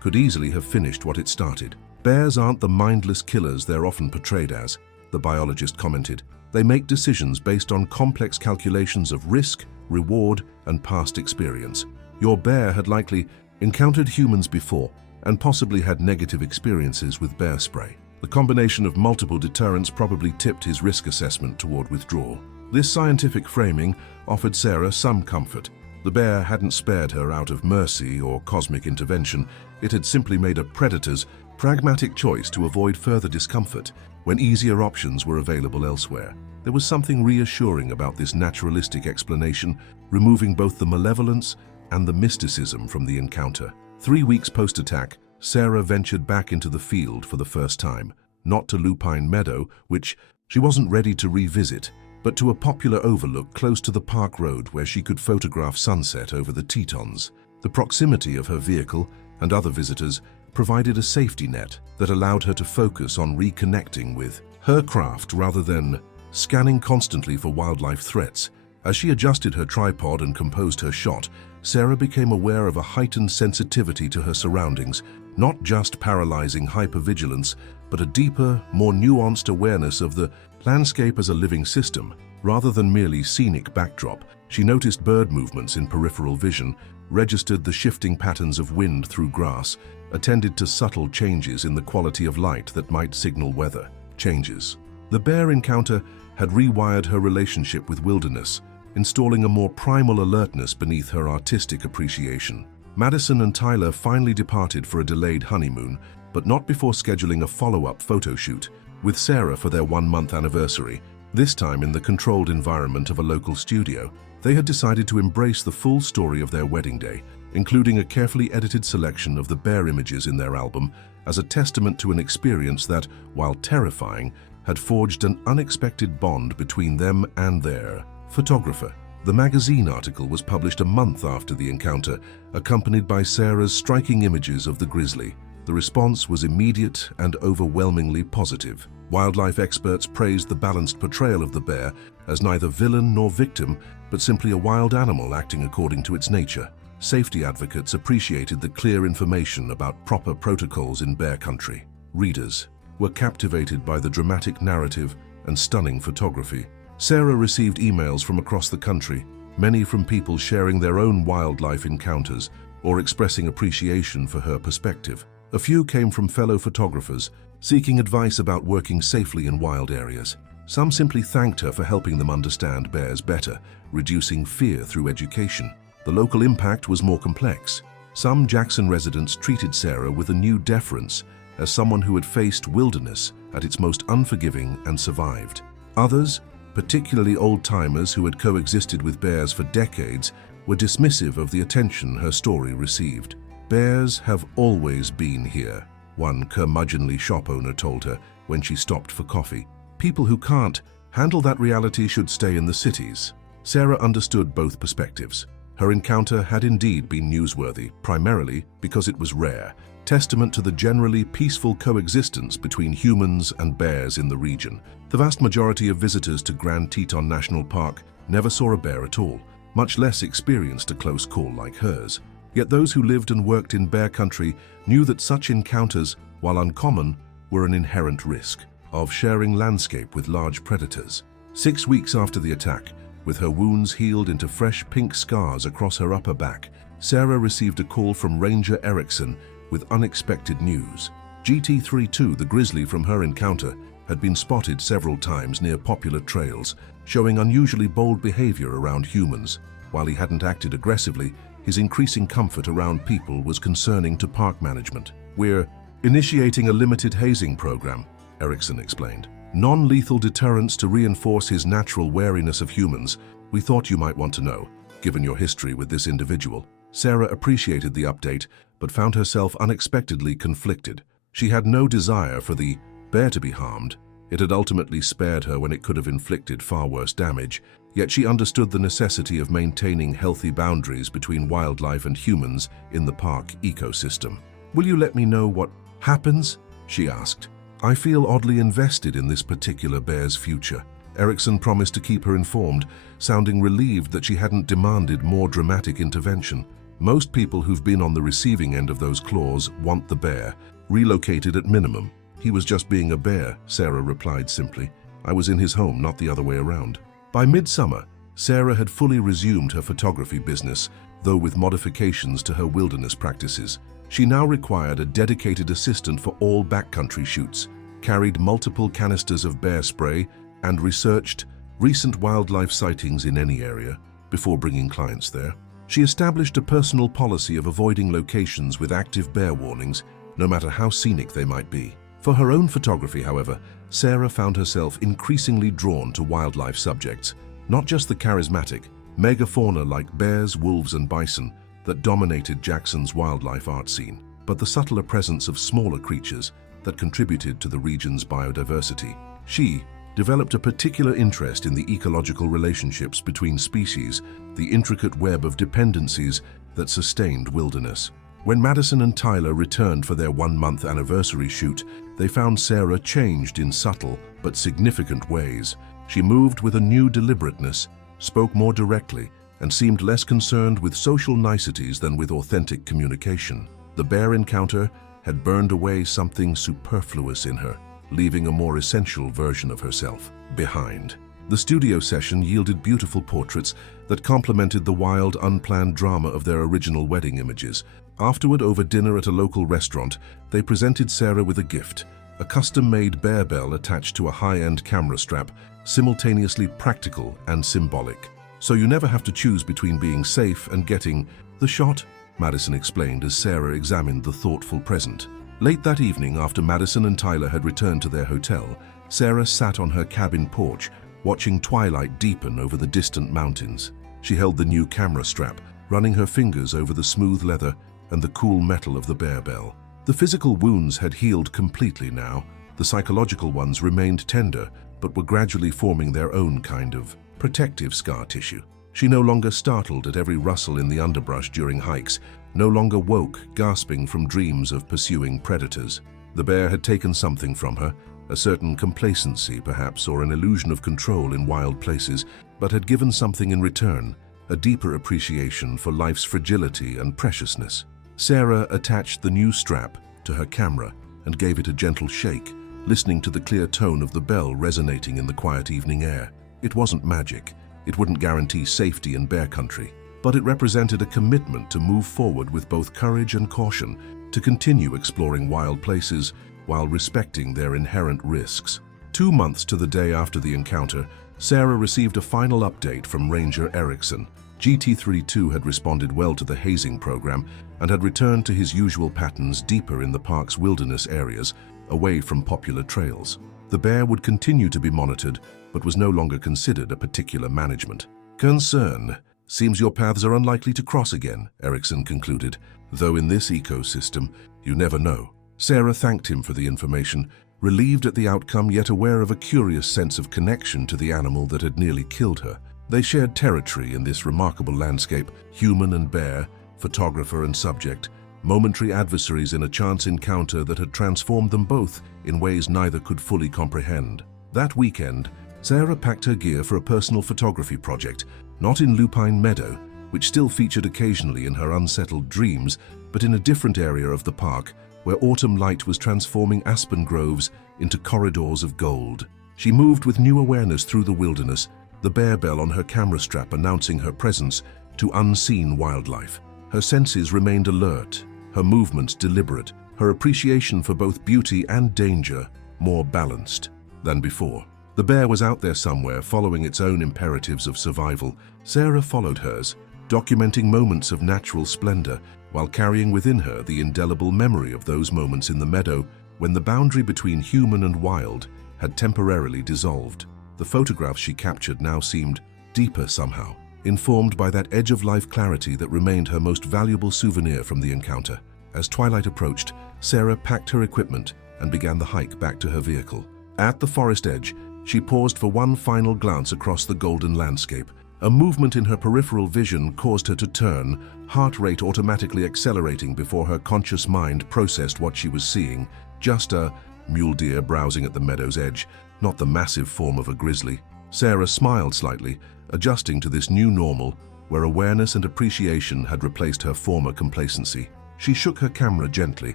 could easily have finished what it started. "Bears aren't the mindless killers they're often portrayed as," the biologist commented. "They make decisions based on complex calculations of risk, reward, and past experience. Your bear had likely encountered humans before and possibly had negative experiences with bear spray. The combination of multiple deterrents probably tipped his risk assessment toward withdrawal." This scientific framing offered Sarah some comfort. The bear hadn't spared her out of mercy or cosmic intervention. It had simply made a predator's pragmatic choice to avoid further discomfort when easier options were available elsewhere. There was something reassuring about this naturalistic explanation, removing both the malevolence and the mysticism from the encounter. 3 weeks post-attack, Sarah ventured back into the field for the first time, not to Lupine Meadow, which she wasn't ready to revisit, but to a popular overlook close to the park road where she could photograph sunset over the Tetons. The proximity of her vehicle and other visitors provided a safety net that allowed her to focus on reconnecting with her craft rather than scanning constantly for wildlife threats. As she adjusted her tripod and composed her shot, Sarah became aware of a heightened sensitivity to her surroundings, not just paralyzing hypervigilance, but a deeper, more nuanced awareness of the landscape as a living system. Rather than merely scenic backdrop, she noticed bird movements in peripheral vision, registered the shifting patterns of wind through grass, attended to subtle changes in the quality of light that might signal weather changes. The bear encounter had rewired her relationship with wilderness, installing a more primal alertness beneath her artistic appreciation. Madison and Tyler finally departed for a delayed honeymoon, but not before scheduling a follow-up photo shoot with Sarah for their 1-month anniversary, this time in the controlled environment of a local studio. They had decided to embrace the full story of their wedding day, including a carefully edited selection of the bear images in their album, as a testament to an experience that, while terrifying, had forged an unexpected bond between them and their photographer. The magazine article was published a month after the encounter, accompanied by Sarah's striking images of the grizzly. The response was immediate and overwhelmingly positive. Wildlife experts praised the balanced portrayal of the bear as neither villain nor victim, but simply a wild animal acting according to its nature. Safety advocates appreciated the clear information about proper protocols in bear country. Readers were captivated by the dramatic narrative and stunning photography. Sarah received emails from across the country, many from people sharing their own wildlife encounters or expressing appreciation for her perspective. A few came from fellow photographers, seeking advice about working safely in wild areas. Some simply thanked her for helping them understand bears better, reducing fear through education. The local impact was more complex. Some Jackson residents treated Sarah with a new deference as someone who had faced wilderness at its most unforgiving and survived. Others, particularly old-timers who had coexisted with bears for decades, were dismissive of the attention her story received. "Bears have always been here," one curmudgeonly shop owner told her when she stopped for coffee. "People who can't handle that reality should stay in the cities." Sarah understood both perspectives. Her encounter had indeed been newsworthy, primarily because it was rare, testament to the generally peaceful coexistence between humans and bears in the region. The vast majority of visitors to Grand Teton National Park never saw a bear at all, much less experienced a close call like hers. Yet those who lived and worked in bear country knew that such encounters, while uncommon, were an inherent risk of sharing landscape with large predators. 6 weeks after the attack, With her wounds healed into fresh pink scars across her upper back, Sarah received a call from Ranger Erickson with unexpected news. GT-32, the grizzly from her encounter, had been spotted several times near popular trails, showing unusually bold behavior around humans. While he hadn't acted aggressively, his increasing comfort around people was concerning to park management. "We're initiating a limited hazing program," Erickson explained. "Non-lethal deterrents to reinforce his natural wariness of humans. We thought you might want to know, given your history with this individual." Sarah appreciated the update, but found herself unexpectedly conflicted. She had no desire for the bear to be harmed. It had ultimately spared her when it could have inflicted far worse damage, yet she understood the necessity of maintaining healthy boundaries between wildlife and humans in the park ecosystem. "Will you let me know what happens?" she asked. "I feel oddly invested in this particular bear's future." Erickson promised to keep her informed, sounding relieved that she hadn't demanded more dramatic intervention. Most people who've been on the receiving end of those claws want the bear, relocated at minimum. "He was just being a bear," Sarah replied simply. "I was in his home, not the other way around." By midsummer, Sarah had fully resumed her photography business, though with modifications to her wilderness practices. She now required a dedicated assistant for all backcountry shoots, carried multiple canisters of bear spray, and researched recent wildlife sightings in any area before bringing clients there. She established a personal policy of avoiding locations with active bear warnings, no matter how scenic they might be. For her own photography, however, Sarah found herself increasingly drawn to wildlife subjects, not just the charismatic megafauna like bears, wolves, and bison that dominated Jackson's wildlife art scene, but the subtler presence of smaller creatures that contributed to the region's biodiversity. She developed a particular interest in the ecological relationships between species, the intricate web of dependencies that sustained wilderness. When Madison and Tyler returned for their one-month anniversary shoot, they found Sarah changed in subtle but significant ways. She moved with a new deliberateness, spoke more directly, and seemed less concerned with social niceties than with authentic communication. The bear encounter had burned away something superfluous in her, leaving a more essential version of herself behind. The studio session yielded beautiful portraits that complemented the wild, unplanned drama of their original wedding images. Afterward, over dinner at a local restaurant, they presented Sarah with a gift, a custom-made bear bell attached to a high-end camera strap, simultaneously practical and symbolic. "So you never have to choose between being safe and getting the shot," Madison explained as Sarah examined the thoughtful present. Late that evening, after Madison and Tyler had returned to their hotel, Sarah sat on her cabin porch, watching twilight deepen over the distant mountains. She held the new camera strap, running her fingers over the smooth leather and the cool metal of the bear bell. The physical wounds had healed completely now. The psychological ones remained tender, but were gradually forming their own kind of protective scar tissue. She no longer startled at every rustle in the underbrush during hikes, no longer woke, gasping from dreams of pursuing predators. The bear had taken something from her, a certain complacency perhaps, or an illusion of control in wild places, but had given something in return, a deeper appreciation for life's fragility and preciousness. Sarah attached the new strap to her camera and gave it a gentle shake, listening to the clear tone of the bell resonating in the quiet evening air. It wasn't magic. It wouldn't guarantee safety in bear country, but it represented a commitment to move forward with both courage and caution, to continue exploring wild places while respecting their inherent risks. 2 months to the day after the encounter, Sarah received a final update from Ranger Erickson. GT-32 had responded well to the hazing program and had returned to his usual patterns deeper in the park's wilderness areas, away from popular trails. The bear would continue to be monitored, but was no longer considered a particular management concern. "Seems your paths are unlikely to cross again," Erickson concluded, "though in this ecosystem, you never know." Sarah thanked him for the information, relieved at the outcome yet aware of a curious sense of connection to the animal that had nearly killed her. They shared territory in this remarkable landscape, human and bear, photographer and subject, momentary adversaries in a chance encounter that had transformed them both in ways neither could fully comprehend. That weekend, Sarah packed her gear for a personal photography project, not in Lupine Meadow, which still featured occasionally in her unsettled dreams, but in a different area of the park, where autumn light was transforming aspen groves into corridors of gold. She moved with new awareness through the wilderness, the bear bell on her camera strap announcing her presence to unseen wildlife. Her senses remained alert, her movements deliberate, her appreciation for both beauty and danger more balanced than before. The bear was out there somewhere, following its own imperatives of survival. Sarah followed hers, documenting moments of natural splendor, while carrying within her the indelible memory of those moments in the meadow when the boundary between human and wild had temporarily dissolved. The photographs she captured now seemed deeper somehow, informed by that edge-of-life clarity that remained her most valuable souvenir from the encounter. As twilight approached, Sarah packed her equipment and began the hike back to her vehicle. At the forest edge, she paused for one final glance across the golden landscape. A movement in her peripheral vision caused her to turn, heart rate automatically accelerating before her conscious mind processed what she was seeing. Just a mule deer browsing at the meadow's edge, not the massive form of a grizzly. Sarah smiled slightly, adjusting to this new normal, where awareness and appreciation had replaced her former complacency. She shook her camera gently,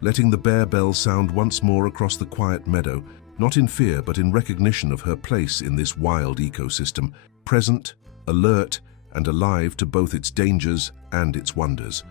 letting the bear bell sound once more across the quiet meadow, not in fear but in recognition of her place in this wild ecosystem, present, alert, and alive to both its dangers and its wonders.